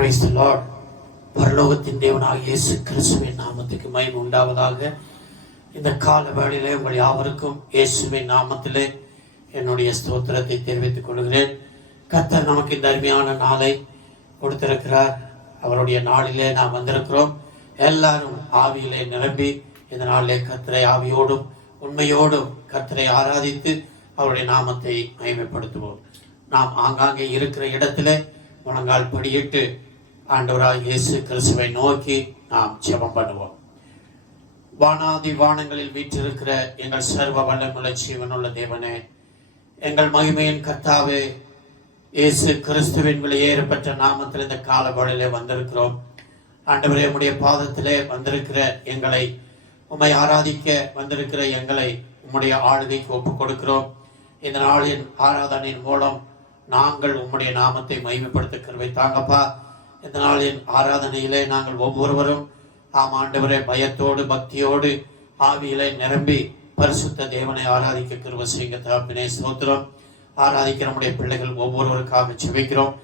Price the Lord. பரலோகத்தின் தேவனாகிய இயேசு கிறிஸ்துவின் நாமத்துக்கு மகிமை உண்டாவதாக. இந்த கால வேளையிலே உங்கள் யாவருக்கும் இயேசுவின் நாமத்திலே என்னுடைய ஸ்தோத்திரத்தை தெரிவித்துக் கொள்கிறேன். கர்த்தர் நமக்கு இந்த அருமையான நாளை கொடுத்திருக்கிறார். அவருடைய நாளிலே நாம் வந்திருக்கிறோம். எல்லாரும் ஆவியிலே நிரம்பி இந்த நாளிலே கர்த்தரை ஆவியோடும் உண்மையோடும் கர்த்தரை ஆராதித்து அவருடைய நாமத்தை மகிமைப்படுத்துவோம். நாம் ஆங்காங்கே இருக்கிற இடத்திலே முழங்கால் படியிட்டு ஆண்டவராய் இயேசு கிறிஸ்துவை நோக்கி நாம் ஜெபம் பண்ணுவோம். வானாதி வானங்களில் வீற்றிருக்கிற எங்கள் சர்வ வல்லமுள்ள ஜீவனுள்ள தேவனே, எங்கள் மகிமையின் கர்த்தாவே, இயேசு கிறிஸ்துவின் வெளியேறப்பட்ட நாமத்தில் இந்த கால வேளையிலே வந்திருக்கிறோம். ஆண்டவரே, உம்முடைய பாதத்திலே வந்திருக்கிற எங்களை, உம்மை ஆராதிக்க வந்திருக்கிற எங்களை உம்முடைய ஆளுகைக்கு ஒப்புக் கொடுக்கிறோம். இந்த நாளின் ஆராதனையின் மூலம் நாங்கள் உம்முடைய நாமத்தை மகிமைப்படுத்த கிருபை தாங்கப்பா. இந்த நாளின் ஆராதனையிலே நாங்கள் ஒவ்வொருவரும் ஆண்டவரே பயத்தோடு பக்தியோடு ஆவியிலே நிரம்பி பரிசுத்த தேவனை ஆராதிக்க கிருபை செய்யுங்க தகப்பனே. ஸ்தோத்திரம். ஆராதிக்கிற நம்முடைய பிள்ளைகள் ஒவ்வொருவருக்காக ஜெபிக்கிறோம்.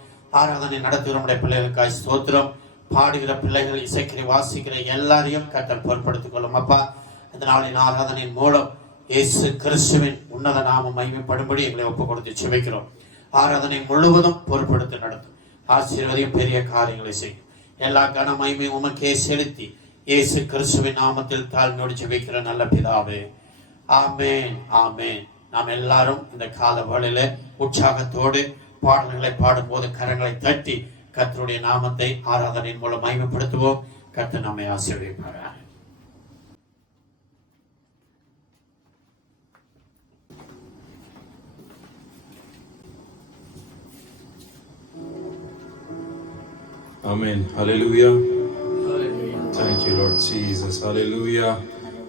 ஆராதனை நடத்துகிற நம்முடைய பிள்ளைகளுக்காக ஸ்தோத்திரம். பாடுகிற பிள்ளைகள், இசைக்கிற வாசிக்கிற எல்லாரையும் கர்த்தர் பொறுப்படுத்திக் கொள்ளும் அப்பா. இந்த நாளின் ஆராதனையின் மூலம் இயேசு கிறிஸ்துவின் உன்னத நாமம் மகிமைப்படும்படி எங்களை ஒப்புக் கொடுத்து ஜெபிக்கிறோம். ஆராதனை முழுவதும் பொறுப்படுத்தி நடத்தும். ஆசீர்வதியும் பெரிய காரியங்களை செய்யும். எல்லா கன மகிமை உமக்கே செலுத்தி இயேசு கிறிஸ்துவின் நாமத்தில் தாழ்மையோடு ஜெபிக்கிற நல்ல பிதாவே, ஆமேன் ஆமேன். நாம் எல்லாரும் இந்த கால வேளையில உற்சாகத்தோடு பாடல்களை பாடும்போது கரங்களை தட்டி கர்த்தருடைய நாமத்தை ஆராதனையின் மூலம் மகிமைப்படுத்துவோம். கர்த்தர் நம்மை ஆசீர்வதிப்பார். Amen. Hallelujah. Thank you, Lord Jesus. Hallelujah.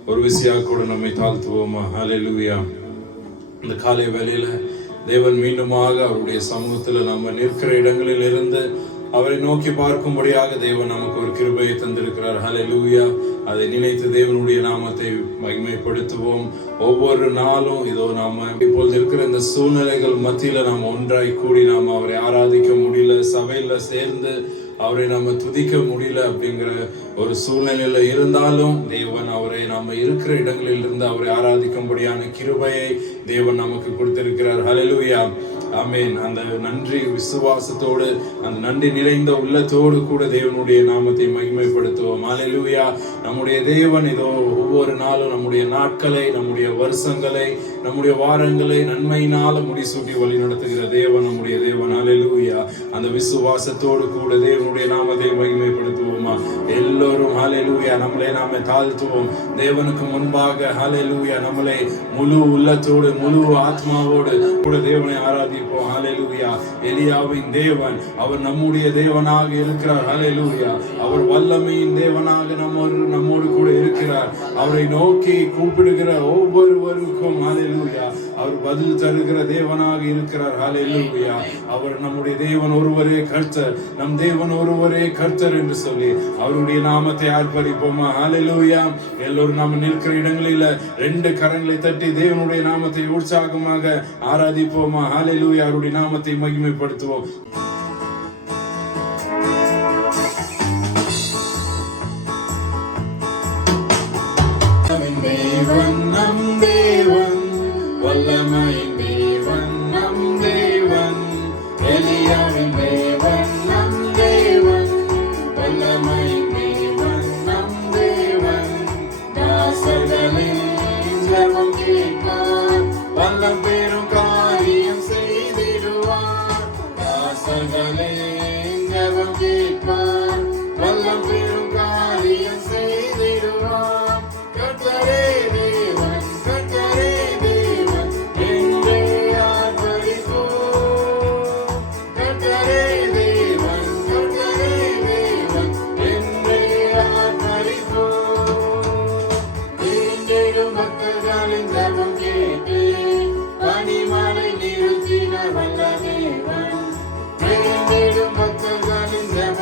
ஒரு விசியா கூட நம்மை தாழ்த்துவோமா? Hallelujah. இந்த காலை வேளையில தேவன் மீண்டுமாக அவருடைய சமூகத்தில் நம்ம நிற்கிற இடங்களில் இருந்து அவரை நோக்கி பார்க்கும்படியாக தேவன் நமக்கு ஒரு கிருபையை தந்திருக்கிறார். Hallelujah. அதை நினைத்து தேவனுடைய நாமத்தை மகிமைப்படுத்துவோம். ஒவ்வொரு நாளும் இதோ நாம இப்போது இருக்கிற இந்த சூழ்நிலைகள் மத்தியில நாம் ஒன்றாய் கூடி நாம் அவரை ஆராதிக்க முடியல, சபையில சேர்ந்து அவரை நம்ம துதிக்க முடியல அப்படிங்கிற ஒரு சூழ்நிலையில இருந்தாலும் தேவன் அவரை நாம இருக்கிற இடங்களில் இருந்து அவரை ஆராதிக்கும்படியான கிருபையை தேவன் நமக்கு கொடுத்திருக்கிறார். ஹல்லேலூயா. ஆமென். அந்த நன்றி விசுவாசத்தோடு, அந்த நன்றி நிறைந்த உள்ளத்தோடு கூட தேவனுடைய நாமத்தை மகிமைப்படுத்துவோம். ஹல்லேலூயா. நம்முடைய தேவன் இதோ ஒவ்வொரு நாளும் நம்முடைய நாட்களை, நம்முடைய வருஷங்களை, நம்முடைய வாரங்களை நன்மையினால முடிசூட்டி வழி நடத்துகிற தேவன் நம்முடைய தேவன். ஹல்லேலூயா. அந்த விசுவாசத்தோடு கூட தேவனுடைய நாமத்தை மகிமைப்படுத்துவோமா? எல்லோரும் ஹல்லேலூயா நம்மளை நாம தாழ்த்துவோம் தேவனுக்கு முன்பாக. ஹல்லேலூயா. நம்மளை முழு உள்ளத்தோடு முழு ஆத்மாவோடு கூட தேவனை ஆராதிப்போம். ஹல்லேலூயா. எலியாவின் தேவன் அவர் நம்முடைய தேவனாக இருக்கிறார். ஹல்லேலூயா. அவர் வல்லமையின் தேவனாக நம்மோடு கூட இருக்கிறார். அவரை நோக்கி கூப்பிடுகிற ஒவ்வொருவருக்கும் ஹல்லேலூயா அவர் பதில் தருகிற தேவனாக இருக்கிறார். ஹல்லேலூயா. அவர் நம்முடைய தேவன் ஒருவரே கர்த்தர், நம் தேவன் ஒருவரே கர்த்தர் என்று சொல்லி அவருடைய நாமத்தை ஆர்ப்பரிப்போமா? ஹல்லேலூயா. எல்லோரும் நாம நிற்கிற இடங்களில 2 கரங்களை தட்டி தேவனுடைய நாமத்தை உற்சாகமாக ஆராதிப்போமா? ஹல்லேலூயா. அவருடைய நாமத்தை மகிமைப்படுத்துவோம். தேவன் நம் தேவன், வல்லமையின் தேவன் நம் தேவன், எலியாவின் தேவன் நம் தேவன், வல்லமையின் தேவன் நம் தேவன், தாசர்களின் ஜெபம் கேட்பார், வல்லம் பெரும் காரியம் செய்திடுவார். தாசர்களின் ஜெபம் கேட்பார், வல்லம் பெரும் காரியம் செய்திடுவார். கர்த்தரே தேவன், கர்த்தரே தேவன் என்றே ஆர்ப்பரிப்போம். கர்த்தரே தேவன், கர்த்தரே தேவன் என்றே ஆர்ப்பரிப்போம். வேண்டிடும் பக்தர்களின் ஜெபம் கேட்டு பனிமலை நிறுத்தின வல்ல தேவன். வேண்டிடும் பக்தர்களின் ஜெபம்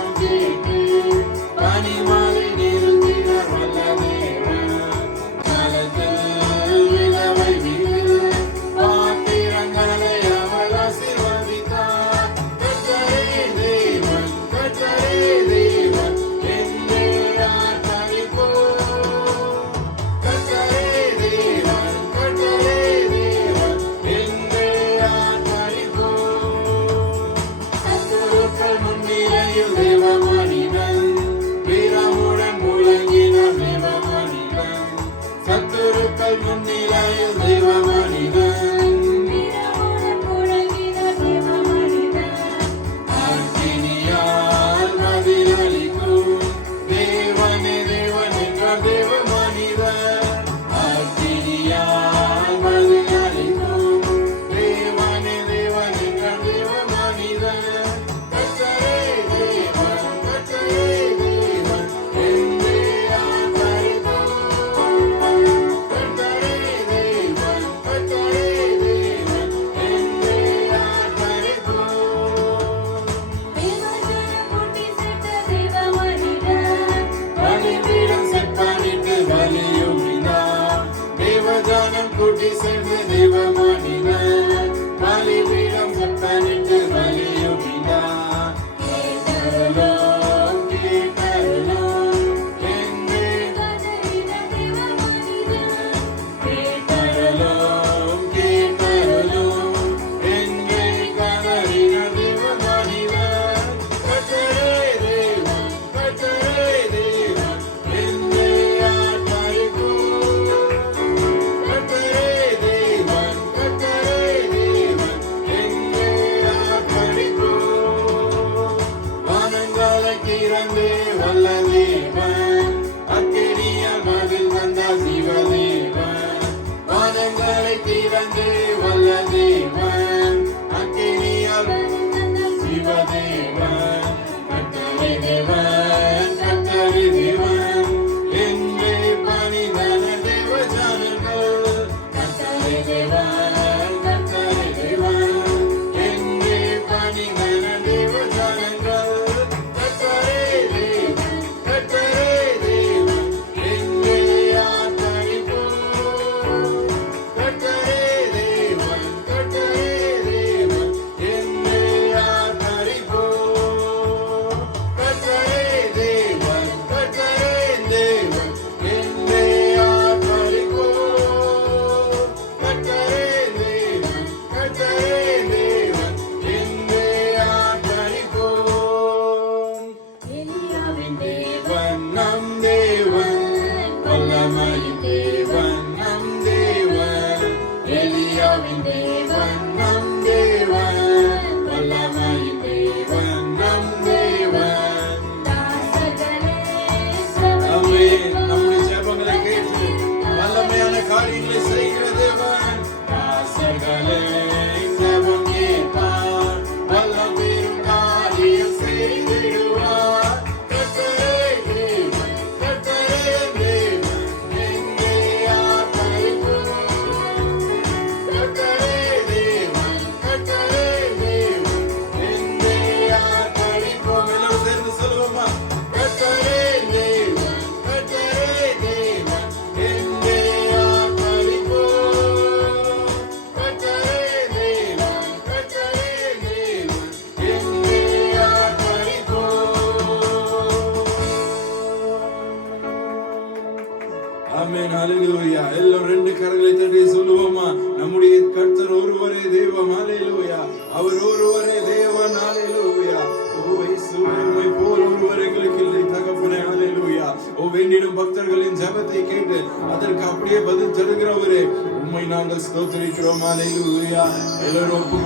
வேண்டிடும் பக்தர்களின் ஜெபத்தை கேட்டு அதற்கு அப்படியே பதில் தருகிறவரே உம்மை நாங்கள் ஸ்தோத்திரிக்கிறோம். ஹல்லேலூயா. எல்லாரும் ஒப்பு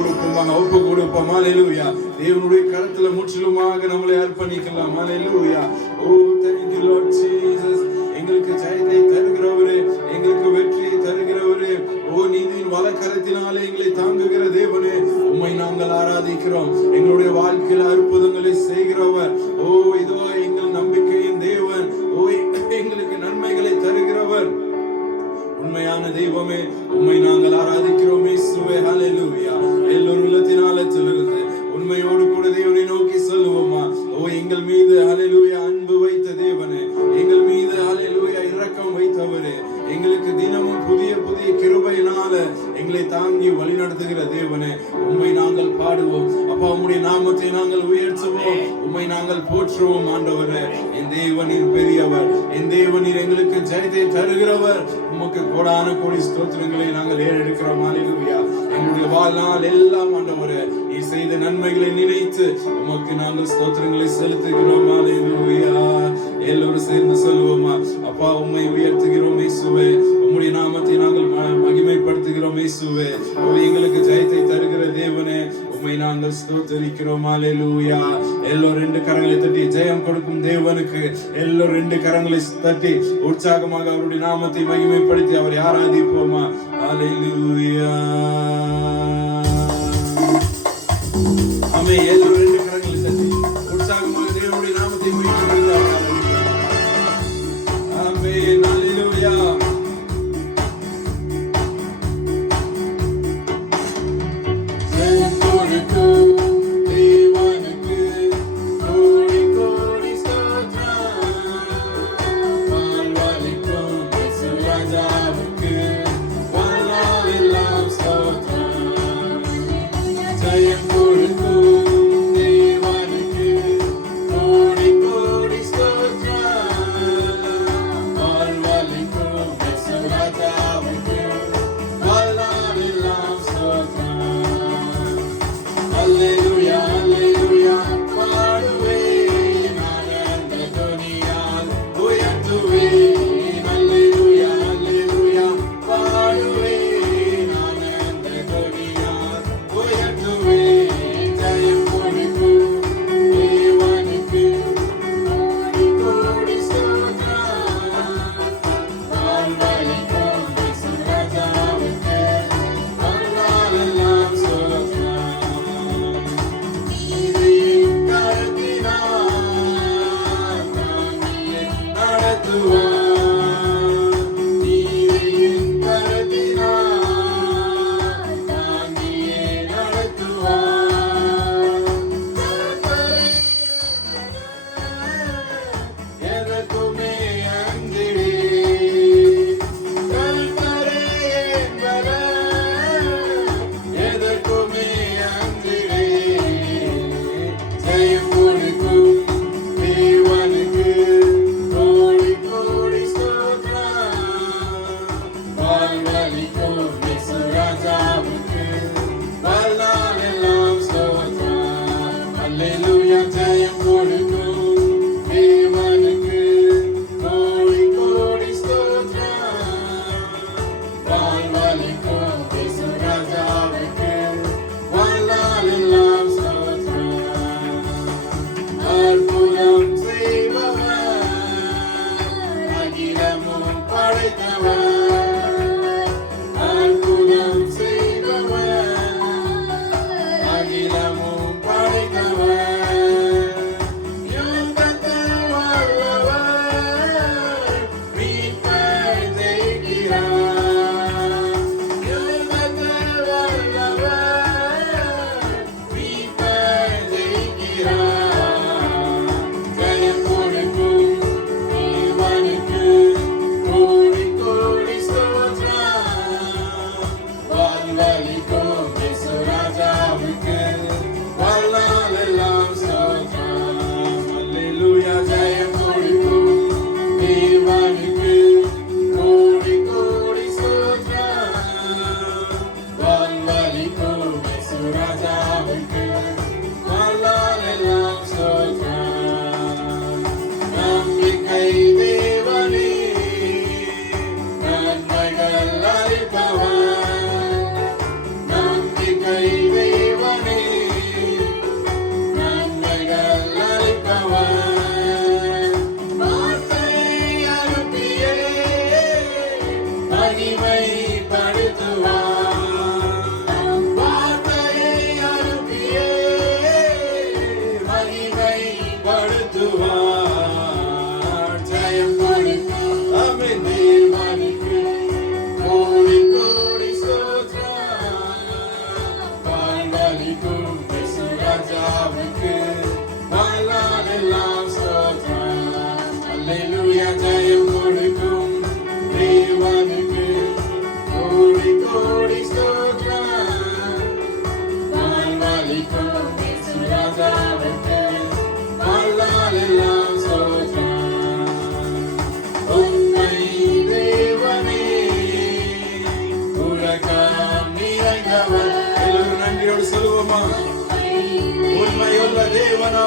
கொடுப்போம். ஹல்லேலூயா. தேவனுடைய கரத்துல முற்றிலுமாக நம்மளை அர்ப்பணிக்கலாம். ஹல்லேலூயா. ஓ thank you Lord Jesus. எங்களுக்கு ஜெயத்தை தருகிறவரே, எங்களுக்கு வெற்றியை தருகிறவரே, ஓ நீதியின் வலக்கரத்தினாலே எங்களை தாங்குகிற தேவனே உம்மை நாங்கள் ஆராதிக்கிறோம். எங்களுடைய வாழ்க்கையில அற்புதங்களை செய்கிறவர், ஓ இதோ எங்கள் நம்பிக்கையின் தேவன், ஓ எங்களுக்கு நன்மைகளை தருகிறவர், உண்மையான தெய்வமே உம்மை நாங்கள் ஆராதிக்கிறோம். இயேசுவே ஹல்லேலூயா. எல்லோரும் உள்ளத்தினாலத்திலிருந்து உண்மையோடு கூட தேவனை நோக்கி சொல்லுவோமா, ஓ எங்கள் மீது ஹல்லேலூயா அன்பு வைத்த தேவனே, எங்கள் மீது ஹல்லேலூயா இரக்கம் வைத்தவரே, எங்களுக்கு தினமும் புதிய புதிய கிருபையினால எங்களை தாங்கி வழி நடத்துகிற தேவனே உம்மை நாங்கள் பாடுவோம். அப்பா உம்முடைய நாமத்தை நாங்கள் உயர்த்துவோம், உம்மை நாங்கள் போற்றுவோம். ஆண்டவரே என் தேவனீர் பெரியவர், என் தேவனீர் எங்களுக்கு ஜெயத்தை தருகிறவர். உமக்கு கோடான கோடி ஸ்தோத்திரங்களை நாங்கள் ஏறெடுக்கிறோம். ஹல்லேலூயா. எங்களுடைய வாழ்நாள் எல்லாம் ஆண்டவரே நீ செய்த நன்மைகளை நினைத்து உமக்கு நாங்கள் ஸ்தோத்திரங்களை செலுத்துகிறோம். ஹல்லேலூயா. எல்லோரும் சேர்ந்து சொல்லுவோமா, அப்பா உம்மை உயர்த்துகிறோம் இயேசுவே, உம்முடைய நாமத்தை நாங்கள் மகிமைப்படுத்துகிறோம் இயேசுவே, எங்களுக்கு ஜெயத்தை தருகிற தேவனே உம்மை நாங்கள் ஸ்தோத்திரிக்கிறோம். ஹல்லேலூயா. எல்லோரும் ரெண்டு கரங்களை தட்டி ஜெயம் கொடுக்கும் தேவனுக்கு எல்லோரும் ரெண்டு கரங்களை தட்டி உற்சாகமாக அவருடைய நாமத்தை மகிமைப்படுத்தி அவரை ஆராதிப்போமா. ஹல்லேலூயா. ஆமென். எல்லோரும் ரெண்டு கரங்களை தட்டி உற்சாகமாக தேவனுடைய நாமத்தை மகிமைப்படுத்தி அவரை ஆராதிப்போமா. ஆமென். ஹல்லேலூயா.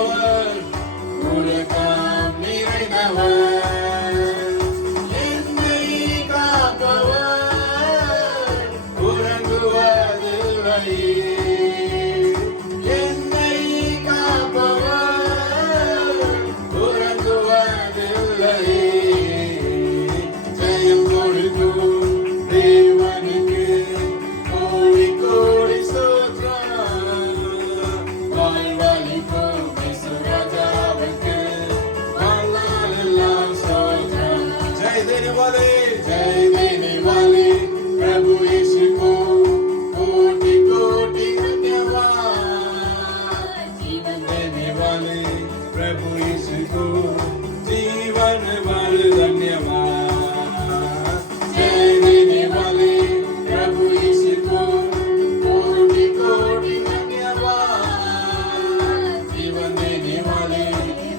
இருப்பவர், உலகம் நிறைந்தவர், என்னை காப்பவர், உறங்குவதில்லை. என்னை காப்பவர், உறங்குவதில்லை. ஜெயம் கொடுக்கும் தேவனுக்கு கோடி கோடி ஸ்தோத்திரம். வாழ்வளிக்கும் இயேசு ராஜாவுக்கு வாழ்நாளெல்லாம் ஸ்தோத்திரம். ஜெய் தேने वाले, जय देने वाले प्रभु यीशु को कोटि कोटि धन्यवाद. जीवन देने वाले प्रभु यीशु को जीवन भर धन्यवाद. जय देने वाले प्रभु यीशु को कोटि कोटि धन्यवाद. जीवन देने वाले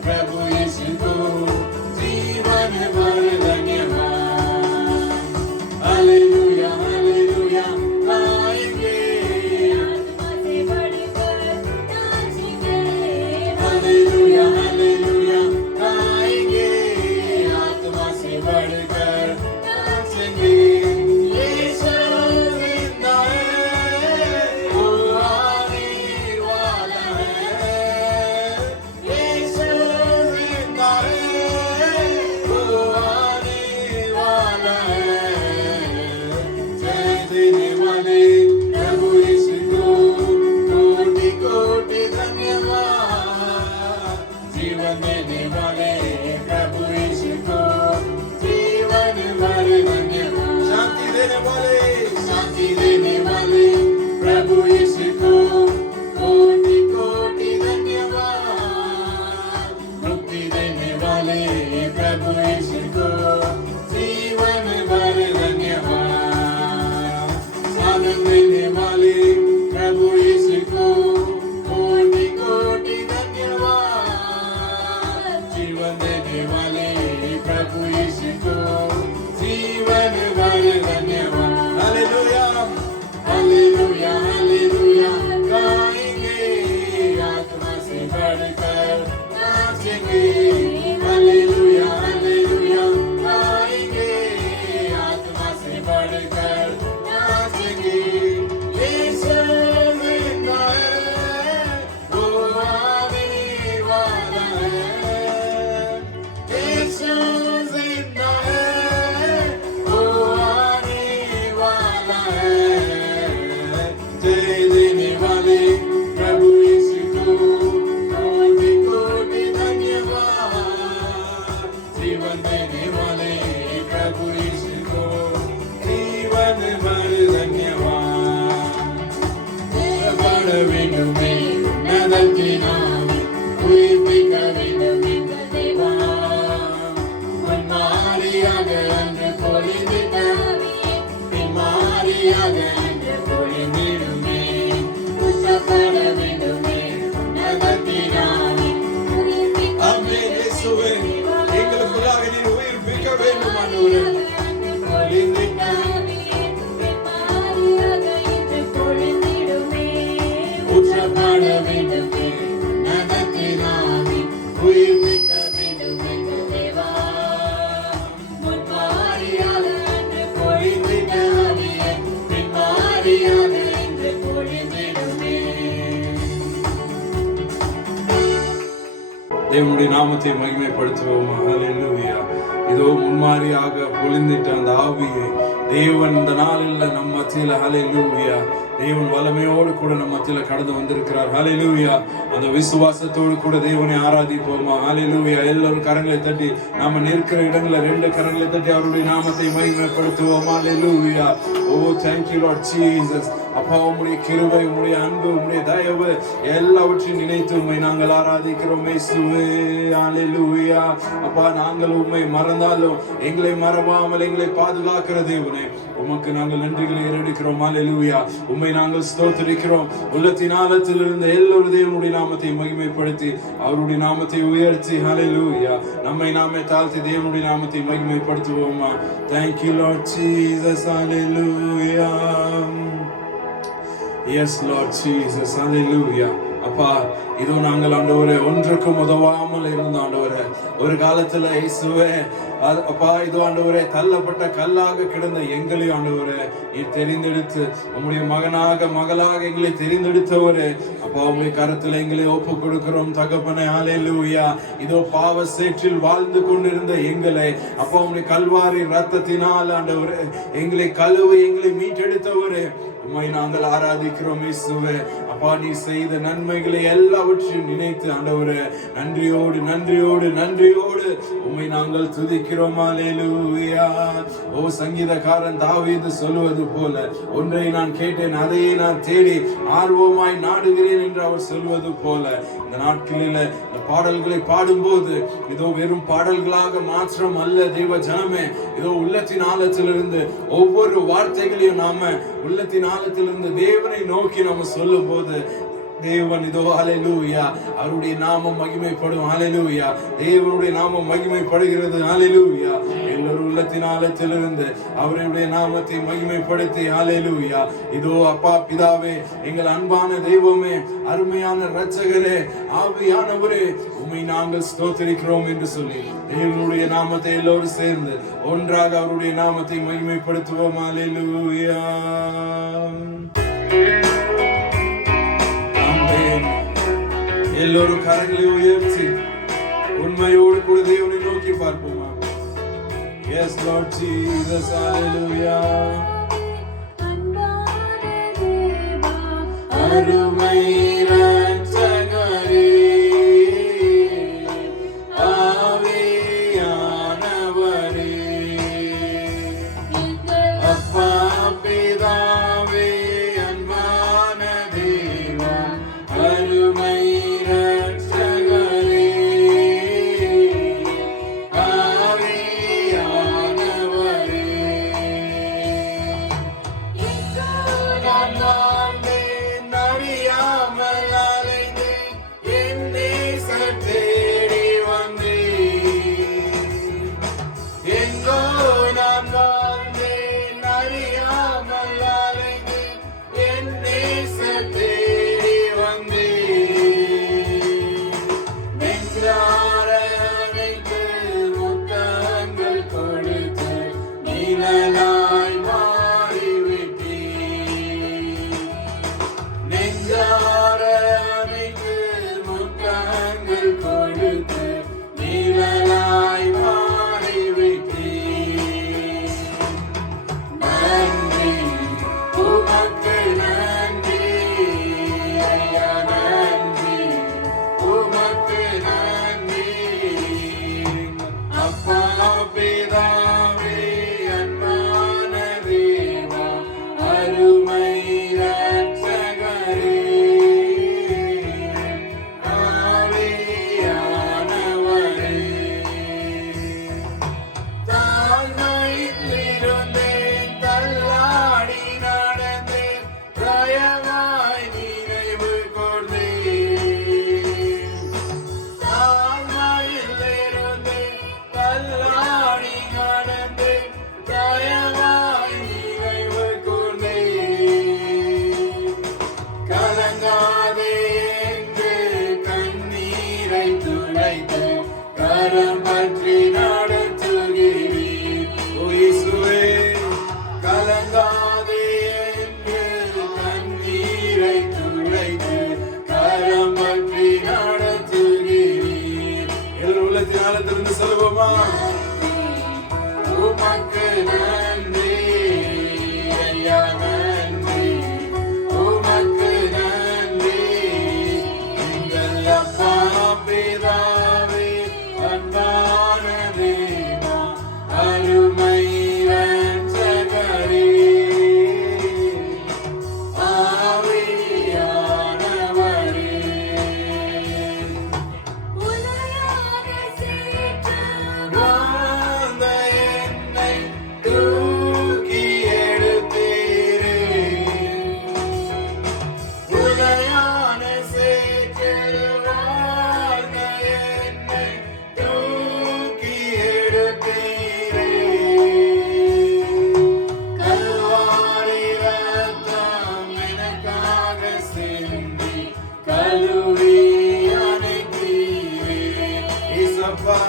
प्रभु यीशु को जीवन भर धन्यवाद. हालेलुया हालेलुया गाएंगे, हालेलुया हालेलुया गाएंगे, आत्मा से बढ़कर नाचेंगे. यीशु जिंदा है, वो आने वाला है. यीशु जिंदा है, वो आने वाला है. जय देने वाले प्रभु यीशु को कोटि कोटि धन्यवाद. जीवन देने वाले प्रभु यीशु को जीवन भर धन्यवाद. शांति देने वाले, शांति देने वाले प्रभु यीशु को कोटि कोटि धन्यवाद. मुक्ति देने वाले प्रभु यीशु को जीवन भर धन्यवाद. आनंद देने वाले प्रभु यीशु को कोटि कोटि धन्यवाद. जीवन देने वाले प्रभु यीशु को जीवन भर धन्यवाद. हालेलुया हालेलुया हालेलुया गाएंगे, आत्मा से बढ़कर नाचेंगे. हालेलुया हालेलुया गाएंगे, आत्मा से बढ़कर नाचेंगे. यीशु जिंदा है, वो आने वाला है. यीशु जिंदा है, वो आने वाला है. जय देने वाले प्रभु यीशु को कोटि कोटि धन्यवाद. जीवन देने वाले प्रभु यीशु को जीवन भर धन्यवाद. பட வேண்டுமே உன்னதத்தினாமே, உயிர்ப்பிக்க வேண்டும் எங்கள் தேவா. முன்மாரியாக அன்று பொழிந்திட்டாமே, பின்மாரியாக அன்று பொழிந்திடுமே. உச்சப்பட வேண்டுமே உன்னதத்தினாமே, உயிர்ப்பிக்க இயேசுவே, எங்களுக்குள்ளாக நீர் உயிர்ப்பிக்க வேண்டும் ஆண்டவரே. பொழிந்திட்டாமே, பின்மாரியாக அன்று பொழிந்திடுமே. உச்சப்பட வேண்டுமே உன்னதத்தினாமே, உயிர்ப்பிக்க வேண்டும் எங்கள் தேவா. முன்மாரியாக அன்று பொழிந்திட்டாமே, பின்மாரியாக அன்று பொழிந்திடுமே. தேவனுடைய நாமத்தை மகிமைப்படுத்துவோமா. ஹalleluya. இதோ முன்மாரியாக பொழிந்திட்ட அந்த ஆவியை தேவன் இந்த நாளில் நம்ம மத்தியில் ஹalleluya தேவன் வல்லமையோடு கூட நம்ம மத்தியில் கடந்து வந்திருக்கிறார். ஹalleluya. அந்த விசுவாசத்தோடு கூட தேவனை ஆராதிப்போமா. ஹalleluya. எல்லாரும் கரங்களை தட்டி நாம நிற்கிற இடங்கள்ல ரெண்டு கரங்களை தட்டி அவருடைய நாமத்தை மகிமைப்படுத்துவோம். ஹalleluya. ஓ thank you Lord Jesus. அப்பா உம்முடைய கிருபை, உம்முடைய அன்பு, உம்முடைய தயவு எல்லாவற்றையும் நினைத்து உம்மை நாங்கள் ஆராதிக்கிறோம் இயேசுவே. ஹalleluya. அப்பா நாங்கள் உம்மை மறந்தாலும் எங்களை மறவாமல் எங்களை பாதுகாக்கிற தேவனே, உமக்கு நாங்கள் நன்றிகளை ஏறெடுக்கிறோம். ஹalleluya. உம்மை நாங்கள் ஸ்தோத்திரிக்கிறோம். உள்ளத்தின் ஆழத்தில் இருந்த எல்லோரும் தேவனுடைய நாமத்தை மகிமைப்படுத்தி அவருடைய நாமத்தை உயர்த்தி ஹalleluya நம்மை நாமே தாழ்த்தி தேவனுடைய நாமத்தை மகிமைப்படுத்துவோமா. Thank you Lord Jesus. Hallelujah. Yes Lord Jesus. Hallelujah. அப்பா இதோ நாங்கள் ஆண்டவரே ஒன்றுக்கும் உதவாமல் இருந்த ஆண்டவரே, ஒரு காலத்துல இயேசுவே அப்பா இதோ ஆண்டவரே தள்ளப்பட்ட கல்லாக கிடந்த எங்களை ஆண்டவரே நீர் தெரிந்தெடுத்து உம்முடைய மகனாக மகளாக எங்களை தெரிந்தெடுத்தவரே, அப்பா உங்களுடைய கருத்துல எங்களை ஒப்பு கொடுக்கிறோம் தகப்பனே. ஹல்லேலூயா. இதோ பாவ சேற்றில் வாழ்ந்து கொண்டிருந்த எங்களை அப்பா உங்களுடைய கல்வாரி ரத்தத்தினால் ஆண்டவரே எங்களை கழுவி எங்களை மீட்டெடுத்தவரே, உம்மை நாங்கள் ஆராதிக்கிறோம் இயேசுவே. அப்பா நீ செய்த நன்மைகளை எல்லாவற்றையும் நினைத்து ஆண்டவரே நன்றியோடு நன்றியோடு நன்றியோடு உம்மை நாங்கள் துதிக்கிறோம். ஹல்லேலூயா. ஓ சங்கீதக்காரன் தாவீது சொல்லுவது போல, ஒன்றை நான் கேட்டேன் அதையே நான் தேடி ஆர்வமாய் நாடுகிறேன் என்று அவர் சொல்வது போல, இந்த நாட்களில் இந்த பாடல்களை பாடும்போது இதோ வெறும் பாடல்களாக மாத்திரம் அல்ல தெய்வ ஜனமே, இதோ உள்ளத்தின் ஆழத்திலிருந்து ஒவ்வொரு வார்த்தைகளையும் நாம உள்ளத்தின் ஆழத்திலிருந்து தேவனை நோக்கி நாம சொல்லும் போது தேவன் இதோ ஹல்லேலூயா அவருடைய நாமம் மகிமைப்படும். ஹல்லேலூயா. தேவனுடைய நாமம் மகிமைப்படுகிறது. ஹல்லேலூயா. எல்லோரும் உள்ளத்தின் ஆழத்திலிருந்து அவருடைய நாமத்தை மகிமைப்படுத்தி ஹல்லேலூயா. இதோ அப்பா பிதாவே, எங்கள் அன்பான தெய்வமே, அருமையான இரட்சகரே, ஆவியானவரே, உம்மை நாங்கள் ஸ்தோத்திரிக்கிறோம் என்று சொல்லி தேவனுடைய நாமத்தை எல்லோரும் சேர்ந்து ஒன்றாக அவருடைய நாமத்தை மகிமைப்படுத்துவோம். ஹல்லேலூயா. எல்லோரும் கரங்களை உயர்த்தி உண்மையோடு கூட தேவனை நோக்கி பார்ப்போமா? Yes Lord Jesus, hallelujah. அருமை இரட்சகரே, ஆவியானவரே, அப்பா பிதாவே, அன்பான தேவா, அருமை அப்பா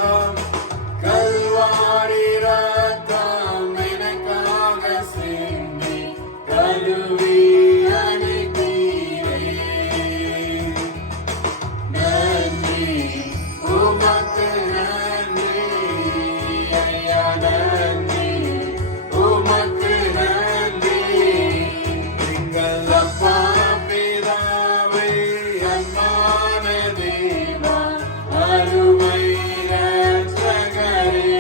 கல்வாரி ரத்தம் எனக்காக சிந்தி கழுவி அணைத்தீரே. நன்றி உமக்கு நன்றி ஐயா, நன்றி உமக்கு நன்றி. எங்கள் அப்பா பிதாவே அன்பான தேவா அருமை இரட்சகரே,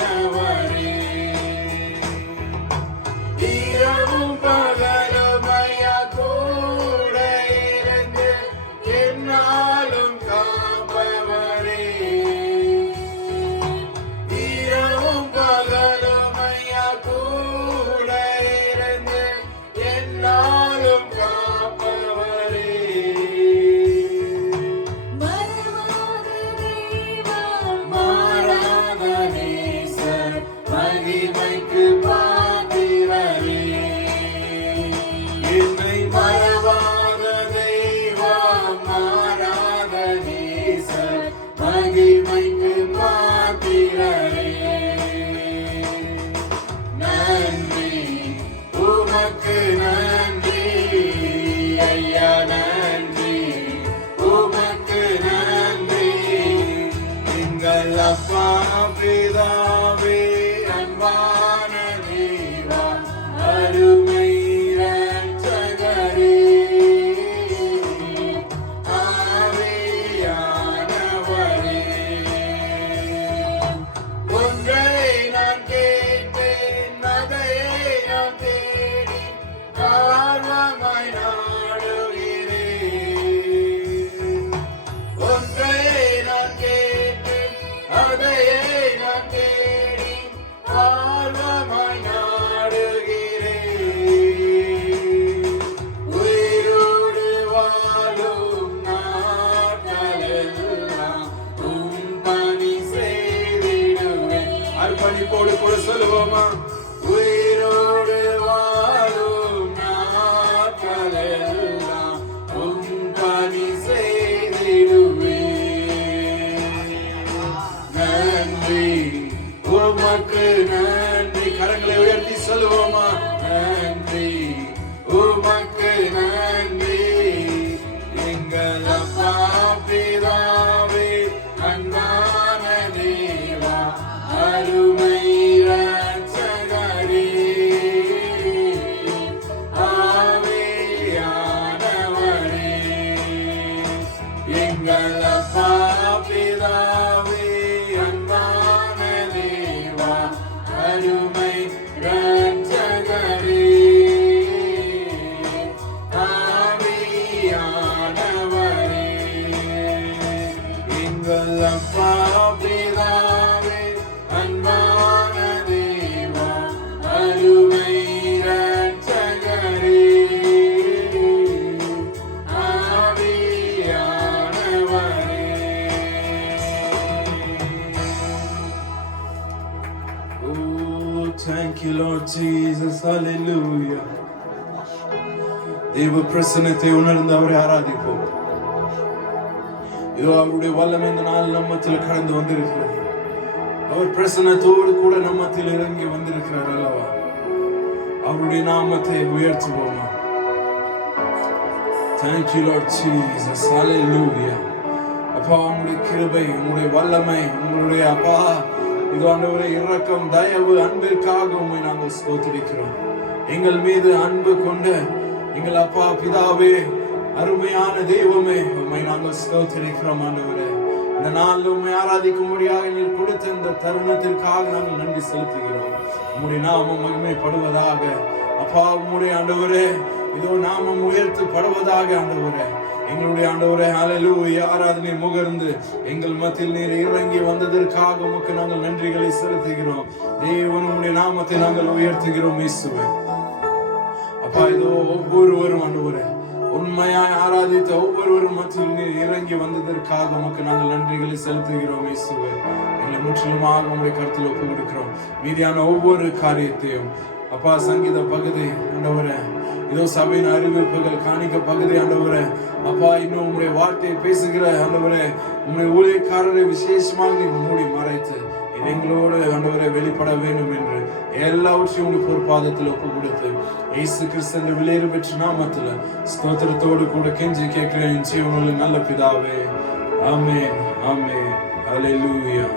ஆவியானவரே, இரவும் பகலும் ஐயா கூட இருந்து என்னாலும் காப்பவரே. இரவும் பகலும் ஐயா கூட இருந்து என்னாலும் காப்பவரே. மாறாத நேசர் மகிமைக்கு பாத்திரரே, என்னை மறவாத தெய்வம் மாறாத நேசர் மகிமைக்கு பாத்திரரே. நன்றி உமக்கு நன்றி ஐயா, நன்றி உமக்கு நன்றி. எங்கள் அப்பா பிதாவே அன்பான தேவா அருமை இரட்சகரே, ஆவியானவரே, ஒன்றை நான் கேட்டேன் அதையே நான் தேடி ஆர்வமாய் நாடுகிறேன். ஒன்றை நான் கேட்டேன் அதையே நான் தேடி ஆர்வமாய் நாடுகிறேன். உயிரோடு வாழும் நாட்களெல்லாம் உம் பணி செய்திடுவேன். அர்ப்பணிப்போடு கூட சொல்லுவோமா? உயிரோடு வாழும் நாட்களெல்லாம் உம் பணி செய்திடுவேன். நன்றி உமக்கு நன்றி. கரங்களை உயர்த்தி சொல்லுவோமா? நன்றி உமக்கு நன்றி. எங்கள் அப்பா பிதாவே அன்பான தேவா அருமை இரட்சகரே, ஆவியானவரே, எங்கள் அப்பா பிதாவே அன்பான தேவா அருமை இரட்சகரே, ஆவியானவரே, எங்கள் அப்பா பிதாவே அன்பான தேவா அருமை இரட்சகரே, ஆவியானவரே. Oh, thank you, Lord Jesus. Hallelujah. தேவ பிரசன்னத்தை உணர்ந்து அவரை ஆராதிப்போம். இதோ அவருடைய வல்லமை இந்த நாள் நம்மத்தில் கடந்து வந்திருக்கிறது. அவர் பிரசன்னத்தோடு கூட நம்மத்தில் இறங்கி வந்திருக்கிறார் அல்லவா? அவருடைய நாமத்தை உயர்த்துவோமா? Thank you, Lord Jesus. Hallelujah. அப்பா, உங்களுடைய கிருபை, உங்களுடைய வல்லமை, உங்களுடைய அப்பா இது ஆண்டவரே இரக்கம், தயவு, அன்பிற்காக உம்மை நாங்கள் ஸ்தோத்திரிக்கிறோம். எங்கள் மீது அன்பு கொண்ட எங்கள் அப்பா பிதாவே, அருமையான தெய்வமே, உம்மை நாங்கள் ஸ்தோத்திரிக்கிறோம். ஆண்டவரே, இந்த நாள் உம்மை ஆராதிக்கும்படியாக நீர் கொடுத்த இந்த தருணத்திற்காக நாங்கள் நன்றி செலுத்துகிறோம். உம்முடைய நாமம் மகிமைப்படுவதாக. அப்பா, உம்முடைய ஆண்டவரே இதோ நாமம் உயர்த்தப்படுவதாக. ஆண்டவரே, எங்களுடைய ஆண்டவரே ஹல்லேலூயா ஆராதனை முகர்ந்து எங்கள் மத்தியில் நீர் இறங்கி வந்ததற்காக உமக்கு நாங்கள் நன்றிகளை செலுத்துகிறோம். தேவனுடைய நாமத்தை நாங்கள் உயர்த்துகிறோம். இயேசுவே அப்பா, இதோ ஒவ்வொருவரும் ஆண்டவரே உண்மையாய் ஆராதித்த ஒவ்வொருவரும் மத்தியில் நீர் இறங்கி வந்ததற்காக உமக்கு நாங்கள் நன்றிகளை செலுத்துகிறோம். இயேசுவே எங்களை முற்றிலுமாக உங்களுடைய கருத்தில் ஒப்பு கொடுக்கிறோம். மீதியான ஒவ்வொரு காரியத்தையும் அப்பா, சங்கீத பகுதி ஆண்டவரே இதோ சபையின் அறிவிப்புகள் காணிக்க பகுதி ஆண்டவரே அப்பா, இன்னும் உங்களுடைய வார்த்தையை பேசுகிற ஆண்டவரே உங்களுடைய ஊழியக்காரரை விசேஷமாக நீ மூடி மறைத்து எங்களோடு ஆண்டவரை வெளிப்பட வேண்டும் என்று எல்லாவற்றையும் உங்களுடைய பொறுப்பாதத்தில் ஒப்பு கொடுத்து இயேசு கிறிஸ்து விலையேறு பெற்ற நாமத்தில் ஸ்தோத்திரத்தோடு கூட கெஞ்சி கேட்கிறேன் ஜீவனுள்ள நல்ல பிதாவே. ஆமென், ஆமென், ஹல்லேலூயா.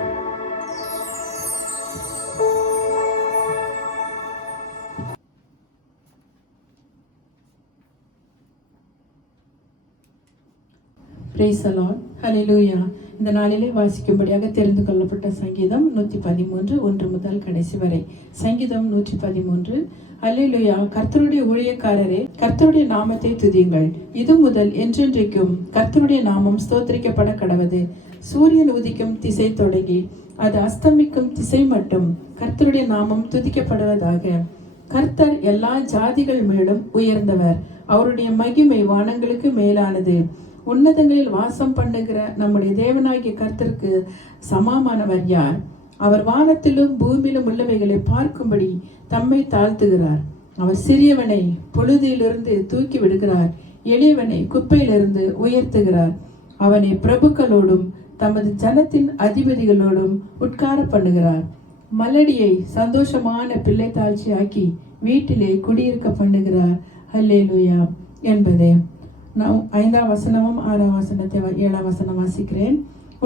Praise the Lord. Hallelujah. இந்த நாளிலே வாசிக்கும்படியாக தெரிந்து கொள்ளப்பட்ட சங்கீதம் 113 1 முதல் கடைசி வரை. சங்கீதம் 113. ஹல்லேலூயா. கர்த்தருடைய ஊழியக்காரரே, கர்த்தருடைய நாமத்தை துதியுங்கள். இது முதல் என்றென்றைக்கும் கர்த்தருடைய நாமம் ஸ்தோத்திரிக்கப்பட கடவது. சூரியன் உதிக்கும் திசை தொடங்கி அது அஸ்தமிக்கும் திசை மட்டும் கர்த்தருடைய நாமம் துதிக்கப்படுவதாக. கர்த்தர் எல்லா ஜாதிகள் மேலும் உயர்ந்தவர். அவருடைய மகிமை வானங்களுக்கு மேலானது. உன்னதங்களில் வாசம் பண்ணுகிற நம்முடைய தேவனாகிய கர்த்தருக்கு சமமானவர் யார்? அவர் வானத்திலும் பூமியிலும் உள்ளவைகளை பார்க்கும்படி தம்மை தாழ்த்துகிறார். அவர் சிறியவனை பொழுதிலிருந்து தூக்கி விடுகிறார், எளியவனை குப்பையிலிருந்து உயர்த்துகிறார். அவனை பிரபுக்களோடும் தமது ஜனத்தின் அதிபதிகளோடும் உட்கார பண்ணுகிறார். மலடியை சந்தோஷமான பிள்ளை தாழ்ச்சியாக்கி வீட்டிலே குடியிருக்க பண்ணுகிறார். ஹல்லேலூயா என்பதே. நான் 5ஆம் வசனமும் 6ஆம் வசனத்தை 7ஆம் வசனம் வாசிக்கிறேன்.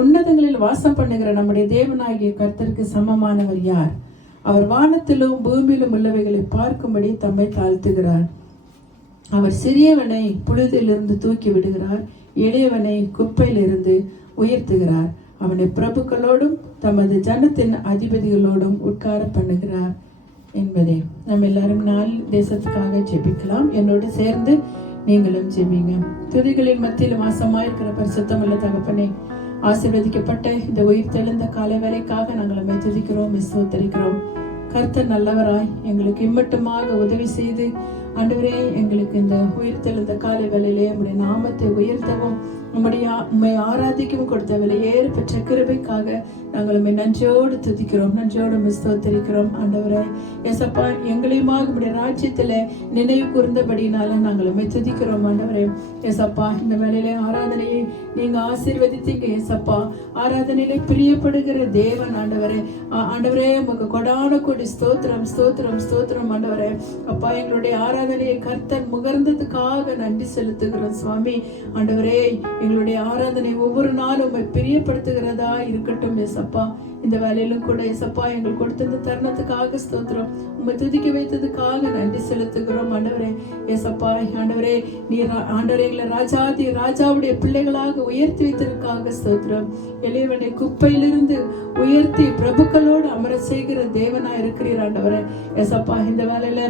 உன்னதங்களில் வாசம் பண்ணுகிற நம்முடைய தேவனாகிய கர்த்தருக்கு சமமானவர் யார்? அவர் வானத்திலும் பூமியிலும் உள்ளவைகளை பார்க்கும்படி தம்மை தாழ்த்துகிறார். அவர் சிறியவனை புழுதிலிருந்து தூக்கி விடுகிறார், எளியவனை குப்பையிலிருந்து உயர்த்துகிறார். அவனை பிரபுக்களோடும் தமது ஜனத்தின் அதிபதிகளோடும் உட்கார பண்ணுகிறார் என்பதே. நம்ம எல்லாரும் நாள் தேசத்துக்காக ஜெபிக்கலாம். என்னோடு சேர்ந்து நீங்களும் ஜெபிங்க. துதிகளின் மத்தியில் வாசமாயிருக்கிற பரிசுத்தமுள்ள தகப்பனே, ஆசீர்வதிக்கப்பட்ட இந்த உயிர் தெளிந்த காலை வேளைக்காக நாங்கள் துதிக்கிறோம், ஸ்தோத்திரிக்கிறோம். கர்த்தர் நல்லவராய் எங்களுக்கு இம்மட்டுமாக உதவி செய்து ஆண்டவரே, எங்களுக்கு இந்த உயிர் தெளிந்த காலை வேளையிலே உம்முடைய நாமத்தை உயர்த்தவும் உம்மை ஆராதிக்கவும் கொடுத்த விலையேறு பெற்ற கிருபைக்காக நாங்கள் உம்மை நன்றியோடு துதிக்கிறோம், நன்றியோடு ஸ்தோத்திரிக்கிறோம். ஆண்டவரே ஏசப்பா, எங்களையுமாக உம்முடைய ராஜ்யத்துல நினைவு கூர்ந்தபடினால நாங்கள் உம்மை துதிக்கிறோம். ஆண்டவரே ஏசப்பா, இந்த வேளையிலே ஆராதனையை நீங்க ஆசீர்வதித்தீங்க ஏசப்பா. ஆராதனையிலே பிரியப்படுகிற தேவன் ஆண்டவரே. ஆண்டவரே உமக்கு கொடான கோடி ஸ்தோத்திரம், ஸ்தோத்திரம், ஸ்தோத்திரம். ஆண்டவரே அப்பா, எங்களுடைய ஆராதனையை கர்த்தர் முகர்ந்ததுக்காக நன்றி செலுத்துகிறோம் சுவாமி. ஆண்டவரே, எங்களுடைய ஆராதனை ஒவ்வொரு நாளும் உம்மை பிரியப்படுத்துகிறதா இருக்கட்டும் ஏசப்பா. இந்த வேலையிலும் கூட ஏசப்பா, எங்களுக்கு கொடுத்த இந்த தருணத்துக்காக ஸ்தோத்திரம். உம்மை துதிக்க வைத்ததுக்காக நன்றி செலுத்துகிறோம். ஆண்டவரே ஏசப்பா, ஆண்டவரே நீர் ஆண்டவரே எங்களை ராஜாவுடைய பிள்ளைகளாக உயர்த்தி வைத்ததற்காக ஸ்தோத்திரம். எளியவனை குப்பையிலிருந்து உயர்த்தி பிரபுக்களோடு அமர செய்கிற தேவனா இருக்கிறீர் ஆண்டவரே ஏசப்பா. இந்த வேலையில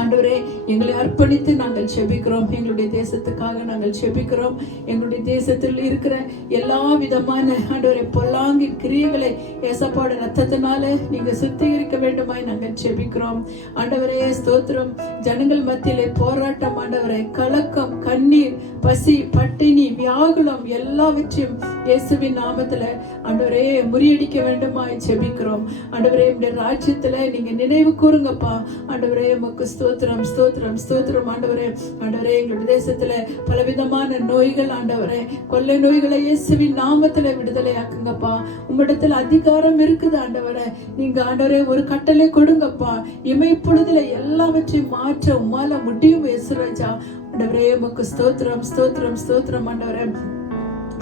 ஆண்டவரே எங்களை அர்ப்பணித்து நாங்கள் செபிக்கிறோம். எங்களுடைய தேசத்துக்காக நாங்கள் செபிக்கிறோம். எங்களுடைய தேசத்தில் இருக்கிற எல்லா விதமான ஆண்டவரே பொல்லாங்கின் கிரியைகளை ஏசப்பாட ரத்தத்தினால நீங்க சுத்திகரிக்க வேண்டுமாய் நாங்கள் செபிக்கிறோம். ஆண்டவரே ஸ்தோத்திரம். ஜனங்கள் மத்தியிலே போராட்டம் ஆண்டவரே, கலக்கம், கண்ணீர், பசி, பட்டினி, வியாகுலம் எல்லாவற்றையும் இயேசுவின் நாமத்துல ஆண்டவரே முறியடிக்க வேண்டுமாய் செபிக்கிறோம். ஆண்டவரே உம்முடைய ராஜ்யத்துல நீங்க நினைவு கூறுங்கப்பா. ஆண்டவரே உமக்கு ஸ்தோத்திரம், ஸ்தோத்திரம், ஸ்தோத்திரம். ஆண்டவரே ஆண்டவரே எங்களுடைய தேசத்துல பலவிதமான நோய்கள் ஆண்டவரே, கொள்ளை நோய்களை இயேசுவின் நாமத்துல விடுதலை ஆக்குங்கப்பா. உம்மிடத்துல அதிகாரம் இருக்குது ஆண்டவரே. நீங்க ஆண்டவரே ஒரு கட்டளை கொடுங்கப்பா. இமைப்பொழுதுல எல்லாவற்றையும் மாற்ற உம்மால முடியும் இயேசுராஜா. ஆண்டவரே உமக்கு ஸ்தோத்திரம், ஸ்தோத்திரம், ஸ்தோத்திரம். ஆண்டவரே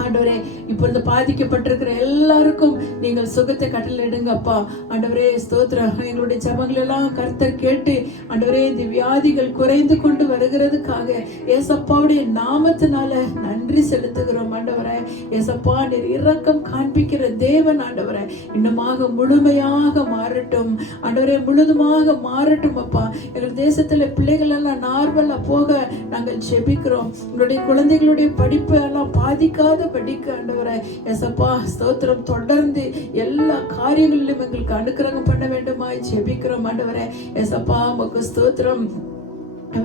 ஆண்டவரே இப்பொழுது பாதிக்கப்பட்டிருக்கிற எல்லாருக்கும் நீங்கள் சுகத்தை கட்டளையிடுங்கப்பா. ஆண்டவரே ஸ்தோத்திரம். எங்களுடைய ஜெபங்கள் எல்லாம் கர்த்தர் கேட்டு ஆண்டவரே இந்த வியாதிகள் குறைந்து கொண்டு வருகிறதுக்காக ஏசப்பாவுடைய நாமத்தினால நன்றி செலுத்துகிறோம். ஆண்டவரே ஏசப்பா, நீர் இரக்கம் காண்பிக்கிற தேவன் ஆண்டவரே. இன்னுமாக முழுமையாக மாறட்டும் ஆண்டவரே, முழுதுமாக மாறட்டும் அப்பா. எங்கள் தேசத்துல பிள்ளைகள் எல்லாம் நார்மலா போக நாங்கள் ஜெபிக்கிறோம். எங்களுடைய குழந்தைகளுடைய படிப்பு எல்லாம் பாதிக்காத படிக்க ஆண்டவரே ஏசப்பா ஸ்தோத்திரம். தொடர்ந்து எல்லா காரியங்களிலும் எங்களுக்கு அனுக்கிரகம் பண்ண வேண்டுமாய் ஜெபிக்கிறோம் ஆண்டவரே ஏசப்பா. உமக்கு ஸ்தோத்திரம்.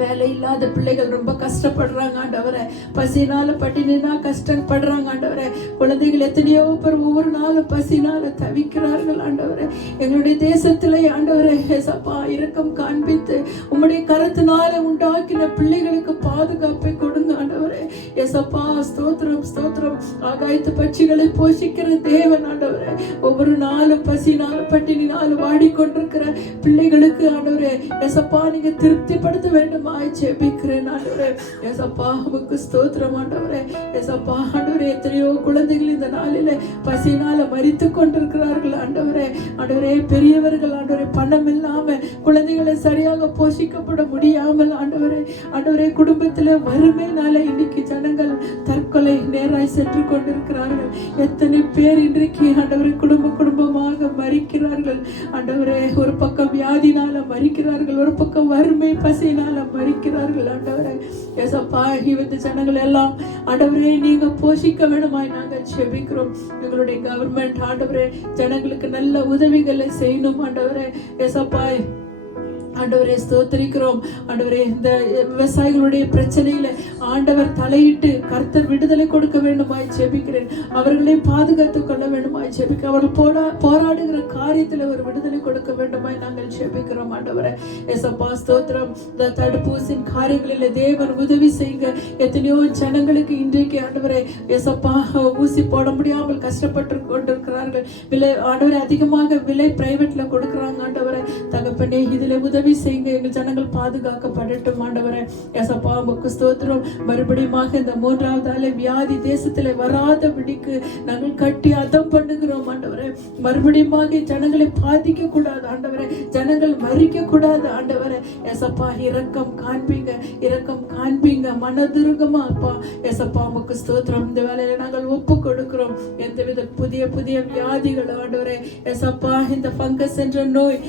வேலை இல்லாத பிள்ளைகள் ரொம்ப கஷ்டப்படுறாங்க ஆண்டவரே. பசினால பட்டினா கஷ்டப்படுறாங்க ஆண்டவரே. குழந்தைகள் எத்தனையோ பேர் ஒவ்வொரு நாளும் பசினால தவிக்கிறார்கள் ஆண்டவரே. எங்களுடைய தேசத்திலே ஆண்டவரே ஏசப்பா இரக்கம் காண்பித்து உம்முடைய கரத்தினால உண்டாக்கின பிள்ளைகளுக்கு பாதுகாப்பை கொடுங்க ஆண்டவரே. ஏசப்பா ஸ்தோத்திரம் ஸ்தோத்திரம். ஆகாயத்து பட்சிகளை போஷிக்கிற தேவன் ஆண்டவரே. ஒவ்வொரு நாளும் பசினால பட்டினினால் வாடிக்கொண்டிருக்கிற பிள்ளைகளுக்கு ஆண்டவரே ஏசப்பா நீங்க திருப்திப்படுத்த வேண்டும் ஜெபிக்கிறேன் ஆண்டவரே. ஏசப்பா உமக்கு ஸ்தோத்திரம் ஆண்டவரே. ஏசப்பா ஆண்டவரே எத்தனையோ குழந்தைகள் இந்த நாளிலே பசினால மரித்து கொண்டிருக்கிறார்கள் ஆண்டவரே. ஆண்டவரே பெரியவர்கள் ஆண்டவரே பணம் இல்லாம குழந்தைகளை சரியாக போஷிக்கப்பட முடியாமல் ஆண்டவரே ஆண்டவரே குடும்பத்துல வறுமையினால இன்னைக்கு ஜனங்கள் தற்கொலை நேராய் சென்று கொண்டிருக்கிறார்கள். எத்தனை பேர் இன்றைக்கு ஆண்டவரே குடும்பமாக மரிக்கிறார்கள் ஆண்டவரே. ஒரு பக்கம் வியாதினால மரிக்கிறார்கள், ஒரு பக்கம் வறுமை பசியினால மரிக்கிறார்கள் ஆண்டவரே. ஏசப்பா இந்த ஜனங்கள் எல்லாம் ஆண்டவரே நீங்க போஷிக்க வேண்டுமாய் நாங்கள் ஜெபிக்கிறோம். எங்களுடைய கவர்மெண்ட் ஆண்டவரே ஜனங்களுக்கு நல்ல உதவிகளை செய்யணும் ஆண்டவரே. ஏசப்பா ஆண்டவரே ஸ்தோத்திரிக்கிறோம் ஆண்டவரே. இந்த விவசாயிகளுடைய பிரச்சனையில ஆண்டவர் தலையிட்டு கர்த்தர் விடுதலை கொடுக்க வேண்டுமாய் ஜெபிக்கிறேன். அவர்களை பாதுகாத்துக் கொள்ள வேண்டுமாய் ஜெபிக்க, அவர்கள் போராடுகிற காரியத்துல ஒரு விடுதலை கொடுக்க வேண்டுமாய் நாங்கள் ஜெபிக்கிறோம் ஆண்டவரே. ஏசப்பா ஸ்தோத்திரம். இந்த தடுப்பூசின் காரியங்களில தேவன் உதவி செய்யுங்க. எத்தனையோ ஜனங்களுக்கு இன்றைக்கு ஆண்டவரே ஏசப்பா ஊசி போட முடியாமல் கஷ்டப்பட்டு கொண்டிருக்கிறார்கள். விலை ஆண்டவரே அதிகமாக விலை பிரைவேட்ல கொடுக்குறாங்க ஆண்டவரே. தகப்பனே இதுல உதவி செய்யுங்க. எங்கள் ஜனங்கள் பாதுகாக்கப்படட்டும் ஆண்டவரே. ஏசப்பா உமக்கு ஸ்தோத்திரம். மறுபடியும் இந்த மூன்றாவது அலை வியாதி தேசத்துல வராதபடிக்கு நாங்கள் கட்டி அதம் பண்ணுகிறோம் ஆண்டவரே. மறுபடியும் ஜனங்களை பாதிக்க கூடாது ஆண்டவரே. ஜனங்கள் மறிக்க கூடாது ஆண்டவரே. ஏசப்பா இரக்கம் காண்பீங்க, இரக்கம் காண்பீங்க. மனதுருகமா அப்பா ஏசப்பா உமக்கு ஸ்தோத்திரம். இந்த வேலையில நாங்கள் ஒப்பு கொடுக்கிறோம். எந்தவித புதிய வியாதிகள் ஆண்டவரே ஏசப்பா இந்த பங்கஸ் என்ற நோய்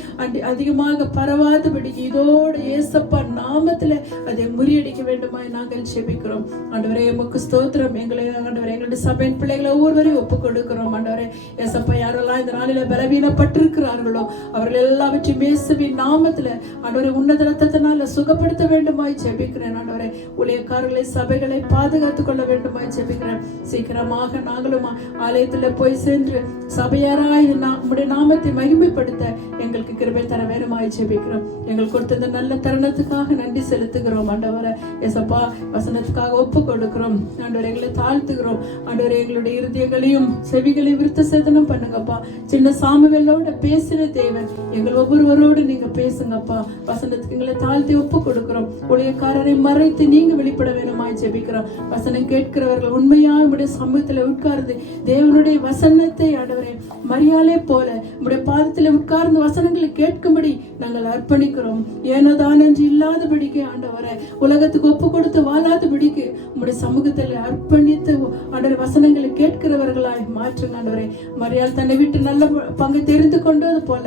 அதிகமாக பரவாத இதோடு ஏசப்பா நாமத்துல அதை முறியடிக்க வேண்டுமாய் நாங்கள் ஜெபிக்கிறோம் ஆண்டவரே. உமக்கு ஸ்தோத்திரம். எங்களை ஆண்டவரே எங்களுடைய சபையின் பிள்ளைகளை ஒவ்வொருவரையும் ஒப்பு கொடுக்கிறோம் ஆண்டவரே. ஏசப்பா யாரெல்லாம் இந்த நாளில பலவீனப்பட்டிருக்கிறார்களோ அவர்கள் எல்லாவற்றையும் இயேசுவின் நாமத்துல ஆண்டவரே உன்னத ரத்தத்தினால சுகப்படுத்த வேண்டுமாய் ஜெபிக்கிறேன் ஆண்டவரே. ஊழியக்காரர்களை சபைகளை பாதுகாத்துக் கொள்ள வேண்டுமாய் ஜெபிக்கிறேன். சீக்கிரமாக நாங்களும் ஆலயத்துல போய் சென்று சபையாராய் நம்முடைய நாமத்தை மகிமைப்படுத்த எங்களுக்கு கிருபை தர வேண்டுமாய் ஜெபிக்கிறோம். எங்களுக்கு கொடுத்த இந்த நல்ல தருணத்துக்காக நன்றி செலுத்துகிறோம் ஆண்டவரே. ஏசப்பா வசனத்துக்காக ஒப்பு கொடுக்கிறோம் ஆண்டவரே. எங்களை தாழ்த்துகிறோம் ஆண்டவரே. எங்களுடைய இருதயங்களையும் செவிகளையும் விருத்த சேதனம் பண்ணுங்கப்பா. சின்ன சாமுவேலோட பேசின தேவன் எங்கள் ஒவ்வொருவரோடு நீங்க பேசுங்கப்பா. வசனத்துக்கு எங்களை தாழ்த்தி ஒப்பு கொடுக்கிறோம். ஊழியக்காரரை மறைத்து நீங்க வெளிப்பட வேணுமாய் ஜெபிக்கிறோம். வசனம் கேட்கிறவர்கள் உண்மையா உடைய சமூகத்துல உட்கார்ந்து தேவனுடைய வசனத்தை ஆண்டவரே மரியாதை போல உடைய பாதத்துல உட்கார்ந்து வசனங்களை கேட்கும்படி நாங்கள் அர்ப்பணிக்கிறோம். ஏனோதான் என்று இல்லாதபடிக்கு ஆண்டவரே உலகத்துக்கு ஒப்பு கொடுத்து வாழாதபடிக்கு உங்களுடைய சமூகத்தில் அர்ப்பணித்து ஆண்டவரே வசனங்களை கேட்கிறவர்களாய் மாற்றுங்க ஆண்டவரே. மரியாள் தன்னை விட்டு நல்ல பங்கு தெரிந்து கொண்டது போல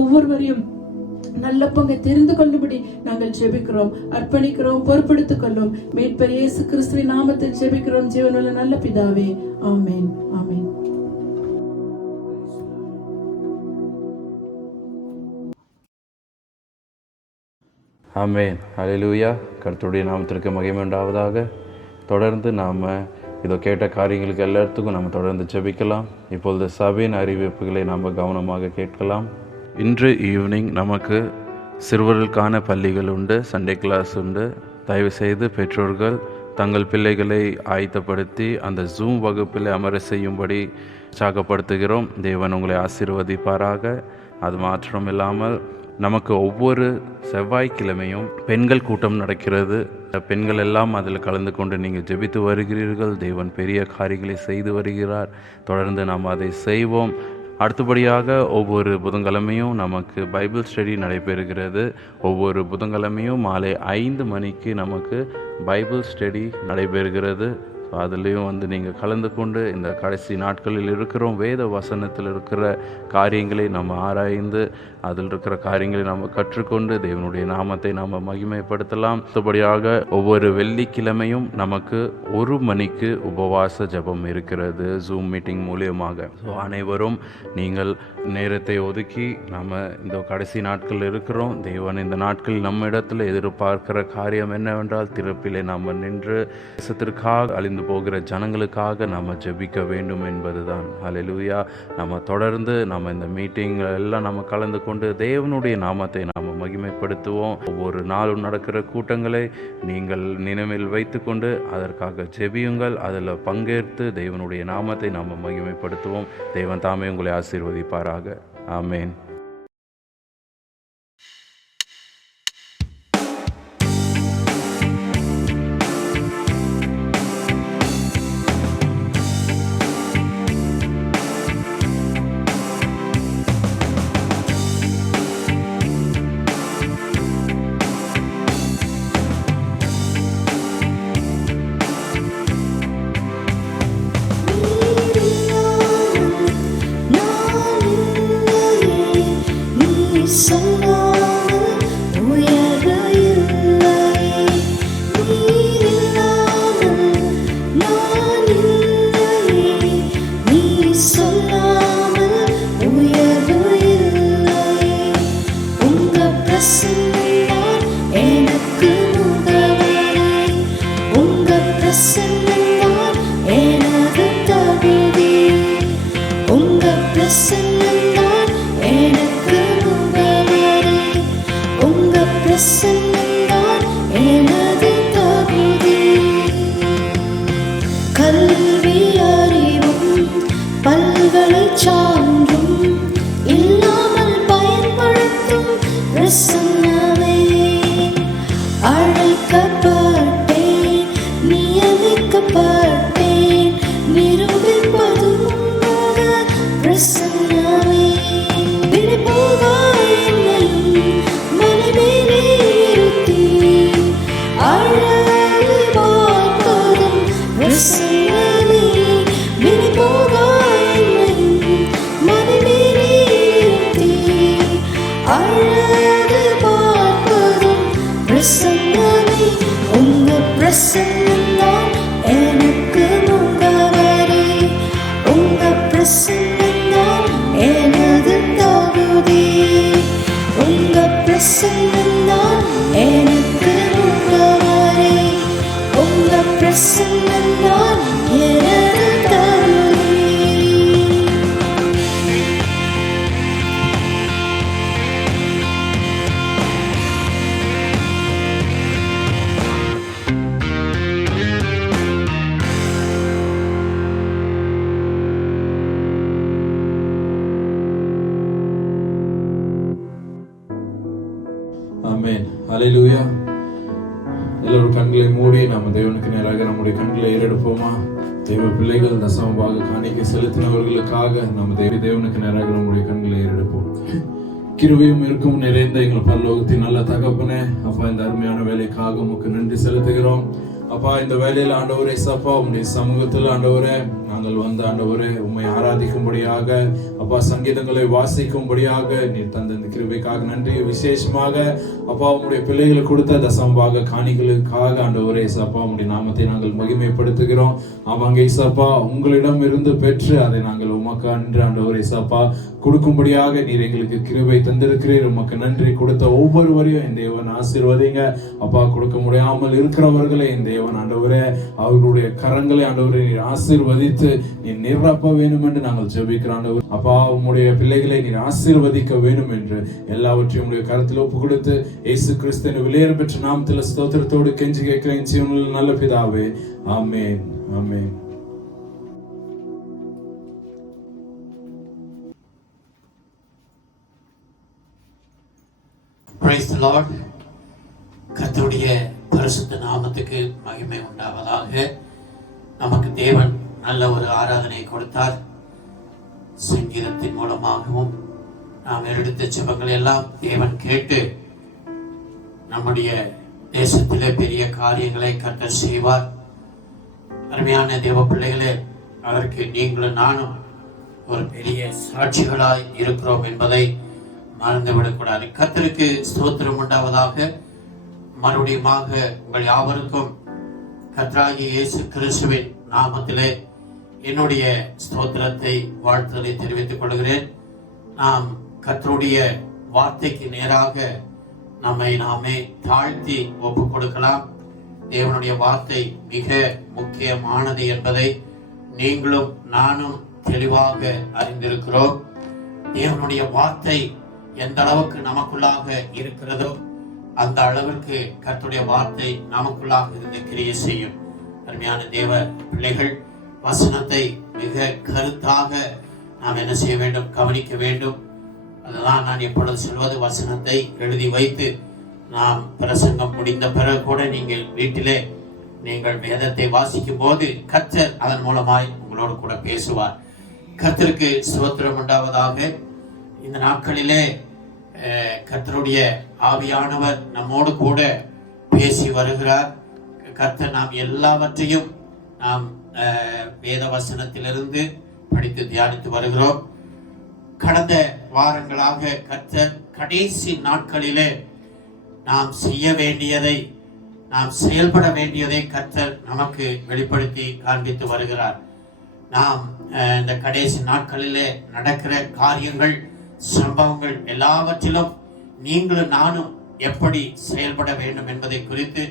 ஒவ்வொருவரையும் நல்ல பங்கை தெரிந்து கொள்ளும்படி நாங்கள் ஜெபிக்கிறோம், அர்ப்பணிக்கிறோம், பொறுப்படுத்திக் கொள்ளும். மீட்பர் இயேசு கிறிஸ்துவின் நாமத்தில் ஜெபிக்கிறோம் ஜீவனுள்ள நல்ல பிதாவே. ஆமென், ஆமென். ஆமென். ஹல்லேலூயா. கர்த்தருடைய நாமத்திற்கு மகிமை உண்டாவதாக. தொடர்ந்து நாம் இதோ கேட்ட காரியங்களுக்கு எல்லாத்துக்கும் நம்ம தொடர்ந்து ஜெபிக்கலாம். இப்பொழுது சபையின் அறிவிப்புகளை நாம் கவனமாக கேட்கலாம். இன்று ஈவினிங் நமக்கு சிறுவர்களுக்கான பள்ளிகள் உண்டு, சண்டே கிளாஸ் உண்டு. தயவுசெய்து பெற்றோர்கள் தங்கள் பிள்ளைகளை ஆயத்தப்படுத்தி அந்த ஜூம் வகுப்பில் அமர செய்யும்படி உற்சாகப்படுத்துகிறோம். தேவன் உங்களை ஆசீர்வதிப்பாராக. அது மாத்திரம் இல்லாமல் நமக்கு ஒவ்வொரு செவ்வாய்க்கிழமையும் பெண்கள் கூட்டம் நடக்கிறது. பெண்கள் எல்லாம் அதில் கலந்து கொண்டு நீங்கள் ஜெபித்து வருகிறீர்கள். தேவன் பெரிய காரியங்களை செய்து வருகிறார். தொடர்ந்து நாம் அதை செய்வோம். அடுத்தபடியாக ஒவ்வொரு புதன்கிழமையும் நமக்கு பைபிள் ஸ்டடி நடைபெறுகிறது. ஒவ்வொரு புதன்கிழமையும் மாலை 5 மணிக்கு நமக்கு பைபிள் ஸ்டடி நடைபெறுகிறது. அதுலேயும் நீங்கள் கலந்து கொண்டு இந்த கடைசி நாட்களில் இருக்கிறோம். வேத வசனத்தில் இருக்கிற காரியங்களை நம்ம ஆராய்ந்து அதில் இருக்கிற காரியங்களை நம்ம கற்றுக்கொண்டு தேவனுடைய நாமத்தை நம்ம மகிமைப்படுத்தலாம். மற்றபடியாக ஒவ்வொரு வெள்ளிக்கிழமையும் நமக்கு 1 மணிக்கு உபவாச ஜெபம் இருக்கிறது ஜூம் மீட்டிங் மூலியமாக. ஸோ அனைவரும் நீங்கள் நேரத்தை ஒதுக்கி நம்ம இந்த கடைசி நாட்கள் இருக்கிறோம். தேவன் இந்த நாட்களில் நம்ம இடத்துல எதிர்பார்க்கிற காரியம் என்னவென்றால், திறப்பிலே நம்ம நின்று தேசத்திற்காக அழிந்து போகிற ஜனங்களுக்காக நம்ம ஜெபிக்க வேண்டும் என்பதுதான். ஹல்லேலூயா. நம்ம தொடர்ந்து நம்ம இந்த மீட்டிங்கள் எல்லாம் நம்ம கலந்து கொண்டு தேவனுடைய நாமத்தை நாம் மகிமைப்படுத்துவோம். ஒவ்வொரு நாளும் நடக்கிற கூட்டங்களை நீங்கள் நினைவில் வைத்து கொண்டு அதற்காக ஜெபியுங்கள். அதில் பங்கேற்று தேவனுடைய நாமத்தை நாம் மகிமைப்படுத்துவோம். தேவன் தாமே உங்களை ஆசீர்வதிப்பாராக. ஆமேன். ஆமென். ஹல்லேலூயா. எல்லோரும் கண்களை மூடி நாம் தேவனுக்கு நேராக நம்முடைய கண்களை ஏறெடுப்போமா? தேவ பிள்ளைகள் தசமபாக காணிக்கை செலுத்தினவர்களுக்காக நம்ம தேவனுக்கு நேராக நம்முடைய கண்களை ஏறெடுப்போம். கிருபையும் இருக்கும் நிறைந்த எங்கள் பரலோகத்தின் நல்ல தகப்பனே, அப்பா இந்த அருமையான வேலைக்காக உமக்கு நன்றி செலுத்துகிறோம். அப்பா இந்த வேலையில் ஆண்டவரே சப்பா உம்முடைய சமூகத்தில் ஆண்டவரே நாங்கள் வந்து ஆண்டவரே உம்மை ஆராதிக்கும்படியாக அப்பா சங்கீதங்களை வாசிக்கும்படியாக நீர் தந்த இந்த கிருபைக்காக நன்றி. விசேஷமாக அப்பா உம்முடைய பிள்ளைகளுக்கு கொடுத்த தசமபாக காணிகளுக்காக ஆண்டவரே சப்பா உம்முடைய நாமத்தை நாங்கள் மகிமைப்படுத்துகிறோம். ஆமாங்க சப்பா உங்களிடம் இருந்து பெற்று அதை நாங்கள் உமக்கு அன்று ஆண்டவரே சப்பா கொடுக்கும்படியாக நீர் எங்களுக்கு கிருபை தந்திருக்கிறீர். உமக்கு நன்றி. கொடுத்த ஒவ்வொருவரையும் இந்த தேவன் ஆசீர்வதிங்க. அப்பா கொடுக்க முடியாமல் இருக்கிறவர்களை இந்த தேவன் ஆண்டவரே அவர்களுடைய கரங்களை ஆண்டவரை நீர் ஆசீர்வதித்து நீர் நிரப்ப வேண்டும் என்று நாங்கள் ஜெபிக்கிறோம். ஆண்டவர் அப்பா உம்முடைய பிள்ளைகளை நீர் ஆசீர்வதிக்க வேண்டும் என்று எல்லாவற்றையும் உடைய கருத்தில் ஒப்பு கொடுத்து இயேசு கிறிஸ்துவின் விலையேற பெற்ற நாமத்தில் ஸ்தோத்திரத்தோடு கெஞ்சி கேட்கிறேன் ஜீவனுள்ள நல்ல பிதாவே. ஆமென். ஆமென். Praise the Lord. கர்த்தருடைய பரிசுத்த நாமத்துக்கு மகிமை உண்டாவதாக. நமக்கு தேவன் நல்ல ஒரு ஆராதனை கொடுத்தார். சங்கீதத்தின் மூலமாகவும் நாம் எடுத்த ஜெபங்களை எல்லாம் தேவன் கேட்டு நம்முடைய தேசத்திலே பெரிய காரியங்களை கர்த்தர் செய்வார். அருமையான தேவ பிள்ளைகளே, அதற்கு நீங்களும் நானும் ஒரு பெரிய சாட்சிகளாய் இருக்கிறோம் என்பதை மறந்துவிடக்கூடாது. கர்த்தருக்கு ஸ்தோத்திரம் உண்டாவதாக. மறுபடியுமாக உங்கள் யாவருக்கும் கர்த்தராகிய இயேசு கிறிஸ்துவின் நாமத்திலே என்னுடைய ஸ்தோத்திரத்தை, வாழ்த்துதலை தெரிவித்துக் கொள்கிறேன். நாம் கர்த்தருடைய வார்த்தைக்கு நேராக நம்மை நாமே தாழ்த்தி ஒப்புக் கொடுக்கலாம். தேவனுடைய வார்த்தை மிக முக்கியமானது என்பதை நீங்களும் நானும் தெளிவாக அறிந்திருக்கிறோம். தேவனுடைய வார்த்தை எந்த அளவுக்கு நமக்குள்ளாக இருக்கிறதோ அந்த அளவிற்கு கர்த்தருடைய வார்த்தை நமக்குள்ளாக இருந்து கிரியை செய்யும். அருமையான தேவ பிள்ளைகள், வசனத்தை மிக கருத்தாக நாம் என்ன செய்ய வேண்டும்? கவனிக்க வேண்டும். அதுதான் நான் எப்பொழுது சொல்வது, வசனத்தை எழுதி வைத்து நாம் பிரசங்கம் முடிந்த பிறகு கூட நீங்கள் வீட்டிலே நீங்கள் வேதத்தை வாசிக்கும் போது கர்த்தர் அதன் மூலமாய் உங்களோடு கூட பேசுவார். கர்த்தருக்கு ஸ்தோத்திரம் உண்டாவதாக. இந்த நாட்களிலே கர்த்தருடைய ஆவியானவர் நம்மோடு கூட பேசி வருகிறார். கர்த்தர் நாம் எல்லாவற்றையும் நாம் வேத வசனத்திலிருந்து படித்து தியானித்து வருகிறோம். கடந்த வாரங்களாக கர்த்தர் கடைசி நாட்களிலே நாம் செய்ய வேண்டியதை, நாம் செயல்பட வேண்டியதை கர்த்தர் நமக்கு வெளிப்படுத்தி காண்பித்து வருகிறார். நாம் இந்த கடைசி நாட்களிலே நடக்கிற காரியங்கள், சம்பவங்கள் எல்லாவற்றிலும் நீங்களும் நானும் எப்படி செயல்பட வேண்டும் என்பதை குறித்து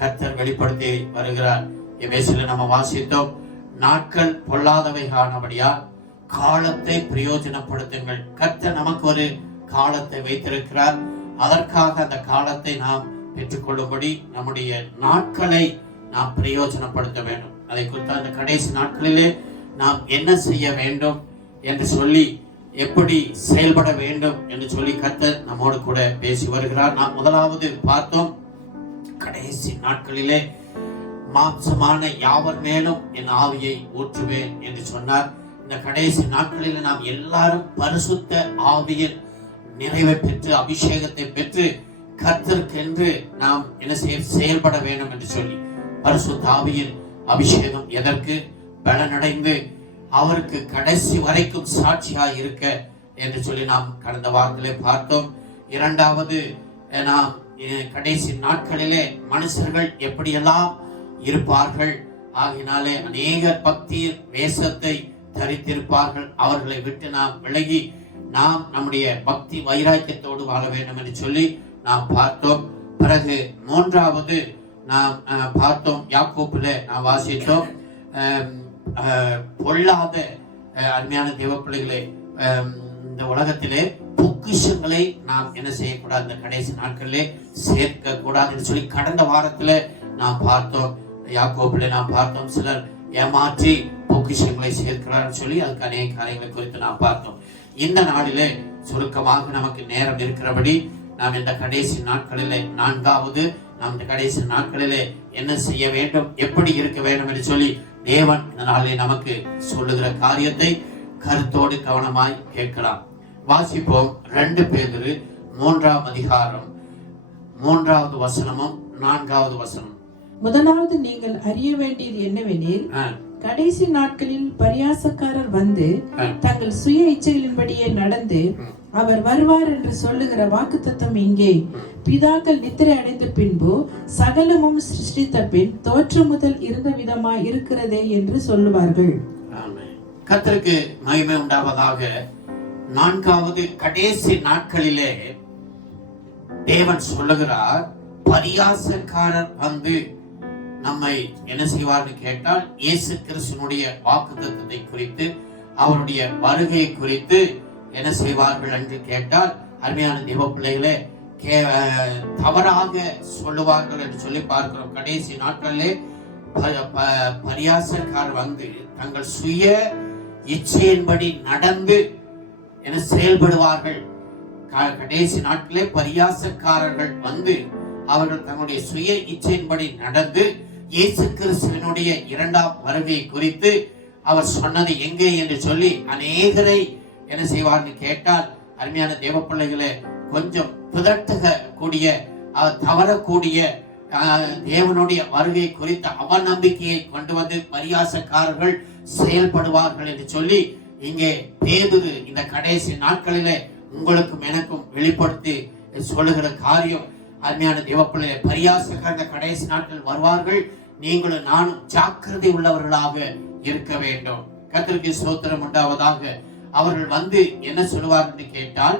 கர்த்தர் வெளிப்படுத்தி வருகிறார். எபேசியரில் நம்ம வாசித்தோம், நாட்கள் பொல்லாதவை காணபடியால் காலத்தை பிரயோஜனப்படுத்துங்கள். கர்த்தர் நமக்கு ஒரு காலத்தை வைத்திருக்கிறார். அதற்காக அந்த காலத்தை நாம் பெற்றுக்கொள்ளும்படி நம்முடைய நாட்களை நாம் பிரயோஜனப்படுத்த வேண்டும். அதை குறித்து அந்த கடைசி நாட்களிலே நாம் என்ன செய்ய வேண்டும் என்று சொல்லி, எப்படி செயல்பட வேண்டும் என்று சொல்லி கர்த்தர் நம்மோடு கூட பேசி வருகிறார். நாம் முதலாவது பார்த்தோம், கடைசி நாட்களிலே மாம்சமான யாவர் மேலும் என் ஆவியை ஊற்றுவேன் என்று சொன்னார். இந்த கடைசி நாட்களில் நாம் எல்லாரும் பரிசுத்த ஆவியின் நிறைவை பெற்று, அபிஷேகத்தை பெற்று கர்த்தருக்கென்று நாம் என்ன செயல்பட வேண்டும் என்று சொல்லி, பரிசுத்த ஆவியின் அபிஷேகம் எதற்கு? பலனடைந்து அவருக்கு கடைசி வரைக்கும் சாட்சியாக இருக்க என்று சொல்லி நாம் கடந்த வாரத்திலே பார்த்தோம். இரண்டாவது, நாம் கடைசி நாட்களிலே மனுஷர்கள் எப்படியெல்லாம் இருப்பார்கள், ஆகினாலே அநேகர் பக்தி வேஷத்தை தரித்திருப்பார்கள். அவர்களை விட்டு நாம் விலகி நாம் நம்முடைய பக்தி வைராக்கியத்தோடு வாழ வேண்டும் என்று சொல்லி நாம் பார்த்தோம். பிறகு மூன்றாவது நாம் பார்த்தோம், யாக்கோபில நாம் வாசித்தோம், பொல்லாத அருமையான தேவ பிள்ளைகளே, இந்த உலகத்திலே பொக்கிஷங்களை நாம் என்ன செய்யக்கூடாது? இந்த கடைசி நாட்களிலே சேர்க்க கூடாது என்று சொல்லி கடந்த வாரத்துல நாம் பார்த்தோம். யாக்கோபில நாம் பார்த்தோம், சிலர் ஏமாற்றி பொக்கிஷங்களை சேர்க்கிறார் சொல்லி அதுக்கு அநேக காரியங்களை குறித்து நாம் பார்த்தோம். இந்த நாளிலே சுருக்கமாக நமக்கு நேரம் இருக்கிறபடி நாம் இந்த கடைசி நாட்களிலே நான்காவது, நாம் இந்த கடைசி நாட்களிலே என்ன செய்ய வேண்டும், எப்படி இருக்க வேண்டும் என்று சொல்லி தேவன் இந்த நாளிலே நமக்கு சொல்லுகிற காரியத்தை கருத்தோடு கவனமாய் கேட்கலாம். வாசிப்போம். 2 பேதுரு 3ஆம் அதிகாரம் 3வது வசனமும் 4வது வசனம். முதலாவது நீங்கள் அறிய வேண்டியது என்னவெனில், கடைசி நாட்களில் பரியாசக்காரர் வந்து தங்கள் சுய இச்சைகளின்படியே நடந்து அவர் வருவார் என்று சொல்லுகிற வாக்குத்தத்தம் இங்கே. பிதாக்கள் நித்திரை அடைந்த பின்பு சகலமும் சிருஷ்டித்த பின் தோற்று முதல் இருந்த விதமாய் இருக்கிறதே என்று சொல்லுவார்கள். கர்த்தருக்கு மகிமை உண்டாவதாக. 4வது, கடைசி நாட்களிலே தேவன் சொல்லுகிறார், பரியாசக்காரர் வந்து நம்மை என்ன செய்வார்னு கேட்டால், இயேசு கிறிஸ்துவினுடைய வாக்குத்தத்தத்தை குறித்து, அவருடைய வருகையை குறித்து என்ன செய்வார்கள் என்று கேட்டால், அருமையான தேவ பிள்ளைகளே, தவறாக சொல்லுவார்கள் என்று சொல்லி பார்க்கிறோம். கடைசி நாட்களிலே பரியாசக்காரர் வந்து தங்கள் சுய இச்சையின்படி நடந்து என செயல்படுவார்கள். கடைசி நாட்களே பரியாசக்காரர்கள் வந்து அவர்கள் தங்களுடைய சுய இச்சையின்படி நடந்து இயேசு கிறிஸ்துவினுடைய 2ஆம் வருகை குறித்து அவர் சொன்னது எங்கே என்று சொல்லி அநேகரை என்ன செய்வார்கள் கேட்டால், அருமையான தேவ பிள்ளைகளே, கொஞ்சம் பிதற்றுக கூடிய, தவறக்கூடிய தேவனுடைய வருகை குறித்த அவநம்பிக்கையை கொண்டு வந்து பரியாசக்காரர்கள் செயல்படுவார்கள் என்று சொல்லி இங்கே பேதுரு இந்த கடைசி நாட்களிலே உங்களுக்கும் எனக்கும் வெளிப்படுத்தி சொல்லுகிற காரியம், அருமையான தேவப்பிள்ளையே, பரியாசக்காரங்க கடைசி நாட்கள் வருவார்கள். நீங்களும் நானும் ஜாக்கிரதை உள்ளவர்களாக இருக்க வேண்டும். கர்த்தருக்கு ஸ்தோத்திரம் உண்டாவதாக. அவர்கள் வந்து என்ன சொல்லுவார்கள் என்று கேட்டால்,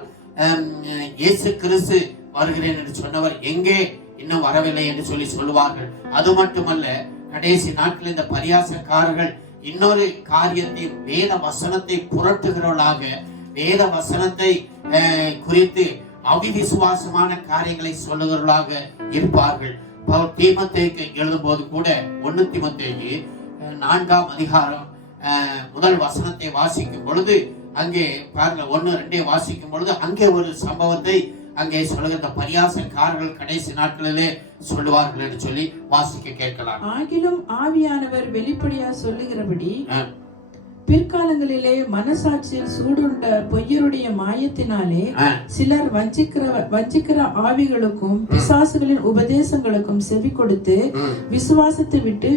இயேசு கிறிஸ்து வருகிறேன் என்று சொன்னவர் எங்கே, இன்னும் வரவில்லை என்று சொல்லி சொல்லுவார்கள். அது மட்டுமல்ல, கடைசி நாட்களில் இந்த பரியாசக்காரர்கள் இன்னொரு காரியத்தை, வேத வசனத்தை புரட்டுகிறவர்களாக, வேத வசனத்தை குறித்து அவிவிசுவாசமான காரியங்களை சொல்லுகிறவர்களாக இருப்பார்கள். தீமோத்தேயுக்கு எழுதும் போது கூட 1 தீமோத்தேயு 4ஆம் அதிகாரம் முதல் வசனத்தை வாசிக்கும் பொழுது, அங்கே பாருங்க 1-2 வாசிக்கும் பொழுது அங்கே ஒரு சம்பவத்தை அங்கே சொல்லுகிற பரியாசக்காரர்கள் கடைசி நாட்களிலே சொல்லுவார்கள் என்று சொல்லி வாசிக்க கேட்கலாம். ஆகிலும் ஆவியானவர் வெளிப்படையா சொல்லுகிறபடி பிற்காலங்களிலே மனசாட்சியில் சூடுண்ட பொய்யருடைய மாயத்தினாலே சிலர் வஞ்சிக்கிற ஆவிகளுக்கும் பிசாசுகளின் உபதேசங்களுக்கும் செவி கொடுத்து விசுவாசத்தை விட்டு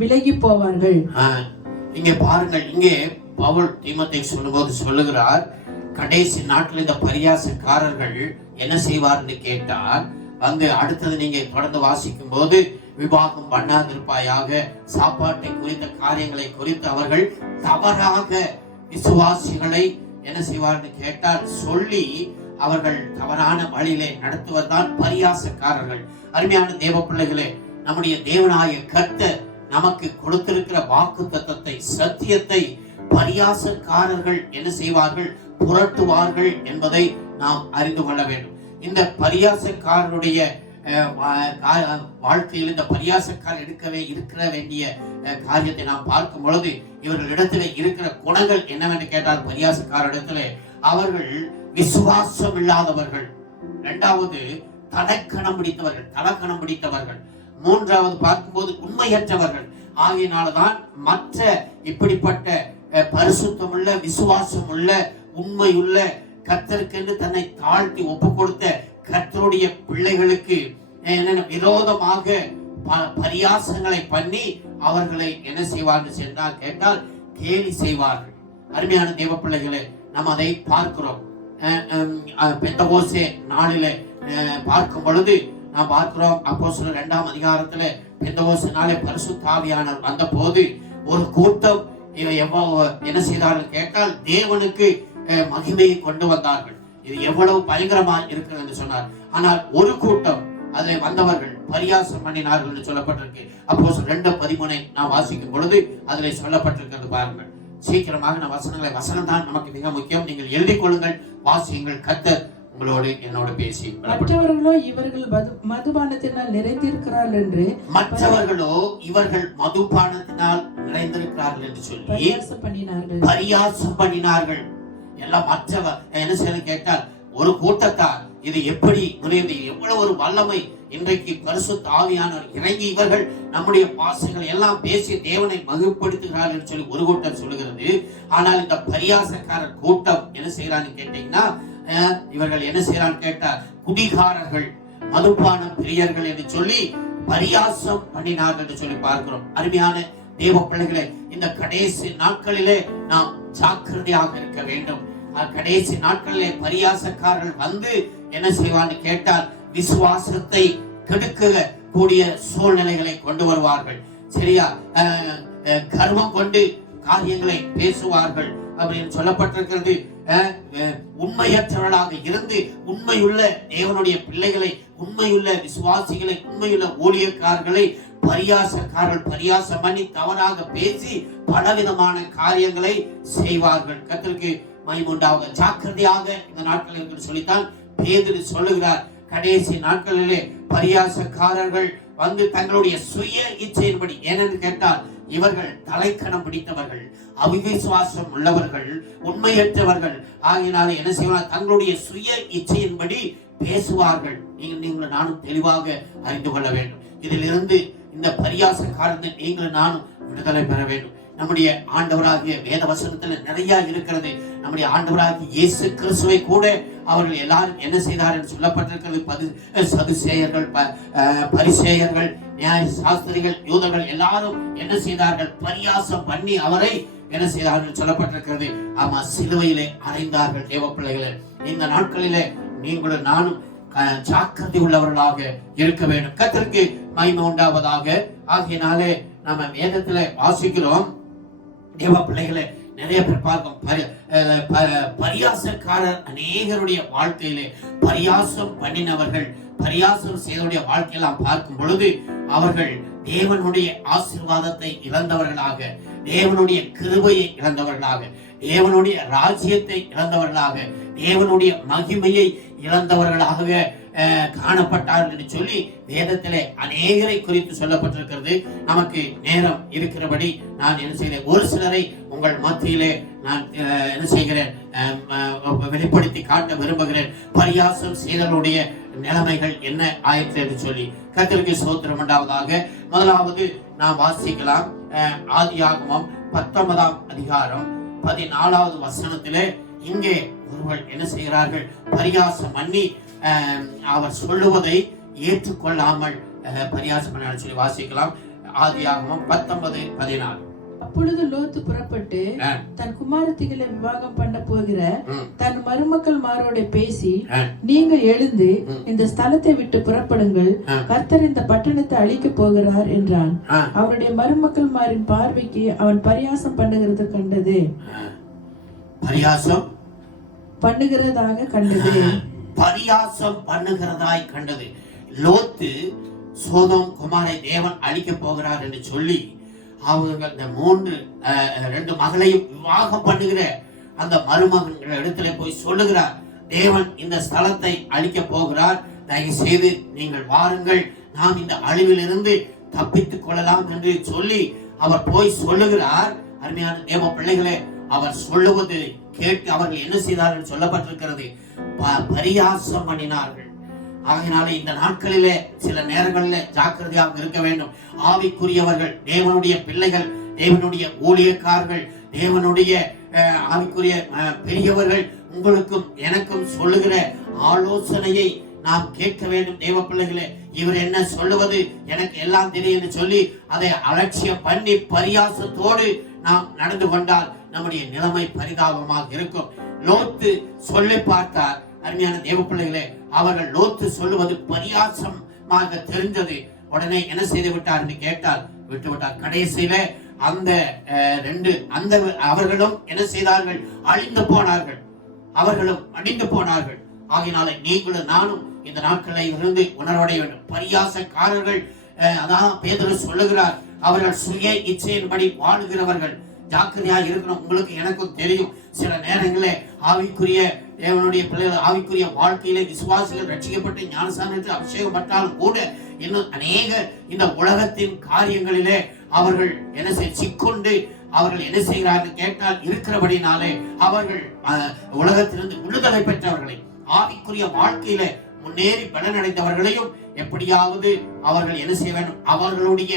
விலகி போவார்கள். இங்கே பாருங்கள், இங்கே பவுல் தீமோத்தேயுக்கு சொல்லும்போது சொல்லுகிறார், கடைசி நாட்டில் இந்த பரியாசக்காரர்கள் என்ன செய்வார்னு கேட்டால், அங்கு அடுத்தது நீங்க தொடர்ந்து வாசிக்கும் போது, விவாகம் பண்ணாதிருப்பாயாக, சாப்பாட்டை குறித்த காரியங்களை குறித்து அவர்கள் தவறாக விசுவாசிகளை என்ன செய்வார்னு கேட்டால் சொல்லி அவர்கள் தவறான வழியிலே நடத்துவதுதான் பரியாசக்காரர்கள். அருமையான தேவ பிள்ளைகளே, நம்முடைய தேவனாய கர்த்தர் நமக்கு கொடுத்திருக்கிற வாக்கு தத்தத்தை, சத்தியத்தை பரியாசக்காரர்கள் என்ன செய்வார்கள், புரட்டுவார்கள் என்பதை நாம் அறிந்து கொள்ள வேண்டும். இந்த பரியாசக்காரருடைய வாழ்க்கையில் இந்த பரியாசக்காரர் இருக்கிற வேண்டிய காரியத்தை நாம் பார்க்கும் பொழுது, இவர்களிடத்தில் இருக்கிற குணங்கள் என்னவென்று கேட்டால், பரியாசக்காரரிடத்தில் அவர்கள் விசுவாசம் இல்லாதவர்கள், இரண்டாவது தலக்கணம் பிடித்தவர்கள், மூன்றாவது பார்க்கும்போது உண்மையற்றவர்கள். ஆகையினால்தான் மற்ற இப்படிப்பட்ட பரிசுத்தமுள்ள, விசுவாசம் உள்ள, உண்மையுள்ள, கர்த்தருக்கென்று தன்னை தாழ்த்தி ஒப்பு கொடுத்த கர்த்தருடைய பிள்ளைகளுக்கு விரோதமாக பரியாசங்களை பண்ணி அவர்களை என்ன செய்வார்கள் சென்றால் கேட்டால் கேலி செய்வார்கள். அருமையான தேவ பிள்ளைகளை, நாம் அதை பார்க்கிறோம். பெந்தகோஸ்தே நாளிலே பார்க்கும் பொழுது நாம் பார்க்கிறோம், அப்போஸ்தலர் 2ஆம் அதிகாரத்துல பெந்தகோஸ்தே நாளே பரிசுத்த ஆவியானவர் வந்த போது ஒரு கூட்டம் என்ன செய்தார்கள் கேட்டால் தேவனுக்கு மகிமையை கொண்டு வந்தார்கள். இது எவ்வளவு பயங்கரமா இருக்கிறது என்று சொன்னார். ஆனால் ஒரு கூட்டம் அதில் வந்தவர்கள் பரியாசம் பண்ணினார்கள் என்று சொல்லப்பட்டிருக்கு. அப்போஸ்தலர் 2:13 நாம் வாசிக்கும் பொழுது அதில் சொல்லப்பட்டிருக்கிறது பாருங்கள். சீக்கிரமாக வசனம் தான் நமக்கு மிக முக்கியம். நீங்கள் எழுதிக் கொள்ளுங்கள், வாசியுங்கள். கர்த்தர் உங்களோடு என்னோடு பேசி, மற்றவர்களோ இவர்கள் மதுபானத்தினால் நிறைந்திருக்கிறார்கள் என்று, மற்றவர்களோ இவர்கள் மதுபானத்தினால் நிறைந்திருக்கிறார்கள் என்று சொல்லி பரியாசம் பண்ணினார்கள். எல்லாம் மற்றவர் என்ன செய்ய கேட்டால், ஒரு கூட்டத்தார் இது எப்படி நுழைந்து, எவ்வளவு ஒரு வல்லமை இன்றைக்கு பரிசுத்த ஆவியானவர் இறங்கி இவர்கள் நம்முடைய பாசங்களை எல்லாம் பேசி தேவனை மகிழ்ப்படுத்துகிறார்கள் என்று சொல்லி ஒரு கூட்டம் சொல்லுகிறது. ஆனால் இந்த பரியாசக்காரர் கூட்டம் என்ன செய்யறான்னு கேட்டீங்கன்னா, இவர்கள் என்ன செய்யறான்னு கேட்டா குடிகாரர்கள், மதுபான பிரியர்கள் என்று சொல்லி பரியாசம் பண்ணினார்கள் என்று சொல்லி பார்க்கிறோம். அருமையான தேவ பிள்ளைகளே, இந்த கடைசி நாட்களிலே நாம் ஜாக்கிரதையாக இருக்க வேண்டும். கடைசி நாட்களிலே பரியாசக்காரர்கள் வந்து என்ன செய்வான்னு கேட்டால் விசுவாசத்தை கெடுக்க கூடிய சூழ்நிலைகளை கொண்டு வருவார்கள். சரியா? கர்மம் கொண்டு காரியங்களை பேசுவார்கள் அப்படின்னு சொல்லப்பட்டிருக்கிறது. உண்மையற்றவர்களாக இருந்து உண்மையுள்ள தேவனுடைய பிள்ளைகளை, உண்மையுள்ள விசுவாசிகளை, உண்மையுள்ள ஊழியக்காரர்களை பரியாசக்காரர்கள் பரியாசம் பண்ணி தவறாக பேசி பலவிதமான காரியங்களை செய்வார்கள். கர்த்தருக்கு மகிமை உண்டாக. ஜாக்கிரதையாக இந்த நாட்களில் என்று சொல்லித்தான் பேதுரு சொல்லுகிறார். கடைசி நாட்களிலே பரியாசக்காரர்கள் வந்து தங்களுடைய சுய இச்சையின்படி, ஏனென்று கேட்டால் இவர்கள் தலைக்கணம் பிடித்தவர்கள், அவிசுவாசம் உள்ளவர்கள், உண்மையற்றவர்கள். ஆகினால என்ன செய்வார்கள், தங்களுடைய சுய இச்சையின்படி பேசுவார்கள். நீங்கள் நானும் தெளிவாக அறிந்து கொள்ள வேண்டும். இதிலிருந்து இந்த பரியாசக்காரர்கள் நீங்களும் நானும் விடுதலை பெற வேண்டும். நம்முடைய ஆண்டவராகிய வேத வசனத்துல நிறைய இருக்கிறது. நம்முடைய ஆண்டவராகிய இயேசு கிறிஸ்துவை கூட அவர்கள் எல்லாரும் என்ன செய்தார் என்று சொல்லப்பட்டிருக்கிறது. சதுசேயர்கள், பரிசேயர்கள், நியாய சாஸ்திரிகள், யூதர்கள் எல்லாரும் என்ன செய்தார்கள்? பரியாசம் பண்ணி அவரை என்ன செய்தார்கள் சொல்லப்பட்டிருக்கிறது. ஆமா, சிலுவையிலே அறைந்தார்கள். தேவ பிள்ளைகளே, இந்த நாட்களிலே நீங்களும் நானும் ஜாக்கிரதை உள்ளவர்களாக இருக்க வேண்டும். கர்த்தருக்கு மகிமை உண்டாவதாக. ஆகையினாலே நம்ம வேதத்துல வாசிக்கிறோம், தேவ பிள்ளைகளை நிறைய பேர் பார்க்கும். பரியாசக்காரர் அநேகருடைய வாழ்க்கையிலே பரியாசம் பண்ணினவர்கள், பரியாசம் செய்தவருடைய வாழ்க்கையெல்லாம் பார்க்கும் பொழுது அவர்கள் தேவனுடைய ஆசீர்வாதத்தை இழந்தவர்களாக, தேவனுடைய கிருபையை இழந்தவர்களாக, தேவனுடைய ராஜ்யத்தை இழந்தவர்களாக, தேவனுடைய மகிமையை இழந்தவர்களாக காணப்பட்டார்கள் என்று சொல்லி வேதத்திலே அநேகரை குறித்து சொல்லப்பட்டிருக்கிறது. நமக்கு நேரம் இருக்கிறபடி நான் என்ன செய்கிறேன், ஒரு சிலரை உங்கள் மத்தியிலே நான் என்ன செய்கிறேன், வெளிப்படுத்தி காட்ட விரும்புகிறேன். பரியாசம் செய்தவருடைய நிலைமைகள் என்ன ஆயிற்று என்று சொல்லி கர்த்தருக்கு ஸ்தோத்திரம் உண்டாவதாக. முதலாவது நாம் வாசிக்கலாம். ஆதியாகமம் 19ஆம் அதிகாரம் 14வது வசனத்திலே இங்கே ஒருவர் என்ன செய்கிறார்கள், பரியாசம் பண்ணி அவர் சொல்லுவதை ஏற்றுக்கொள்ளாமல் பரியாசம் பண்ண சொல்லி வாசிக்கலாம். ஆதியாகமம் 19:14. அப்பொழுது லோத்து புறப்பட்டு தன் குமாரத்திகளை விவாகம் பண்ண போகிற தன் மருமக்கள் மாரோட பேசி, நீங்கள் எழுந்து இந்த ஸ்தலத்தை விட்டு புறப்படுங்கள், கர்த்தர் இந்த பட்டணத்தை அழிக்க போகிறார் என்றான். அவருடைய மருமக்கள் மாரின் பார்வைக்கு அவன் பரியாசம் பண்ணுகிறது கண்டது. பரியாசம் பண்ணுகிறதாக கண்டது. பரியாசம் பண்ணுகிறதாய் கண்டது. லோத்து சோதோம் குமாரை தேவன் அழிக்க போகிறார் என்று சொல்லி அவர்கள் இந்த ரெண்டு மகளையும் விவாகம் பண்ணுகிற அந்த மருமகன்கள் இடத்துல போய் சொல்லுகிறார், தேவன் இந்த ஸ்தலத்தை அழிக்க போகிறார், தயவு செய்து நீங்கள் வாருங்கள், நாம் இந்த அழிவிலிருந்து தப்பித்துக் கொள்ளலாம் என்று சொல்லி அவர் போய் சொல்லுகிறார். அருமையான தேவ பிள்ளைகளே, அவர் சொல்லுவது கேட்டு அவர்கள் என்ன செய்தார்கள் சொல்லப்பட்டிருக்கிறது, பரியாசம் பண்ணினார்கள். ஆகையினாலே இந்த நாட்களிலே சில நேரங்களிலே ஜாக்கிரதையாக இருக்க வேண்டும். ஆவிக்குரியவர்கள், தேவனுடைய பிள்ளைகள், தேவனுடைய ஊழியக்காரர்கள், தேவனுடைய ஆவிக்குரிய பெரியவர்கள் உங்களுக்கும் எனக்கும் சொல்லுகிற ஆலோசனையை நாம் கேட்க வேண்டும். தேவ பிள்ளைகளே, இவர் என்ன சொல்லுவது, எனக்கு எல்லாம் தெரியும் என்று சொல்லி அதை அலட்சியம் பண்ணி பரியாசத்தோடு நாம் நடந்து கொண்டால் நம்முடைய நிலைமை பரிதாபமாக இருக்கும். லோத்து சொல்லி பார்த்தார். அருமையான தேவ பிள்ளைகளே, அவர்கள் லோத்து சொல்லுவது பரியாசமாக தெரிந்தது. உடனே என்ன செய்து விட்டார் என்று கேட்டால் விட்டு விட்டார். கடைசியில அந்த அவர்களும் என்ன செய்தார்கள், அழிந்து போனார்கள். அவர்களும் அழிந்து போனார்கள். ஆகினாலே நீங்களும் நானும் இந்த நாட்களை இருந்து உணர்வடைய வேண்டும். பரியாசக்காரர்கள், அதான் பேதுரு சொல்லுகிறார், அவர்கள் சுய இச்சையின்படி வாழ்கிறவர்கள். ஜாக்கிரதையா இருக்கணும். உங்களுக்கு எனக்கும் தெரியும், சில நேரங்களே ஆவிக்குரிய தேவனுடைய பிள்ளைகள் ஆவிக்குரிய வாழ்க்கையிலே விசுவாசிகள் ரட்சிக்கப்பட்டு ஞானஸ்நானத்தில் அபிஷேகப்பட்டாலும் கூட இன்னும் அநேக இந்த உலகத்தின் காரியங்களிலே அவர்கள் என்ன சிக்கொண்டு அவர்கள் என்ன செய்கிறார்கள் கேட்டால் இருக்கிறபடினாலே அவர்கள் உலகத்திலிருந்து விடுதலை பெற்றவர்களை, ஆவிக்குரிய வாழ்க்கையில முன்னேறி பலனடைந்தவர்களையும் எப்படியாவது அவர்கள் என்ன செய்ய வேண்டும், அவர்களுடைய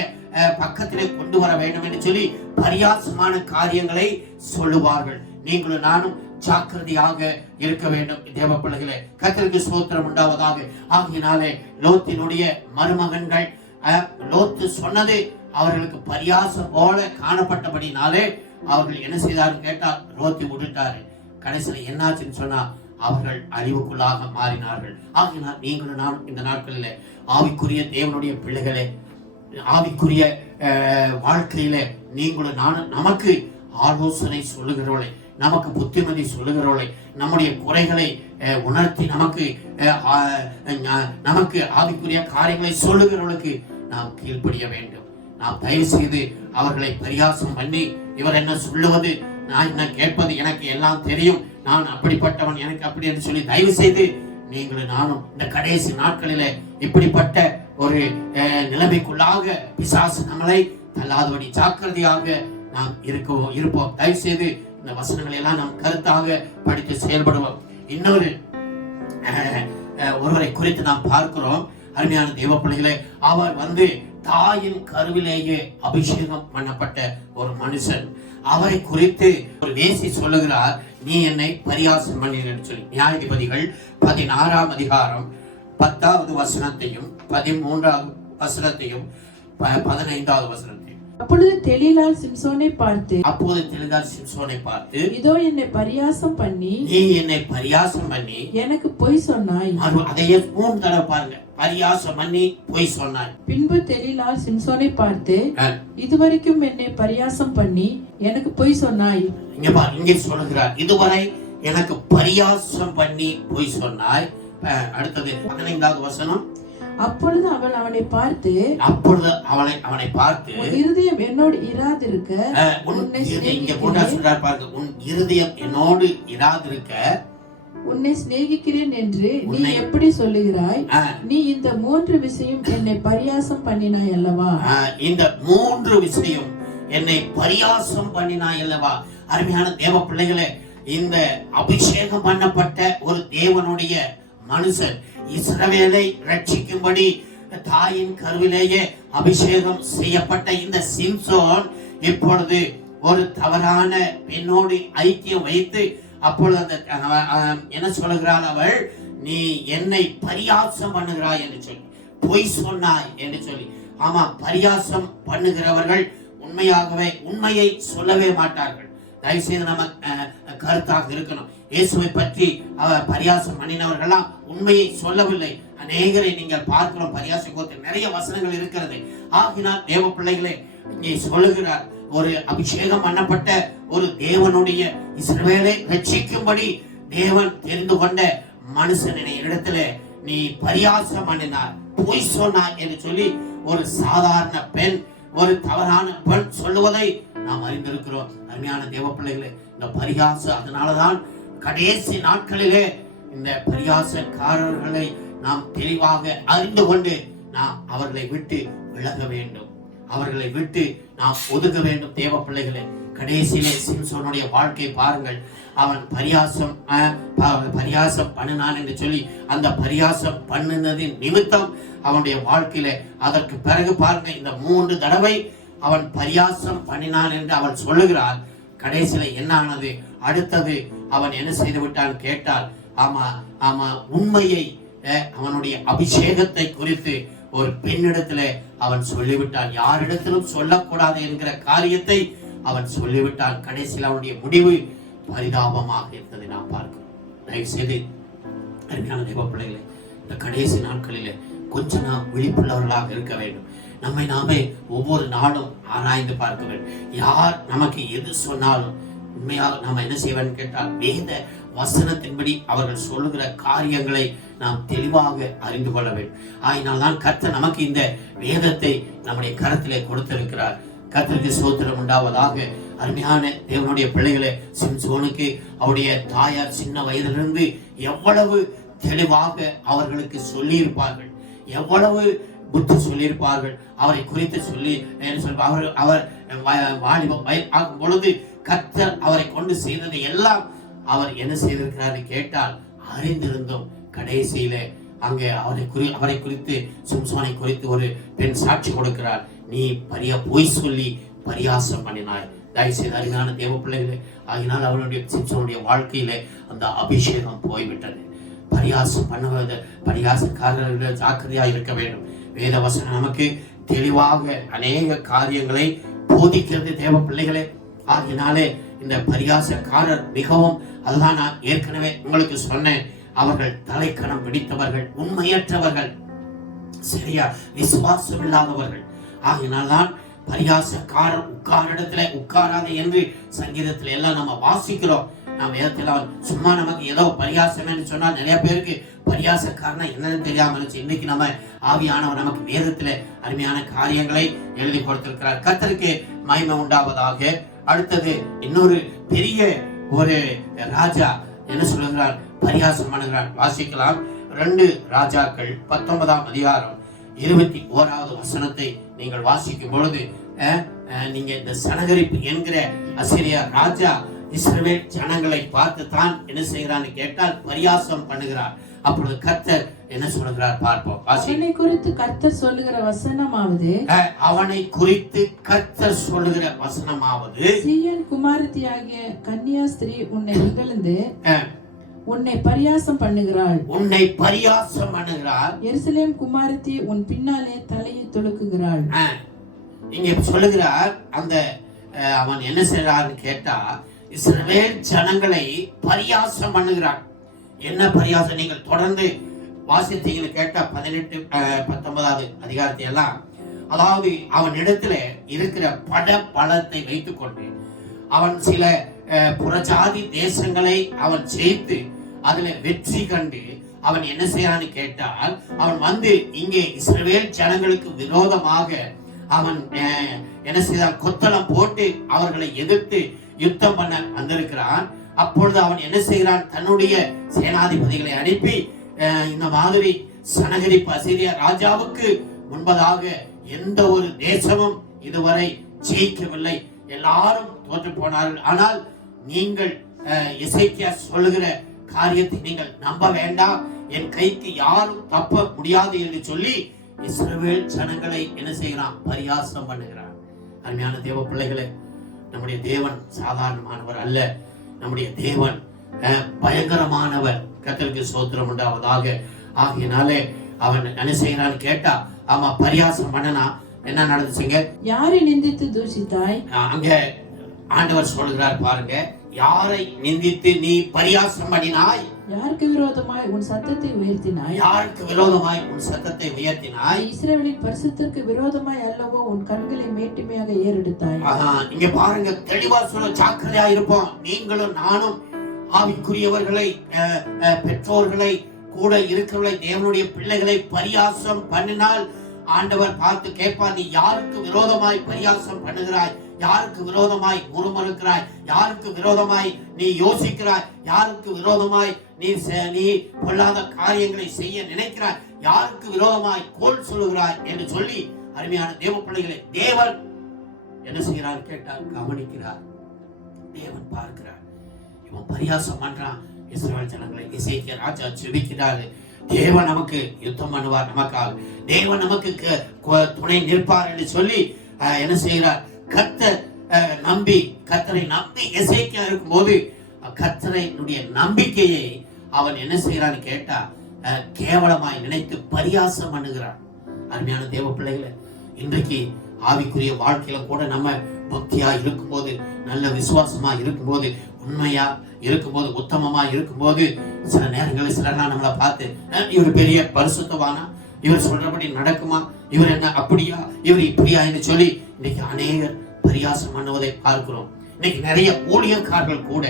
பக்கத்திலே கொண்டு வர வேண்டும் என்று சொல்லி பரியாசமான காரியங்களை சொல்லுவார்கள். நீங்களும் நானும் ஜாக்கிரதையாக இருக்க வேண்டும். தேவ பிள்ளைகளே, கர்த்தருக்கு ஸ்தோத்திரம் உண்டாவதாக. ஆகினாலே லோத்தினுடைய மருமகன்கள் லோத்து சொன்னது அவர்களுக்கு பரியாசம் போல காணப்பட்டபடினாலே அவர்கள் என்ன செய்தார்கள் கேட்டால் ரோத்தி விட்டுட்டாரு. கடைசியில் என்னாச்சுன்னு சொன்னா அவர்கள் அழிவுக்குள்ளாக மாறினார்கள். ஆகினால் நீங்களும் நானும் இந்த நாட்களிலே ஆவிக்குரிய தேவனுடைய பிள்ளைகளே, ஆவிக்குரிய வாழ்க்கையில நீங்களும் நானும் நமக்கு ஆலோசனை சொல்லுகிறவளை, நமக்கு புத்திமதி சொல்லுகிறவளை, நம்முடைய குறைகளை உணர்த்தி நமக்கு ஆவிக்குரிய காரியங்களை சொல்லுகிறவளுக்கு நாம் கீழ்ப்படிய வேண்டும். நாம் தயவு செய்து அவர்களை பரியாசம் பண்ணி இவர் என்ன சொல்லுவது, நான் என்ன கேட்பது, எனக்கு எல்லாம் தெரியும், நான் அப்படிப்பட்டவன், எனக்கு அப்படி என்று சொல்லி தயவு செய்து நீங்களும் நானும் இந்த கடைசி நாட்களில இப்படிப்பட்ட ஒரு நிலைமைக்குள்ளாக பிசாசு நம்மளை தள்ளாதபடி ஜாக்கிரதையாக நாம் இருப்போம். தயவு செய்து இந்த வசனங்களை எல்லாம் நாம் கருத்தாக படித்து செயல்படுவோம். இன்னொரு ஒருவரை குறித்து நாம் பார்க்கிறோம். அருமையான தேவ பிள்ளைகளே, அவர் தாயின் கருவிலேயே அபிஷேகம் பண்ணப்பட்ட ஒரு மனுஷன். அவரை குறித்து ஒரு வேசி சொல்லுகிறார், நீ என்னை பரியாசம் பண்ணினு சொல்லி. நியாயாதிபதிகள் 16ஆம் அதிகாரம் 10வது வசனத்தையும் 13வது வசனத்தையும் 15வது வசனத்தையும். அப்பொழுது தெலீலாள் சிம்சோனை பார்த்து, இதோ என்னை பரியாசம் பண்ணி, நீ என்னை பரியாசம் பண்ணி எனக்கு பொய் சொன்னாய். அதையே 3 தடவை பாருங்க, பரியாசம் பண்ணி பொய் சொன்னாய். பின்பு தெலீலாள் சிம்சோனை பார்த்து, இதுவரைக்கும் என்னை பரியாசம் பண்ணி எனக்கு பொய் சொன்னாய். இங்க பாரு, இங்கே சொல்லுகிறார், இதுவரை எனக்கு பரியாசம் பண்ணி பொய் சொன்னாய். அடுத்தது 15வது வசனம். அப்பொழுது அவனை பார்த்து, உன் இருதயம் என்னோடு இராதிருக்க, உன்னை சிநேகிக்கிறேன் என்று நீ எப்படி சொல்லுகிறாய்? நீ இந்த 3 விஷயம் என்னை பரியாசம் பண்ணினாய் அல்லவா? இந்த 3 விஷயம் என்னை பரியாசம் பண்ணினாய் அல்லவா? அருமையான தேவ பிள்ளைகளே, இந்த அபிஷேகம் பண்ணப்பட்ட ஒரு தேவனுடைய மனுஷன் இஸ்ரவேலை ரட்சிக்கும்படி தாயின் கருவிலேயே அபிஷேகம் செய்யப்பட்ட இந்த சிம்சோன் இப்பொழுது ஒரு தவறான பெண்ணோடு ஐக்கியம் வைத்து, அப்பொழுது அந்த என்ன சொல்லுகிறாள் அவள், நீ என்னை பரியாசம் பண்ணுகிறாய் என்று சொல்லி, பொய் சொன்னாய் என்று சொல்லி. ஆமா, பரியாசம் பண்ணுகிறவர்கள் உண்மையாகவே உண்மையை சொல்லவே மாட்டார்கள். தயவுசெய்து நம்ம கருத்தாக இருக்கணும். இயேசுவை பற்றி பரியாசம் பண்ணினவர்கள்லாம் உண்மையை சொல்லவில்லை. அநேகரை நீங்கள் பார்க்கிறோம், பரியாச கோத்தில் நிறைய வசனங்கள் இருக்கிறது. ஆகினால் தேவ பிள்ளைகளே, இங்கே சொல்லுகிறார், ஒரு அபிஷேகம் பண்ணப்பட்ட ஒரு தேவனுடைய இஸ்ரவேலை ரட்சிக்கும்படி தேவன் தெரிந்து கொண்ட மனுஷனின் இடத்துல நீ பரியாசம் பண்ணினார், பொய் சொன்னார் என்று சொல்லி ஒரு சாதாரண பெண், ஒரு தவறான பெண் சொல்லுவதை நாம் அறிந்திருக்கிறோம். அருமையான தேவ பிள்ளைகளே, இந்த பரியாசம், அதனாலதான் கடைசி நாட்களிலே இந்த பரியாசக்காரர்களை நாம் தெளிவாக அறிந்து கொண்டு நாம் அவர்களை விட்டு விலக வேண்டும், அவர்களை விட்டு நாம் ஒதுக்க வேண்டும். தேவ பிள்ளைகளே, கடைசியிலே சிம்சோனுடைய வாழ்க்கை பாருங்கள். அவன் பரியாசம் பண்ணினான் என்று சொல்லி அந்த பரியாசம் பண்ணினதின் நிமித்தம் அவனுடைய வாழ்க்கையில அதற்கு பிறகு பாருங்க, இந்த 3 தடவை அவன் பரியாசம் பண்ணினான் என்று அவன் சொல்லுகிறார். கடைசியில என்ன ஆனது? அடுத்தது அவன் என்ன செய்து விட்டான் கேட்டால், ஆமா உண்மையை, அவனுடைய அபிஷேகத்தை குறித்து ஒரு பெண்ணிடத்திலே அவன் சொல்லிவிட்டான். யாரிடத்திலும் சொல்லக்கூடாது என்கிற காரியத்தை அவன் சொல்லிவிட்டான். கடைசியில் அவனுடைய முடிவு பரிதாபமாக இருந்ததை நாம் பார்க்கிறோம். தயவு செய்து அருமையான தேவ பிள்ளைகளே, இந்த கடைசி நாட்களிலே கொஞ்சம் நாம் விழிப்புள்ளவர்களாக இருக்க வேண்டும். நம்மை நாமே ஒவ்வொரு நாளும் ஆராய்ந்து பார்க்க வேண்டும். யார் நமக்கு எது சொன்னாலும் உண்மையாக நாம் என்ன செய்வோம் கேட்டால், வேத வசனத்தின்படி அவர்கள் சொல்லுகிற காரியங்களை நாம் தெளிவாக அறிந்து கொள்ள வேண்டும். ஆயினால் தான் கர்த்தர் நமக்கு இந்த வேதத்தை நம்முடைய கரத்திலே கொடுத்திருக்கிறார். கர்த்தருக்கு ஸ்தோத்திரம் உண்டாவதாக. அருமையான தேவனுடைய பிள்ளைகளே, சிம்சோனுக்கு அவருடைய தாயார் சின்ன வயதிலிருந்து எவ்வளவு தெளிவாக அவர்களுக்கு சொல்லி இருப்பார்கள், எவ்வளவு புத்தி சொல்லியிருப்பார்கள். அவரை குறித்து சொல்லி அவர் வாலிபம் ஆகும் பொழுது கர்த்தர் அவரை கொண்டு செய்ததை எல்லாம் அவர் என்ன செய்திருக்கிறார் கேட்டால் அறிந்திருந்தோம். கடைசியில அங்கே அவரை குறித்து, சிம்சோனை குறித்து ஒரு பெண் சாட்சி கொடுக்கிறார். நீ பொய் சொல்லி பரியாசம் பண்ணினாய். தயவுசெய்து அருமையான தேவ பிள்ளைகளே, ஆகினால் அவருடைய சிம்சோனுடைய வாழ்க்கையில அந்த அபிஷேகம் போய்விட்டது. பரியாசம் பண்ணுவது, பரியாசக்காரர்கள் ஜாக்கிரதையா இருக்க வேண்டும். வேதவசனம் நமக்கு தெளிவாக அநேக காரியங்களை போதிக்கிறது தேவ பிள்ளைகளே. ஆகினாலே இந்த பரியாசக்காரர் மிகவும், அதுதான் நான் ஏற்கனவே உங்களுக்கு சொன்னேன், அவர்கள் தலைக்கணம் பிடித்தவர்கள், உண்மையற்றவர்கள், சரியா விசுவாசம் இல்லாதவர்கள். ஆகினால்தான் பரியாசக்காரர் உட்காரிடத்துல உட்காராது என்று சங்கீதத்துல எல்லாம் நம்ம வாசிக்கிறோம். நாம் வேதத்துல சும்மா நமக்கு ஏதோ பரியாசம் சொன்னா நிறைய பேருக்கு பரியாசக்காரனா என்னன்னு தெரியாம இருந்துச்சு. இன்னைக்கு நம்ம ஆவியானவர் நமக்கு வேதத்துல அருமையான காரியங்களை எழுதி கொடுத்திருக்கிறார். கர்த்தருக்கு மகிமை உண்டாவதாக. அடுத்தது இன்னொரு பெரிய ஒரு ராஜா என்ன சொல்லுகிறார், பரியாசம் பண்ணுகிறார். வாசிக்கலாம். 2 ராஜாக்கள் 19ஆம் அதிகாரம் 21வது வசனத்தை நீங்கள் வாசிக்கும் பொழுது, நீங்க இந்த சனகரிப்பு என்கிற அசிரியா ராஜா இஸ்ரவேல் ஜனங்களை பார்த்து தான் என்ன செய்கிறான்னு கேட்டால் பரியாசம் பண்ணுகிறார். அப்பொழுது கர்த்தர் என்ன சொல்லுகிறார் பார்ப்போம். அவனை குறித்து கர்த்தர் சொல்லுகிற வசனமாவது, அவனை குறித்து கர்த்தர் சொல்லுகிற வசனமாவது, சீயோன் குமாரத்தியாகிய கன்னியா ஸ்திரீ உன்னை இகழ்ந்து உன்னை பரியாசம் பண்ணுகிறாள். உன்னை பரியாசம் பண்ணுகிறாள். எருசலேம் குமாரத்தி உன் பின்னாலே தலையை தொழுக்குகிறாள். இங்க சொல்லுகிறார். அந்த அவன் என்ன செய்யறான்னு கேட்டா, இஸ்ரவேல் ஜனங்களை பரியாசம் பண்ணுகிறான். என்ன பரியாசம்? நீங்கள் தொடர்ந்து வாசித்தீங்கன்னு கேட்டா 18, 19 அதிகாரத்தை எல்லாம், அதாவது அவன் இடத்துல இருக்கிற பட பலத்தை வைத்துக் கொண்டு அவன் சில புறஜாதி தேசங்களை அவன் ஜெயித்து அதுல வெற்றி கண்டு அவன் என்ன செய்யறான்னு கேட்டால், அவன் வந்து இங்கே இஸ்ரவேல் ஜனங்களுக்கு விரோதமாக அவன் என்ன செய்தான்? கொத்தளம் போட்டு அவர்களை எதிர்த்து யுத்தம் பண்ண வந்திருக்கிறான். அப்பொழுது அவன் என்ன செய்கிறான்? தன்னுடைய சேனாதிபதிகளை அனுப்பி இந்த மாதிரி சனகரிப்பு அசீரிய ராஜாவுக்கு முன்பதாக எந்த ஒரு தேசமும் இதுவரை ஜெயிக்கவில்லை, எல்லாரும் தோற்று போனார்கள். ஆனால் நீங்கள் எசேக்கியா சொல்லுகிற காரியத்தை நீங்கள் நம்ப வேண்டாம், என் கைக்கு யாரும் தப்ப முடியாது என்று சொல்லி இஸ்ரவேல் ஜனங்களை என்ன செய்கிறான்? பரியாசம் பண்ணுகிறான். அருமையான தேவ பிள்ளைகளே, நம்முடைய தேவன் சாதாரணமானவர் அல்ல. நம்முடைய தேவன் பயங்கரமானவர். கர்த்தருக்கு ஸ்தோத்திரம் உண்டாவதாக. ஆகையினாலே அவன் என்ன செய்யறான்னு கேட்டா, ஆமா பரியாசம் பண்ணனா என்ன நடந்துச்சுங்க? யாரை நிந்தித்து தூஷித்தாய்? அங்க ஆண்டவர் சொல்கிறார் பாருங்க, யாரை நிந்தித்து நீ பரியாசம் பண்ணினாய்? யாருக்கு விரோதமாய் உன் சத்தத்தை உயர்த்தினாய்? யாருக்கு விரோதமாய் உன் சத்தத்தை உயர்த்தினாய்? இஸ்ரவேலின் பரிசுத்தருக்கு விரோதமாய் அல்லவோ உன் கண்களை மேட்டுமையாக ஏறெடுத்தாய். இங்க பாருங்க, தெளிவா சொல்ல ஜாக்கிரதையா இருப்போம். நீங்களும் நானும் ஆவிக்குரியவர்களை, பெற்றோர்களை, கூட இருக்கிறவர்களை, தேவனுடைய பிள்ளைகளை பரியாசம் பண்ணினால் ஆண்டவர் பார்த்து கேட்பார், நீ யாருக்கு விரோதமாய் பரியாசம் பண்ணுகிறாய்? யாருக்கு விரோதமாய் முறுமுறுக்கிறாய்? யாருக்கு விரோதமாய் நீ யோசிக்கிறாய்? யாருக்கு விரோதமாய் நீ பொல்லாத காரியங்களை செய்ய நினைக்கிறாய்? யாருக்கு விரோதமாய் கோல் சொல்லுகிறாய் என்று சொல்லி, அருமையான தேவ பிள்ளைகளை, தேவன் என்ன செய்கிறார் கேட்டால் கவனிக்கிறார். தேவன் பார்க்கிறார். இவன் பரியாசம் பண்றான் இஸ்ரவேல் ஜனங்களை. எசேக்கியா ராஜா ஜெபிக்கிறாரு, தேவன் நமக்கு யுத்தம் பண்ணுவார், நமக்காக தேவன் நமக்கு துணை நிற்பார் என்று சொல்லி என்ன செய்கிறார்? கர்த்தரை நம்பி எசேக்கியா இருக்கும்போது கர்த்தரைனுடைய நம்பிக்கையை அவன் என்ன செய்யறான்னு கேட்டா கேவலமாய் நினைத்து பரியாசம் பண்ணுகிறான். அருமையான தேவ பிள்ளைகளை, இன்றைக்கு ஆவிக்குரிய வாழ்க்கையில கூட நம்ம பக்தியா இருக்கும்போது, நல்ல விசுவாசமா இருக்கும்போது, உண்மையா இருக்கும்போது, உத்தமமா இருக்கும்போது, சில நேரங்களில் சிலர்லாம் நம்மளை பார்த்து, இவர் பெரிய பரிசுத்தவானா, இவர் சொல்றபடி நடக்குமா, இவர் என்ன அப்படியா, இவர் இப்படியா என்று சொல்லி இன்னைக்கு அநேகர் பரியாசம் பண்ணுவதை பார்க்கிறோம். இன்னைக்கு நிறைய ஊழியக்காரர்கள் கூட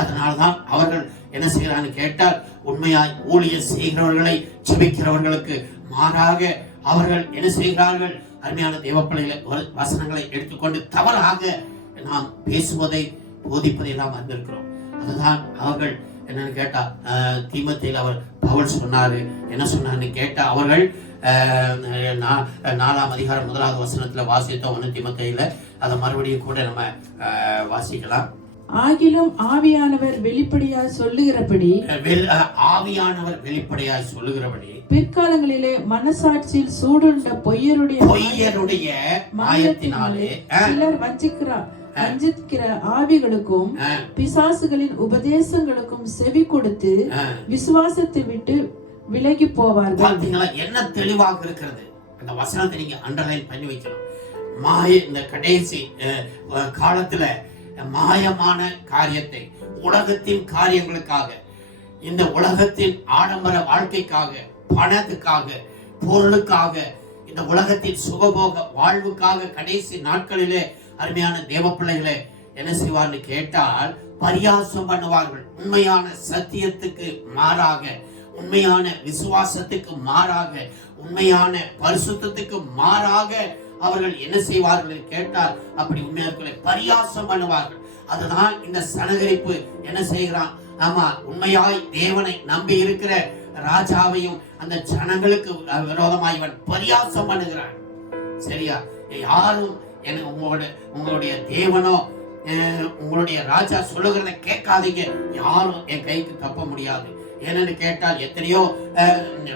அதனால்தான் அவர்கள் என்ன செய்யறான்னு கேட்டால், உண்மையாய் ஊழியர் செய்கிறவர்களை, ஜெபிக்கிறவர்களுக்கு மாறாக அவர்கள் என்ன செய்கிறார்கள்? அருமையான தேவப்பிள்ளைகளை வசனங்களை எடுத்துக்கொண்டு தவறாக நாம் பேசுவதை, போதிப்பதை நாம் அறிந்திருக்கிறோம். அதுதான் அவர்கள் என்னன்னு கேட்டா, தீமோத்தேயுல அவர் பவுல் சொன்னாரு, என்ன சொன்னான்னு கேட்டா, அவர்கள் 4ஆம் அதிகாரம் 1வது வசனத்துல வாசித்தோம் 1 தீமோத்தேயுல. அதை மறுபடியும் கூட நம்ம வாசிக்கலாம். ஆகிலும் ஆவியானவர் வெளிப்படையாய் சொல்லுகிறபடி, ஆவியானவர் வெளிப்படையாய் சொல்லுகிறபடி, பிற்காலங்களிலே மனசாட்சியில் சூடுண்ட பொய்யருடைய மாயத்தினாலே சிலர் வஞ்சிக்கிற ஆவிகளுக்கும் பிசாசுகளின் உபதேசங்களுக்கும் செவி கொடுத்து விசுவாசத்தை விட்டு விலகி போவார்கள். என்ன தெளிவாக இருக்கிறது? அந்த வசனத்தை நீங்க அண்டர்லைன் பண்ணி வைக்கணும். இந்த கடைசி காலத்துல மாயமான காரியத்தை, உலகத்தின் காரியங்களுக்காக, இந்த உலகத்தின் ஆடம்பர வாழ்க்கைக்காக, பணத்துக்காக, பொருளுக்காக, இந்த உலகத்தின் சுகபோக வாழ்வுக்காக கடைசி நாட்களிலே அருமையான தேவ பிள்ளைகளே என்ன செய்வார்னு கேட்டால் பரியாசம் பண்ணுவார்கள். உண்மையான சத்தியத்துக்கு மாறாக, உண்மையான விசுவாசத்துக்கு மாறாக, உண்மையான பரிசுத்தத்துக்கு மாறாக அவர்கள் என்ன செய்வார்கள் கேட்டால் அப்படி உண்மையாக்களை பரியாசம் பண்ணுவார்கள். அதுதான் இந்த சனகரிப்பு என்ன செய்கிறான்? ஆமா, உண்மையாய் தேவனை நம்பி இருக்கிற ராஜாவையும் அந்த ஜனங்களுக்கு விரோதமாய் இவன் பரியாசம் பண்ணுகிறான். சரியா? யாரும் உங்களுடைய தேவனோ உங்களுடைய ராஜா சொல்லுகிறத கேட்காதீங்க. யாரும் என் கைக்கு தப்ப முடியாது. ஏனென்று கேட்டால் எத்தனையோ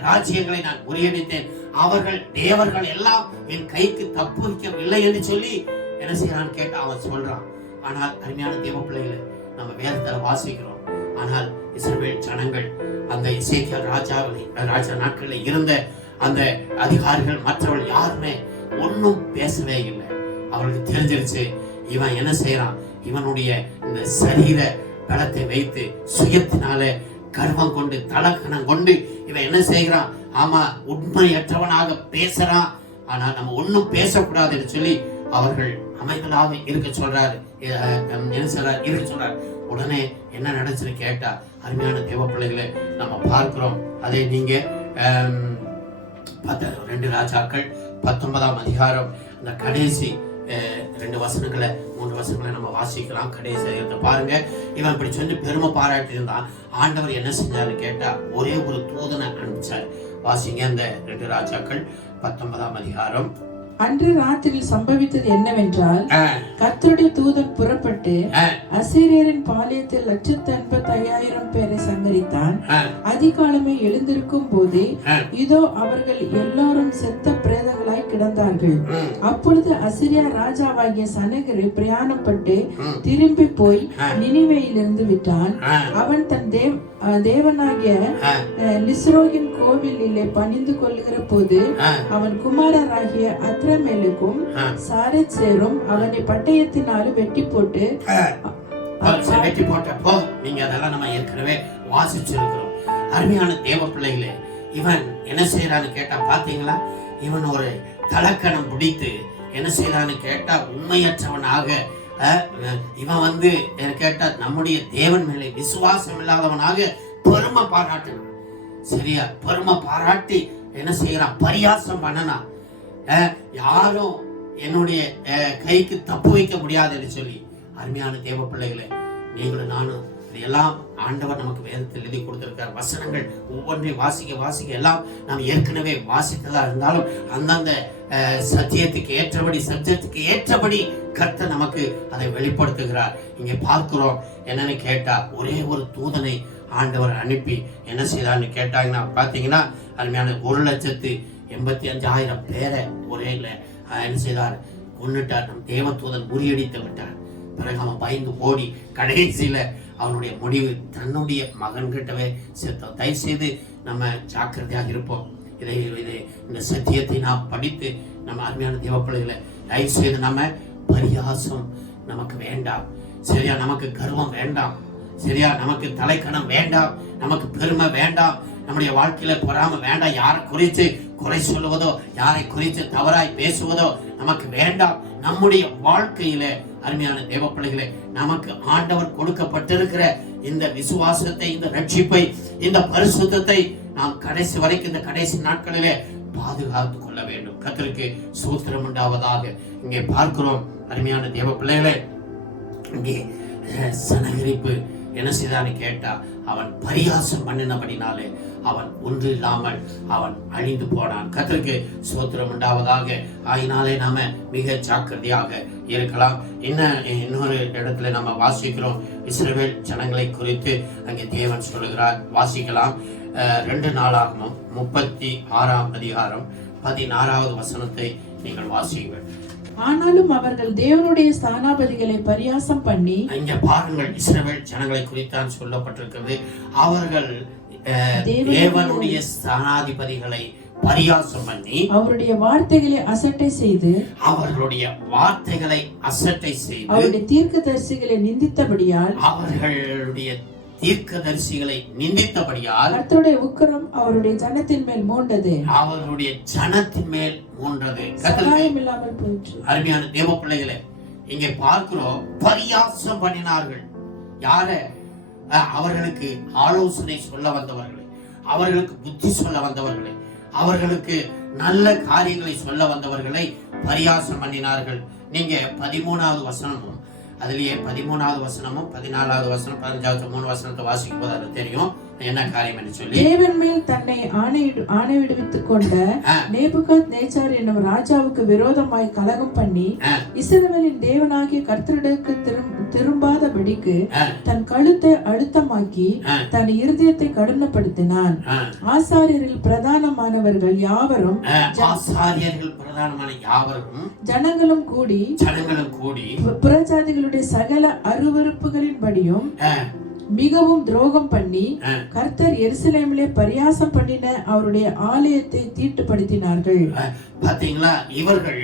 ராஜ்யங்களை நான் முறியடித்தேன், அவர்கள் தேவர்கள் எல்லாம் என் கைக்கு தப்புவிக்கவில்லை என்று சொல்லி என்ன செய்யறான்னு கேட்டா அவன் சொல்றான். ஆனால் அருமையான தேவ பிள்ளைகளை நம்ம வேதத்துல வாசிக்கிறோம். ஆனால் இஸ்ரவேல் ஜனங்கள் அந்த எசேக்கியேல் ராஜா நாட்களில் இருந்த அந்த அதிகாரிகள் மற்றவர்கள் யாருமே ஒன்னும் பேசவே இல்லை. அவர்களுக்கு தெரிஞ்சிருச்சு இவன் என்ன செய்யறான், இவனுடைய இந்த சரீர பலத்தை வைத்து சுயத்தினால கர்வம் கொண்டு தலக்கணம் கொண்டு இவன் என்ன செய்கிறான், ஆமா உண்மையற்றவனாக பேசுறான், ஆனா நம்ம ஒன்னும் பேசக்கூடாதுன்னு சொல்லி அவர்கள் அமைதலாக இருக்க சொல்றாரு. என்ன சொல்றாரு, இருக்க சொல்றாரு. உடனே என்ன நடந்துச்சுன்னு கேட்டா அருமையான தேவ பிள்ளைகளை நம்ம பார்க்கிறோம். அதை நீங்க 2 ராஜாக்கள் 19ஆம் அதிகாரம் அந்த கடைசி 2 வசனங்களை 3 வசனங்களை நம்ம வாசிக்கலாம். கடைசி அதிகாரத்தை பாருங்க. இவன் இப்படி சொல்லி பெருமை பாராட்டி இருந்தான். ஆண்டவர் என்ன செஞ்சாரு கேட்டா ஒரே ஒரு தூதனை அனுப்பிச்சார். வாசிங்க அந்த 2 ராஜாக்கள் 19ஆம் அதிகாரம். அன்று ராத்திரியில் சம்பவித்தது என்னவென்றால், கர்த்தருடைய தூதன் புறப்பட்டு அசீரியரின் பாளையத்தில் 1,85,000 பேரை சங்கரித்தான். அதிகாலமே எழுந்திருக்கும் போதே இதோ அவர்கள் எல்லாரும் செத்த பிரேதங்களாய் கிடந்தார்கள். அப்பொழுது அசீரியா ராஜாவாகிய சனகரு பிரயாணப்பட்டு திரும்பி போய் நினிவேயிலிருந்து விட்டான். அவன் தன் தேவனாகிய நிஸ்ரோகின் கோவிலிலே பணிந்து கொள்ளுகிற போது அவன் குமாரராகிய அத்ரமேலுக்கும் சாரேத்சேரும் அவனை பட்டயத்தினால வெட்டி போட்ட போதும். நீங்க அதெல்லாம் நம்ம ஏற்கனவே வாசிச்சிருக்கிறோம். அருமையான தேவ பிள்ளைகளே, இவன் என்ன செய்யறான்னு கேட்டா பாத்தீங்களா, இவன் ஒரு தலக்கணம் பிடித்து என்ன செய்யறான்னு கேட்டா உண்மையற்றவனாக இவன் கேட்டா நம்முடைய தேவன் மேலே விசுவாசம் இல்லாதவனாக பெருமை பாராட்டினான். சரியா, பெருமை பாராட்டி என்ன செய்யறான், பரியாசம் பண்ணனான். யாரும் என்னுடைய கைக்கு தப்பு வைக்க முடியாது என்று சொல்லி. அருமையான தேவ பிள்ளைகளை, நீங்களும் நானும் இதெல்லாம் ஆண்டவர் நமக்கு வேதத்தில் எழுதி கொடுத்திருக்கார். வசனங்கள் ஒவ்வொன்றையும் வாசிக்க எல்லாம் நாம் ஏற்கனவே வாசித்ததா இருந்தாலும் அந்தந்த சத்தியத்துக்கு ஏற்றபடி கர்த்தர் நமக்கு அதை வெளிப்படுத்துகிறார். இங்கே பார்க்கிறோம். என்னன்னு கேட்டா ஒரே ஒரு தூதனை ஆண்டவர் அனுப்பி என்ன செய்தார்னு கேட்டாங்கன்னா பாத்தீங்கன்னா அருமையான 1,85,000 பேரை ஒரே என்ன செய்தார், கொன்னுட்டார். நம் தேவ தூதன் முறியடித்து விட்டார். பிறகு அவன் பயந்து ஓடி கடைசியில அவனுடைய முடிவு தன்னுடைய மகன் கிட்டவே செத்தான். தயவு செய்து நம்ம ஜாக்கிரதையாக இருப்போம். இந்த சத்தியத்தை நாம் படித்து நம்ம அருமையான தேவ பிள்ளைகளை தயவு செய்து நம்ம பரியாசம் நமக்கு வேண்டாம். சரியா, நமக்கு கர்வம் வேண்டாம். சரியா, நமக்கு தலைக்கணம் வேண்டாம், நமக்கு பெருமை வேண்டாம், நம்முடைய வாழ்க்கையில பொறாம வேண்டாம். யாரை குறித்து குறை சொல்லுவதோ, யாரை குறித்து தவறாய் பேசுவதோ நமக்கு வேண்டாம். நம்முடைய வாழ்க்கையில அருமையான தேவ பிள்ளைகளே, நமக்கு ஆண்டவர் கொடுக்கப்பட்டிருக்கிற இந்த விசுவாசத்தை, இந்த ரட்சிப்பை, இந்த பரிசுத்தத்தை நாம் கடைசி வரைக்கும் இந்த கடைசி நாட்களிலே பாதுகாத்து கொள்ள வேண்டும். கர்த்தருக்கு ஸ்தோத்திரம் உண்டாவதாக. இங்கே பார்க்கிறோம் அருமையான தேவ பிள்ளைகளே, இங்கே சனகரிப்பு என்ன செய்தான்னு கேட்டா அவன் பரியாசம் பண்ணினபடினாலே அவன் ஒன்று இல்லாமல் அவன் அழிந்து போனான். கர்த்தருக்கு ஸ்தோத்திரம் உண்டாவதாக. ஆயினாலே நாம மிக ஜாக்கிரதையாக இருக்கலாம். இன்னொரு இடத்துல நம்ம வாசிக்கிறோம், இஸ்ரவேல் ஜனங்களை குறித்து அங்கே தேவன் சொல்லுகிறார். வாசிக்கலாம். 2 நாளாகமம் 36ஆம் அதிகாரம் 16வது வசனத்தை நீங்கள் வாசியுங்கள். ஆனாலும் அவர்கள் தேவனுடைய ஸ்தானாபதிகளை பரியாசம் பண்ணி, இங்க பாருங்கள், இஸ்ரவேல் ஜனங்களை குறித்தான் சொல்லப்பட்டிருக்கிறது. அவர்கள் தேவனுடைய ஸ்தானாதிபதிகளை பரியாசம் பண்ணி அவருடைய வார்த்தைகளை அசட்டை செய்து அவருடைய தீர்க்கதரிசிகளை நிந்தித்தபடியால் கர்த்தருடைய உக்கிரம் அவருடைய ஜனத்தின் மேல் மூண்டது. சகாயம் இல்லாமல் போயிற்று. அருமையான தேவ பிள்ளைகளே, இங்கே பார்க்கிறோம், பரியாசம் பண்ணினார்கள். யார? அவர்களுக்கு ஆலோசனை சொல்ல வந்தவர்களை, அவர்களுக்கு புத்தி சொல்ல வந்தவர்களை, அவர்களுக்கு நல்ல காரியங்களை சொல்ல வந்தவர்களை பரியாசம் பண்ணினார்கள். நீங்க 13வது வசனமும் அதுலயே 13வது வசனமும் 14வது வசனம் 15வது 3 வசனத்தை வாசிக்கும் போது அது தெரியும் என்ன காரியம் என்று சொல்லி. தேவன் மேல் தன்னை ஆணை விடுவித்துக் கொண்ட நேபுகாத்நேச்சார் என்னும் ராஜாவுக்கு விரோதமாய் கலகம் பண்ணி இஸ்ரவேலின் தேவனாகிய கர்த்தருக்கு திரும்பாதபடி படிக்கு தன் கழுத்தை அழுத்தமாக்கி தன் இருதயத்தை கடினப்படுத்தினான். ஆசாரியர்கள் பிரதானமானவர்கள் யாவரும் ஜனங்களும் கூடி புறஜாதிகளுடைய சகல அருவருப்புகளின்படியும் மிகவும் துரோகம் பண்ணி கர்த்தர் எருசலேமிலே பரியாசம் பண்ணின அவருடைய ஆலயத்தை தீட்டுப்படுத்தினார்கள். பாத்தீங்களா, இவர்கள்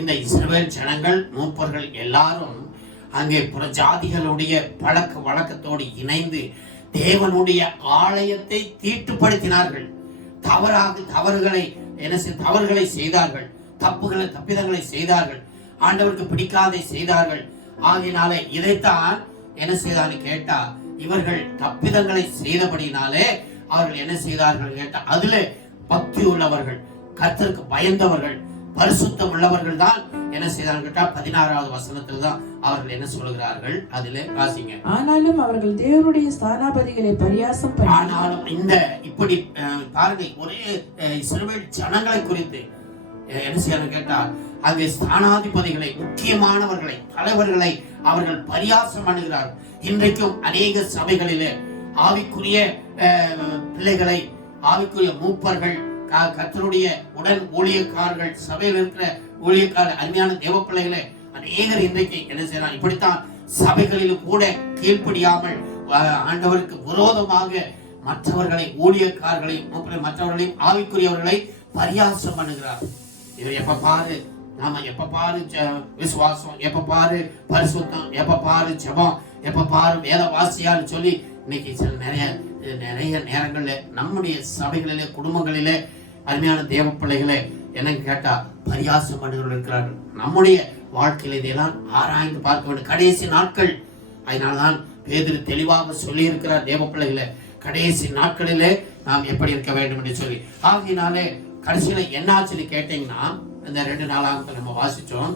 இந்த இஸ்ரவேல் ஜனங்கள் மூப்பர்கள் எல்லாரும் அங்கே புறஜாதிகளுடைய பழக்க வழக்கத்தோடு இணைந்து தேவனுடைய ஆலயத்தை தீட்டுப்படுத்தினார்கள். தவறுகளை செய்தார்கள், தப்பிதங்களை செய்தார்கள், ஆண்டவருக்கு பிடிக்காதை செய்தார்கள். ஆகினாலே இதைத்தான் என்ன செய்தான்னு கேட்டா, இவர்கள் தப்பிதங்களை செய்தபடினாலே அவர்கள் என்ன செய்தார்கள் கேட்டா, அதுல பக்தி உள்ளவர்கள், கர்த்தருக்கு பயந்தவர்கள், பரிசுத்தம் உள்ளவர்கள் தான் என்ன செய்தார்கள் கேட்டா 16வது வசனத்தில் தான் அவர்கள் என்ன சொல்கிறார்கள், அதிலே வாசிங்க. ஆனாலும் அவர்கள் தேவனுடைய ஸ்தானாபதிகளை பரியாசம் பண்ணி, ஆனாலும் இந்த இப்படி பாருங்க, ஒரே இஸ்ரவேல் ஜனங்களை குறித்து என்ன செய்யணும் கேட்டா, அங்கே ஸ்தானாதிபதிகளை, முக்கியமானவர்களை, தலைவர்களை அவர்கள் பரியாசம் பண்ணுகிறார்கள். இன்றைக்கும் அநேக சபைகளிலே ஆவிக்குரிய பிள்ளைகளை, ஆவிக்குரிய மூப்பர்கள், கர்த்தருடைய உடன் ஊழியக்காரர்கள், சபையில் இருக்கிற ஊழியக்காரர், அருமையான தேவ பிள்ளைகளை அநேகர் இன்றைக்கு என்ன செய்யறாங்க, இப்படித்தான் சபைகளிலும் கூட கீழ்ப்படியாமல் ஆண்டவருக்கு விரோதமாக மற்றவர்களை, ஊழியக்காரர்களையும் மற்றவர்களையும் ஆவிக்குரியவர்களை பரியாசம் பண்ணுகிறார். இதை எப்ப பாரு நாம, எப்ப பாரு விசுவாசம், எப்ப பாரு பரிசுத்தம், எப்ப பாரு ஜெபம், எப்ப பாரு வேத வாசியான்னு சொல்லி இன்னைக்கு சில நிறைய நேரங்கள்ல நம்முடைய சபைகளிலே, குடும்பங்களிலே அருமையான தேவ பிள்ளைகளே என்னன்னு கேட்டா பரியாசம் பண்ணுகிறவர்கள் இருக்கிறார்கள். நம்முடைய வாழ்க்கையில இதையெல்லாம் ஆராய்ந்து பார்க்க வேண்டும். கடைசி நாட்கள், அதனால்தான் பேதுரு தெளிவாக சொல்லி இருக்கிறார், தேவ பிள்ளைகளே கடைசி நாட்களிலே நாம் எப்படி இருக்க வேண்டும் என்று சொல்லி. ஆகினாலே கடைசியில என்ன ஆச்சுன்னு கேட்டீங்கன்னா, இந்த 2 நாளாக நம்ம வாசிச்சோம்,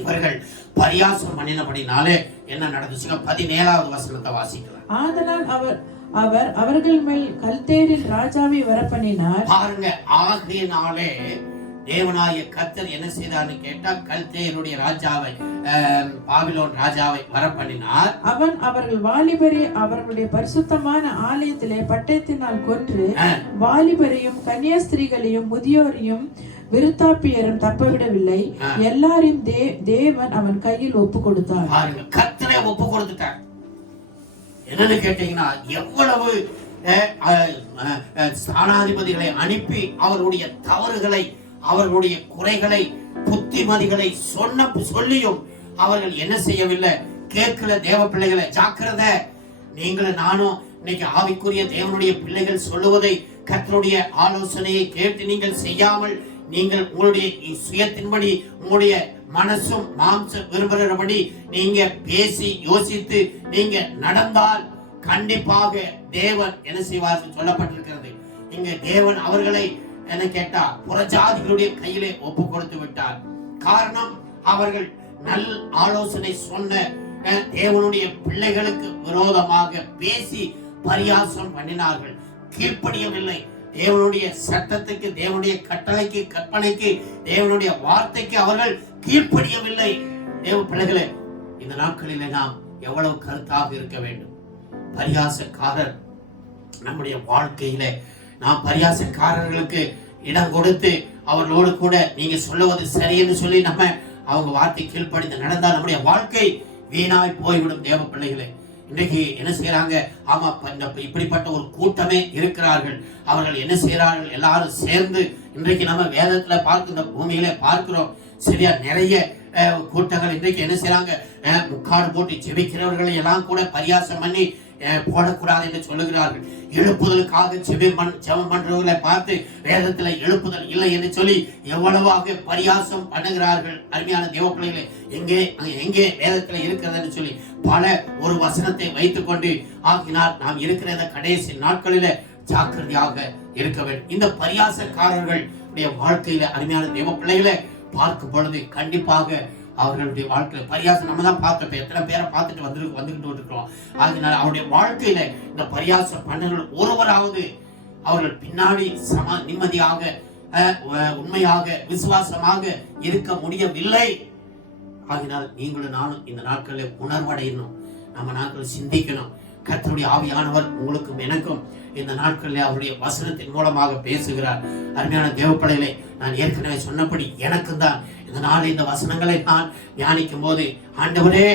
இவர்கள் பரியாசம் பண்ணினபடினாலே என்ன நடந்துச்சுங்க, 17வது வசனத்தை வாசிக்கலாம். ஆதலால் அவர் அவர்கள் மேல் கல்தேரின் ராஜாவை வரப்பண்ணினார். பாருங்க, ஆகையினாலே தேவனாகிய கர்த்தர் என்ன செய்தார்னு கேட்டா, கல்தேயருடைய ராஜாவை, பாபிலோன் ராஜாவை வரப்பண்ணினார். அவன் அவர்கள் வாலிபரை அவர்களுடைய பரிசுத்தமான ஆலயத்திலே பட்டயத்தினால் கொன்று வாலிபரையும் கன்னியாஸ்திரிகளையும் முதியோரையும் விருத்தாப்பியரும் தப்பவிடவில்லை, எல்லாரையும் தேவன் அவன் கையில் ஒப்பு கொடுத்தார். பாருங்க, கர்த்தரே ஒப்பு கொடுத்துட்டார். என்னன்னு கேட்டீங்கன்னா, எவ்வளவு ஸ்தானாதிபதிகளை அனுப்பி அவர்களுடைய தவறுகளை, அவர்களுடைய குறைகளை, புத்திமதிகளை சொல்லியும் அவர்கள் என்ன செய்யவில்லை, கேட்கல. தேவ பிள்ளைகளை ஜாக்கிரதை, நீங்களும் நானும் இன்னைக்கு ஆவிக்குரிய தேவனுடைய பிள்ளைகள் சொல்லுவதை, கர்த்தருடைய ஆலோசனையை கேட்டு நீங்கள் செய்யாமல், நீங்கள் உங்களுடைய சுயத்தின்படி, உங்களுடைய மனசும் மாம்ச விரும்புகிறபடி நீங்க பேசி யோசித்து நீங்க நடந்தால் கண்டிப்பாக தேவன் என்ன செய்வார் சொல்லப்பட்டிருக்கிறது. இங்க தேவன் அவர்களை என்ன கேட்டா புறஜாதிகளுடைய கையிலே ஒப்பு கொடுத்து விட்டார். காரணம், அவர்கள் நல் ஆலோசனை சொன்ன தேவனுடைய பிள்ளைகளுக்கு விரோதமாக பேசி பரியாசம் பண்ணினார்கள், கீழ்ப்படியவில்லை. தேவனுடைய சட்டத்துக்கு, தேவனுடைய கட்டளைக்கு, கற்பனைக்கு, தேவனுடைய வார்த்தைக்கு அவர்கள் கீழ்ப்படியவில்லை. தேவ பிள்ளைகளே, இந்த நாட்களிலே நாம் எவ்வளவு கருத்தாக இருக்க வேண்டும். பரியாசக்காரர் நம்முடைய வாழ்க்கையில, நாம் பரியாசக்காரர்களுக்கு இடம் கொடுத்து அவர்களோடு கூட நீங்க சொல்லுவது சரியென்று சொல்லி நம்ம அவங்க வார்த்தை கீழ்ப்படிந்து நடந்தால் நம்முடைய வாழ்க்கை வீணாய் போய்விடும். தேவ பிள்ளைகளே, இன்றைக்கு என்ன செய்யறாங்க, ஆமா இப்படிப்பட்ட ஒரு கூட்டமே இருக்கிறார்கள். அவர்கள் என்ன செய்யறார்கள், எல்லாரும் சேர்ந்து இன்றைக்கு நம்ம வேதத்துல பார்க்கிற பூமியில பார்க்கிறோம். சரியா, நிறைய கூட்டங்கள் இன்றைக்கு என்ன செய்யறாங்க, முக்காடு போட்டு ஜெபிக்கிறவர்களை எல்லாம் கூட பரியாசம் பண்ணி போடக்கூடாது என்று சொல்லுகிறார்கள். எழுப்புதலுக்காக ஜெபம் பண்றவர்களை பார்த்து வேதத்துல எழுப்புதல் இல்லை என்று சொல்லி எவ்வளவாக பரியாசம் பண்ணுகிறார்கள். அருமையான தேவ பிள்ளைகளை, எங்கே வேதத்துல இருக்கிறது என்று சொல்லி பல ஒரு வசனத்தை வைத்துக் கொண்டு ஆகினால் நாம் இருக்கிற இந்த கடைசி நாட்களில ஜாக்கிரதையாக இருக்க வேண்டும். இந்த பரியாசக்காரர்களுடைய வாழ்க்கையில அருமையான தேவ பிள்ளைகளை பார்க்கும் பொழுது கண்டிப்பாக அவர்களுடைய வாழ்க்கையில பரியாசம் நம்ம தான் பார்த்தோம். எத்தனை பேரை பார்த்துட்டு வந்துகிட்டு இருக்கிறோம். அதனால அவருடைய வாழ்க்கையில இந்த பரியாசம் பண்ணவர்கள் ஒருவராவது அவர்கள் பின்னாடி நிம்மதியாக, உண்மையாக, விசுவாசமாக இருக்க முடியவில்லை. ஆகினால் நீங்களும் நானும் இந்த நாட்களில் உணர்வடையணும். நம்ம நாட்கள் சிந்திக்கணும். கர்த்தருடைய ஆவியானவர் உங்களுக்கும் எனக்கும் இந்த நாட்களில் அவருடைய வசனத்தின் மூலமாக பேசுகிறார். அருமையான தேவப்பிள்ளைகளே, நான் ஏற்கனவே சொன்னபடி எனக்கு தான் இந்த நாள் இந்த வசனங்களை நான் தியானிக்கும் போது, ஆண்டவரே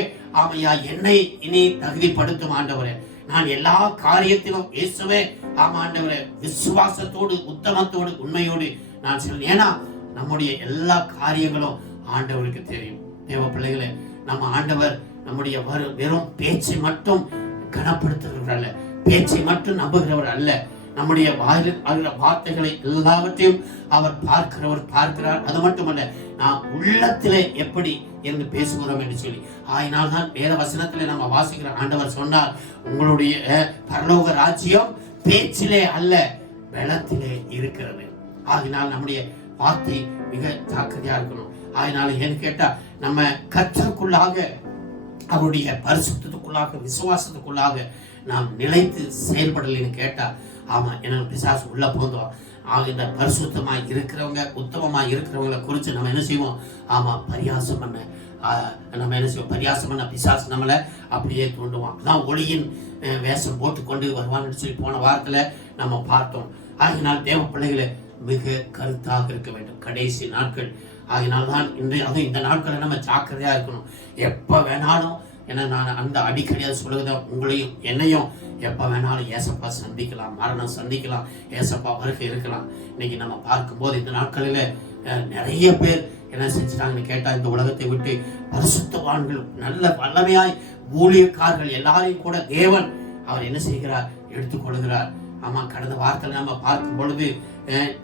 ஆமையா என்னை இனி தகுதிப்படுத்தும் ஆண்டவரே, நான் எல்லா காரியத்திலும் இயேசுவே ஆமா ஆண்டவரே விசுவாசத்தோடு உத்தமத்தோடு உண்மையோடு நான் சொல்றேன். ஏன்னா நம்முடைய எல்லா காரியங்களும் ஆண்டவருக்கு தெரியும். தேவ பிள்ளைகளே, நம்ம ஆண்டவர் நம்முடைய வெறும் பேச்சை மட்டும் கனப்படுத்துகிறவர் அல்ல, பேச்சை மட்டும் நம்புகிறவர் அல்ல. நம்முடைய வாயில வார்த்தைகளை எல்லாவற்றையும் அவர் பார்க்கிறார். அது மட்டுமல்ல, நாம் உள்ளத்திலே எப்படி இருந்து பேசுகிறோம் என்று சொல்லி, ஆயினால்தான் வேத வசனத்திலே நம்ம வாசிக்கிற ஆண்டவர் சொன்னார், உங்களுடைய பரலோக ராஜ்யம் பேச்சிலே அல்ல பலத்திலே இருக்கிறது. ஆகினால் நம்முடைய வார்த்தை மிக ஜாக்கிரதையா இருக்கணும். ஆயினால ஏன்னு கேட்டா, நம்ம கர்த்தருக்குள்ளாக அவருடைய பரிசுத்தத்துக்குள்ளாக விசுவாசத்துக்குள்ளாக நாம் நிலைத்து செயல்படலைன்னு கேட்டா, ஆமா என்ன பிசாசு உள்ள போந்தோம். இந்த பரிசுத்தமாய் இருக்கிறவங்க உத்தமமாய் இருக்கிறவங்களை குறித்து நம்ம என்ன செய்வோம்? ஆமா பரியாசம் பண்ண நம்ம என்ன செய்வோம்? பரியாசம் பண்ண பிசாசு நம்மளை அப்படியே தூண்டுவான். அதான் ஒளியின் வேஷம் போட்டுக்கொண்டு வருவான்னு சொல்லி போன வாரத்துல நம்ம பார்த்தோம். ஆகினால் தேவ பிள்ளைகளை மிக கருத்தாக இருக்க வேண்டும் கடைசி நாட்கள். ஆகினால்தான் அதுவும் இந்த நாட்களை நம்ம ஜாக்கிரதையா இருக்கணும். எப்ப வேணாலும் ஏன்னா நான் அந்த அடிக்கடி அதை சொல்லுகிறேன், உங்களையும் என்னையும் எப்போ வேணாலும் ஏசப்பா சந்திக்கலாம், மரணம் சந்திக்கலாம், ஏசப்பா வருகை இருக்கலாம். இன்னைக்கு நம்ம பார்க்கும்போது இந்த நாட்களில் நிறைய பேர் என்ன செஞ்சுட்டாங்கன்னு கேட்டால், இந்த உலகத்தை விட்டு பரிசுத்தவான்கள் நல்ல வல்லமையாய் ஊழியக்காரர்கள் எல்லாரையும் கூட தேவன் அவர் என்ன செய்கிறார்? எடுத்துக்கொள்கிறார். ஆமா, கடந்த வாரத்தில் நம்ம பார்க்கும் பொழுது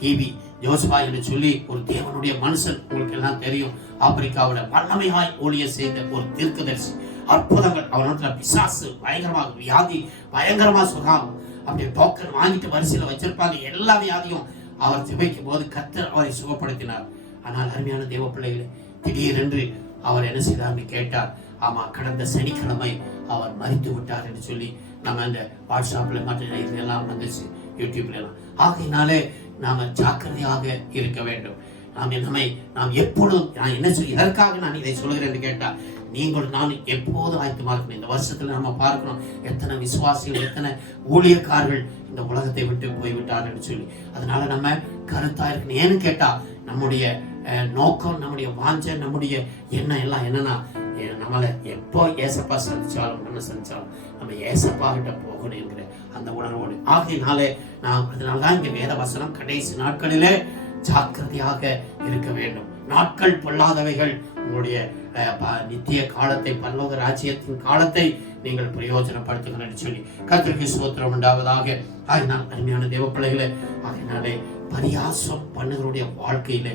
டிவி ஜோசபா என்று சொல்லி ஒரு தேவனுடைய மனுஷன், உங்களுக்கு எல்லாம் தெரியும், ஆப்பிரிக்காவோட வல்லமையாய் ஊழிய செய்த ஒரு தீர்க்கதரிசி, அற்புதங்கள் அவனோட பிசாசு பயங்கரமாக வியாதி பயங்கரமா சுகாகும். அப்படி டோக்கன் வாங்கிட்டு வரிசையில வச்சிருப்பாங்க. எல்லா வியாதியும் அவர் ஜெபிக்கும் போது கர்த்தர் அவரை சுகப்படுத்தினார். ஆனால் அருமையான தேவ பிள்ளைகளே, திடீரென்று அவர் என்ன செய்தார்னு கேட்டார். ஆமா, கடந்த சனிக்கிழமை அவர் மரித்து விட்டார் என்று சொல்லி நம்ம இந்த வாட்ஸ்அப்ல மற்ற இதெல்லாம் வந்துச்சு, யூடியூப்ல எல்லாம். ஆகையினாலே நாம ஜாக்கிரதையாக இருக்க வேண்டும். நாம் எப்பொழுதும் நான் என்ன சொல்லி எதற்காக நான் இதை சொல்கிறேன் கேட்டா, நீங்கள் நான் எப்போதும் ஆயத்தமாக இருக்கணும். இந்த வருஷத்துல நம்ம பார்க்கணும் எத்தனை விசுவாசிகள் எத்தனை ஊழியக்காரர்கள் இந்த உலகத்தை விட்டு போய்விட்டார்கள் சொல்லி. அதனால நம்ம கருத்தா இருக்கணும். ஏன்னு கேட்டா, நம்முடைய நோக்கம், நம்முடைய வாஞ்சை, நம்முடைய எண்ணம் எல்லாம் என்னன்னா, நம்மளை எப்போ ஏசப்பா சந்திச்சாலும் நம்ம சந்திச்சாலும் நம்ம ஏசப்பா கிட்ட போகணும் என்கிற அந்த உணர்வோடு. ஆகையினாலே அதனாலதான் இங்க வேத வசனம் கடைசி நாட்களிலே ஜாக்கிரதையாக இருக்க வேண்டும். நாட்கள் பொல்லாதவைகள். உங்களுடைய நித்திய காலத்தை, பரலோக ராஜ்யத்தின் காலத்தை நீங்கள் பிரயோஜனப்படுத்துங்கள் சொல்லி கர்த்தருக்கு ஸ்தோத்திரம் உண்டாவதாக. ஆகினால் அருமையான தேவ பிள்ளைகளே, ஆகினாலே பரியாசம் பண்ணுகளுடைய வாழ்க்கையில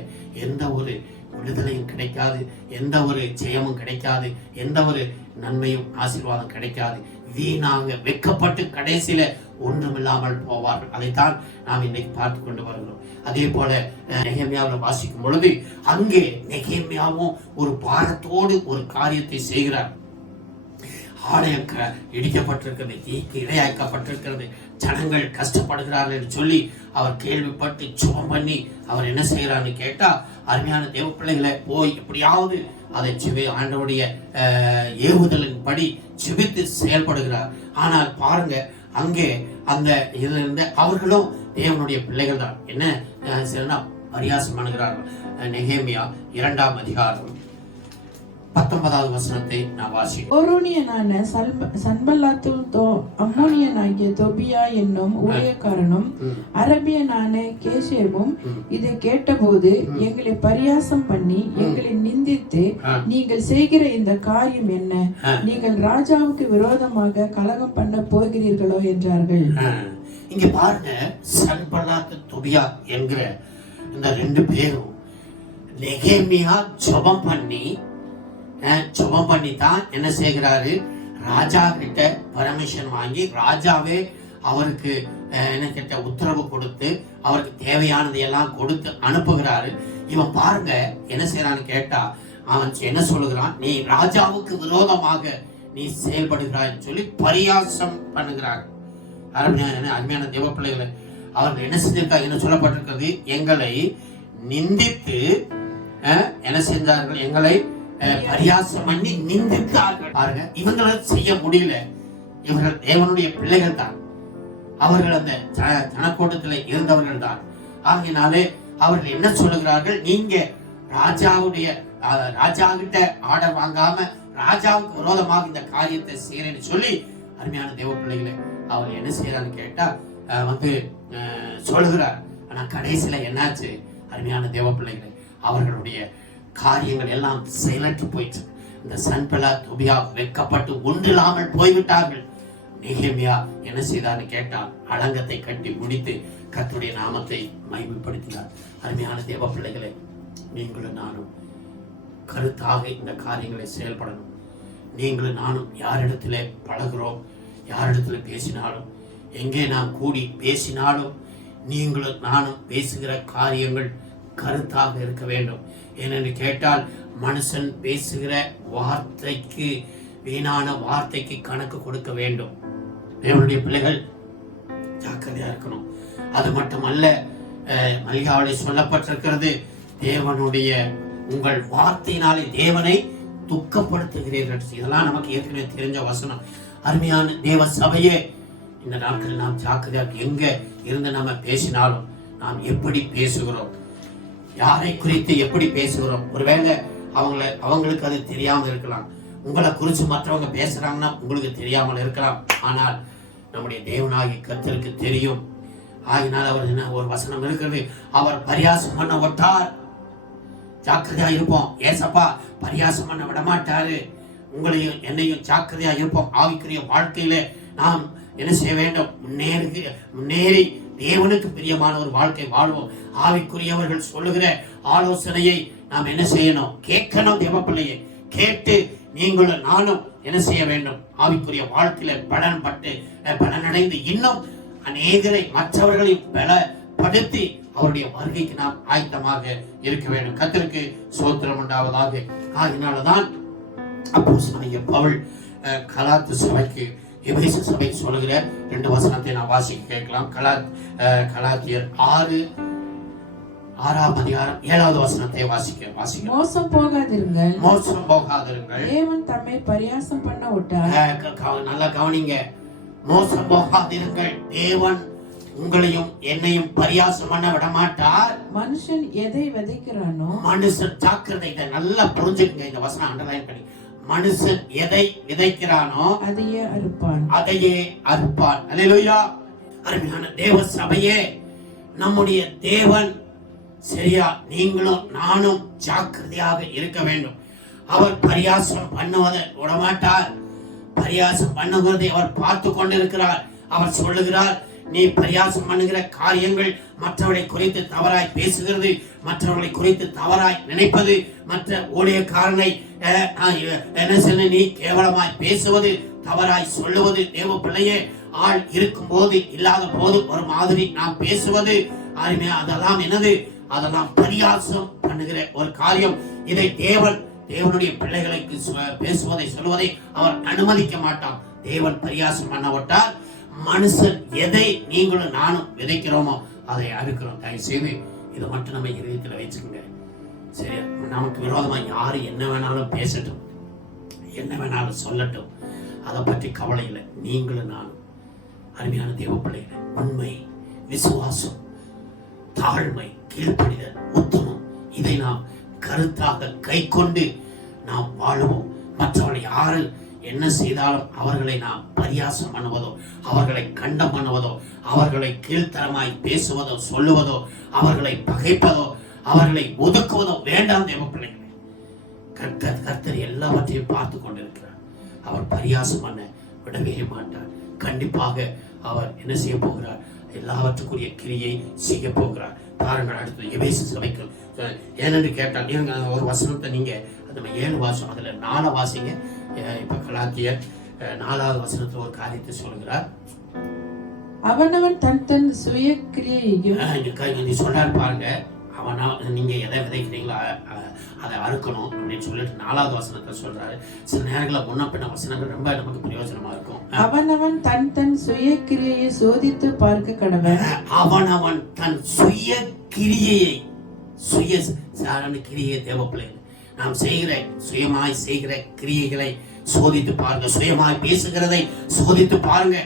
எந்த ஒரு விடுதலையும் கிடைக்காது, எந்த ஒரு ஜெயமும் கிடைக்காது, எந்த ஒரு நன்மையும் ஆசீர்வாதம் கிடைக்காது. வீணாக வெக்கப்பட்டு கடைசியில ஒன்றுமில்லாமல் போவார்கள். அதைத்தான் நாம் இன்னைக்கு பார்த்து கொண்டு வருகிறோம். அதே போல நெகேமியாவில் வாசிக்கும் பொழுது அங்கே நெகேமியாவும் ஒரு பாரத்தோடு ஒரு காரியத்தை செய்கிறார். ஆலயம் இடிக்கப்பட்டிருக்கிறது, தீக்கு இரையாக்கப்பட்டிருக்கிறது, ஜனங்கள் கஷ்டப்படுகிறார்கள் என்று சொல்லி அவர் கேள்விப்பட்டு சுபம் பண்ணி அவர் என்ன செய்கிறார்னு கேட்டா, அருமையான தேவ பிள்ளைகளை போய் எப்படியாவது அதை ஆண்டவருடைய ஏவுதலின் படி செபித்து செயல்படுகிறார். ஆனால் பாருங்க, அங்கே அந்த இதுல இருந்து அவர்களும் தேவனுடைய பிள்ளைகள் தான். என்ன பரியாசம் பண்ணுகிறார்கள். நெகேமியா 2ஆம் அதிகாரம் 19வது வசனத்தை நான் வாசிக்கிறேன். ஓரோனியனான சன்பல்லாத்தும் அம்மோனியனாகிய தொபியா என்னும் ஊழியக்காரனும் அரபியனான கேசேவும் இதை கேட்டபோது எங்களை பரியாசம் பண்ணி எங்களை நிந்தித்து, நீங்கள் செய்கிற இந்த காரியம் என்ன? நீங்கள் ராஜாவுக்கு விரோதமாக கலகம் பண்ண போகிறீர்களோ என்றார்கள். இங்க பாருங்க, சன்பல்லாத்து தொபியா என்கிற இந்த 2 பேரும் நெகேமியா ஜெபம் பண்ணி தான் என்ன செய்கிறாரு? ராஜா கிட்ட பர்மிஷன் வாங்கி ராஜாவே அவருக்கு என்ன கிட்ட உத்தரவு கொடுத்து அவருக்கு தேவையானது எல்லாம் கொடுத்து அனுப்புகிறாரு. இவன் பாருங்க என்ன செய்யறான்னு கேட்டா, அவன் என்ன சொல்லுகிறான்? நீ ராஜாவுக்கு விரோதமாக நீ செயல்படுகிறாய் சொல்லி பரியாசம் பண்ணுகிறார். அருமையான தேவ பிள்ளைகளை, அவர்கள் என்ன செஞ்சிருக்காங்க? என்ன சொல்லப்பட்டிருக்கிறது? எங்களை நிந்தித்து என்ன செஞ்சார்கள்? எங்களை பரியாசம் பண்ணி நிந்தித்தார்கள். பாருங்க, இவங்களை செய்ய முடியல. இவர்கள் தேவனுடைய பிள்ளைகள் தான். அவர்கள் அந்த ஜனக்கூட்டத்தில் இருந்தவர்கள் தான். ஆகினாலே அவர்கள் என்ன சொல்லுகிறார்கள், நீங்க ராஜா கிட்ட ஆர்டர் வாங்காம ராஜாவுக்கு விரோதமாக இந்த காரியத்தை செய்யறேன்னு சொல்லி, அருமையான தேவ பிள்ளைகளை அவர் என்ன செய்யறான்னு கேட்டா சொல்லுகிறார். ஆனா கடைசியில என்னாச்சு, அருமையான தேவ பிள்ளைகளை அவர்களுடைய காரியங்கள் எல்லாம் செயலற்று போயிற்று. இந்த சன்பல்லாத் தொபியா வெட்கப்பட்டு ஒன்றில்லாமல் போய்விட்டார்கள். நெகேமியா என்ன செய்தான்னு கேட்டால் அலங்கத்தை கட்டி முடித்து கர்த்தருடைய நாமத்தை மகிமைப்படுத்தினார். அருமையான தேவ பிள்ளைகளை, நீங்களும் நானும் கருத்தாக இந்த காரியங்களை செயல்படணும். நீங்களும் நானும் யாரிடத்திலே பழகிறோம், யாரிடத்துல பேசினாலும், எங்கே நாம் கூடி பேசினாலும், நீங்களும் நானும் பேசுகிற காரியங்கள் கருத்தாக இருக்க வேண்டும். ஏனென்று கேட்டால், மனுஷன் பேசுகிற வார்த்தைக்கு, வீணான வார்த்தைக்கு கணக்கு கொடுக்க வேண்டும். தேவனுடைய பிள்ளைகள் ஜாக்கிரதையா இருக்கணும். அது மட்டுமல்ல, மல்கியாவிலே சொல்லப்பட்டிருக்கிறது, தேவனுடைய உங்கள் வார்த்தையினாலே தேவனை துக்கப்படுத்துகிறீர்கள். இதெல்லாம் நமக்கு ஏற்கனவே தெரிஞ்ச வசனம். அருமையான தேவ சபையே, இந்த நாட்களில் நாம் ஜாக்கிரதையாக எங்க இருந்து நம்ம பேசினாலும் நாம் எப்படி பேசுகிறோம், யாரை குறித்து எப்படி பேசுகிறோம். ஒருவேளை அவங்களுக்கு அது தெரியாமல் இருக்கலாம். உங்களை குறித்து மற்றவங்க பேசுறாங்கன்னா உங்களுக்கு தெரியாமல் இருக்கலாம். ஆனால் நம்முடைய தேவனாகி கர்த்தருக்கு தெரியும். ஆகினால் அவர் என்ன ஒரு வசனம் இருக்கிறது, அவர் பரியாசம் பண்ண விட்டார். ஜாக்கிரதையா இருப்போம். ஏசப்பா பரியாசம் பண்ண விட மாட்டாரு. உங்களையும் என்னையும் ஜாக்கிரதையா இருப்போம். ஆவிக்குரிய வாழ்க்கையில நாம் என்ன செய்ய வேண்டும், முன்னேறி தேவனுக்கு பிரியமான ஒரு வாழ்க்கை வாழ்வோம். ஆவிக்குரியவர்கள் சொல்லுகிற ஆலோசனையை நாம் என்ன செய்யணும், கேட்கணும். தேவ பிள்ளையை கேட்டு நீங்களும் நானும் என்ன செய்ய வேண்டும், ஆவிக்குரிய வாழ்க்கையில பலனடைந்து இன்னும் அநேகரை மற்றவர்களை பலப்படுத்தி அவருடைய வருகைக்கு நாம் ஆயத்தமாக இருக்க வேண்டும். கர்த்தருக்கு ஸ்தோத்திரம் உண்டாவதாக. ஆகினால்தான் அப்போஸ்தலனாகிய பவுல் கலாத்து சபைக்கு, எபேசு சபை சொல்லுகிற 2 வசனத்தை நான் வாசிக்க கேட்கலாம். கலாத்தியர் 6ஆம் அதிகாரம் 7வது வசனத்தை வாசிக்க. மோசம் போகாதிருங்கள், தேவன் தம்மை பரியாசம் பண்ண விட்டார். நல்லா கவனிங்க. மோசம் போகாதிருங்கள், தேவன் உங்களையும் என்னையும் பரியாசம் பண்ண விட மாட்டார். மனுஷன் எதை விதைக்கிறானோ, மனுஷன் ஜாக்கிரதை, இதை நல்லா புரிஞ்சுக்குங்க. இந்த வசனம் அண்டர்லைன் பண்ணி, மனுஷன் எதை விதைக்கிறானோ அதையே அறுப்பான். அல்லேலூயா. அருமையான தேவ சபையே, நம்முடைய தேவன் சரியா நீங்களும் நானும் ஜாக்கிரதையாக இருக்க வேண்டும். அவர் பரியாசம் பண்ணுவதை விடமாட்டார். பரியாசம் பண்ணுவதை அவர் பார்த்து கொண்டிருக்கிறார். அவர் சொல்லுகிறார், நீ பரியாசம் பண்ணுகிற காரியங்கள், மற்றவர்களை குறித்து தவறாய் பேசுகிறது, மற்றவர்களை குறித்து தவறாய் நினைப்பது, மற்ற ஊழியக்காரனை நீ கேவலமாய் பேசுவது, தவறாய் சொல்லுவது, தேவ பிள்ளையே ஆள் இருக்கும் போது இல்லாத போது ஒரு மாதிரி நாம் பேசுவது, அதெல்லாம் என்னது, அதெல்லாம் பரியாசம் பண்ணுகிற ஒரு காரியம். இதை தேவனுடைய பிள்ளைகளுக்கு பேசுவதை சொல்வதை அவர் அனுமதிக்க மாட்டார். தேவன் பரியாசம் பண்ண விட்டார். மனுஷன் எதை நீங்களும் நானும் விதைக்கிறோமோ அதை அறுக்கிறோம். தயவு செய்து இதை மட்டும் நம்ம இதயத்தில் வச்சுக்கோங்க. சரி, நமக்கு விரோதமா யாரு என்ன வேணாலும் பேசட்டும், என்ன வேணாலும் சொல்லட்டும், அதை பற்றி கவலை இல்லை. நீங்களும் நானும் அருமையான தேவ பிள்ளைகளை, உண்மை, விசுவாசம், தாழ்மை, கீழ்ப்படிதல், உத்தமம், இதை நாம் கருத்தாக கை கொண்டு நாம் வாழுவோம். மற்றவர்கள் யாரு என்ன செய்தாலும் அவர்களை நாம் பரியாசம் பண்ணுவதோ, அவர்களை கண்டம் பண்ணுவதோ, அவர்களை கீழ்த்தரமாய் பேசுவதோ, சொல்லுவதோ, அவர்களை பகைப்பதோ, அவர்களை ஒதுக்குவதோ வேண்டாம். தேவ பிள்ளைகளை, கர்த்தர் எல்லாவற்றையும் பார்த்து கொண்டிருக்கிறார். அவர் பரியாசம் பண்ண விடவே மாட்டார். கண்டிப்பாக அவர் என்ன செய்ய போகிறார், எல்லாவற்றுக்குரிய கிரியை செய்ய போகிறார். பாருங்கள், அடுத்து எபேசு சபைக்கு ஏனென்று கேட்டால், ஒரு வசனத்தை நீங்க அந்த 7 வாசம், அதுல 4 வாசிங்க. இப்ப கலாத்தியர் 4வது வசனத்துல ஒரு காரியத்தை சொல்கிறார். அவனவன் தன் சுய கிரியையும் சொல்றாரு பாருங்க. நீங்க எதை விதைக்கிறீங்களோ அதை அறுக்கணும் அப்படின்னு சொல்லிட்டு 4வது வசனத்தை சொல்றாரு. சில நேரங்களில் முன்ன பின்ன வசனங்கள் ரொம்ப நமக்கு பிரயோஜனமா இருக்கும். அவனவன் தன் சுய கிரியையை சோதித்து பார்க்க கடவன். அவனவன் தன் சுய கிரியையை, சுய சாரண கிரியை தேவப்பிள்ளை நாம் சுயமாய் செய்கிற கிரியைகளை சோதித்து பாருங்க. சுயமாய் பேசுகிறதை சோதித்து பாருங்க.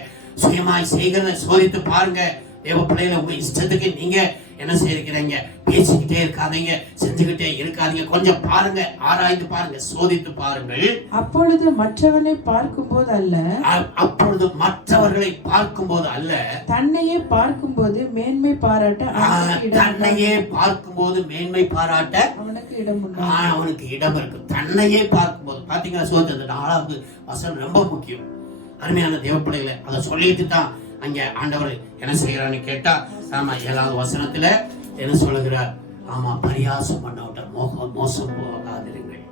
சுயமாய் செய்கிறதை சோதித்து பாருங்க. தேவ பிள்ளைகளை உங்க இஷ்டத்துக்கு நீங்க என்ன செய்கிறீங்க? பேசிக்கிட்டே இருக்காதீங்க, செஞ்சுக்கிட்டே இருக்காதீங்க. கொஞ்சம் பாருங்க, ஆராய்ந்து பாருங்க, சோதித்து பாருங்கள். அப்பொழுது மற்றவனை பார்க்கும்போது அல்ல, அப்பொழுது மற்றவர்களை பார்க்கும்போது அல்ல, தன்னையே பார்க்கும்போது மேன்மை பாராட்ட தன்னையே பார்க்கும்போது மேன்மை பாராட்ட அவனுக்கு இடம் உண்டு. அவனுக்கு இடம் இருக்கு. தன்னையே பார்க்கும்போது பாத்தீங்கன்னா சோதனை 4வது வசனம் ரொம்ப முக்கியம். அருமையான தேவ பிள்ளைகளை அதை சொல்லிட்டு தான் அங்க ஆண்டவர் என்ன செய்யறான்னு கேட்டா, ஆமா 7வது வசனத்துல என்ன சொல்லுகிறார்? ஆமா, பரியாசம் பண்ண விட்டார். மோசம் போகாதிருங்கள்.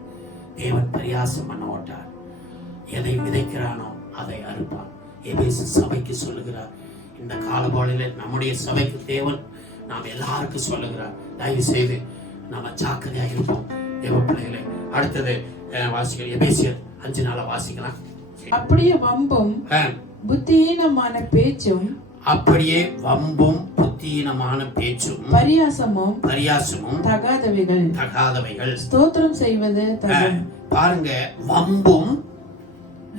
தேவன் பரியாசம் பண்ண விட்டார். எதை விதைக்கிறானோ அதை அறுப்பான். எபேசு சபைக்கு சொல்லுகிறார். இந்த காலபாளையில நம்முடைய சபைக்கு தேவன் நாம் எல்லாருக்கும் சொல்லுகிறார். தயவு செய்து நம்ம ஜாக்கிரதையா இருப்போம் தேவ பிள்ளைகளை. அடுத்தது வாசிக்கலாம். எபேசியர் 5:4 வாசிக்கலாம். அப்படியே வம்பும் புத்தியீனமான பேச்சும், அப்படியே வம்பும் புத்தியீனமான பேச்சும் பரியாசமும் தகாதவைகள் ஸ்தோத்திரம் செய்வது பாருங்க. வம்பும்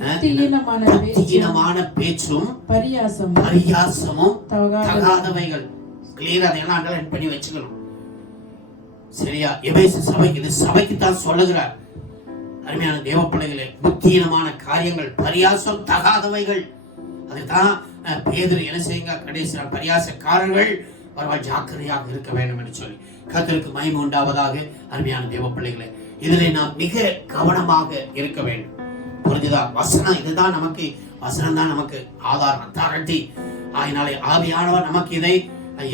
புத்தியீனமான பேச்சும் பரியாசமும் தகாதவைகள். கிளியரா அதையெல்லாம் அண்டர்லைன் பண்ணி வச்சுக்கணும். சரியா? எபேசு சபைக்கு, இது சபைக்கு தான் சொல்லுகிறார். அருமையான தேவ பிள்ளைகளே, புத்தியீனமான காரியங்கள், பரியாசம், தகாதவைகள். அதுதான் பேதுரு என்ன செய்யுங்க? கடைசி பரியாசக்காரர்கள் பரவாயில்ல, ஜாக்கிரதையாக இருக்க வேண்டும் என்று சொல்லி கர்த்தருக்கு மகிமை உண்டாவதாக. அருமையான தேவ பிள்ளைகளே, இதிலே நாம் மிக கவனமாக இருக்க வேண்டும். புரிஞ்சுதா? வசனம் இதுதான் நமக்கு, வசனம் தான் நமக்கு ஆதாரம், அத்தாரிட்டி. அதனாலே ஆவியானவர் நமக்கு இதை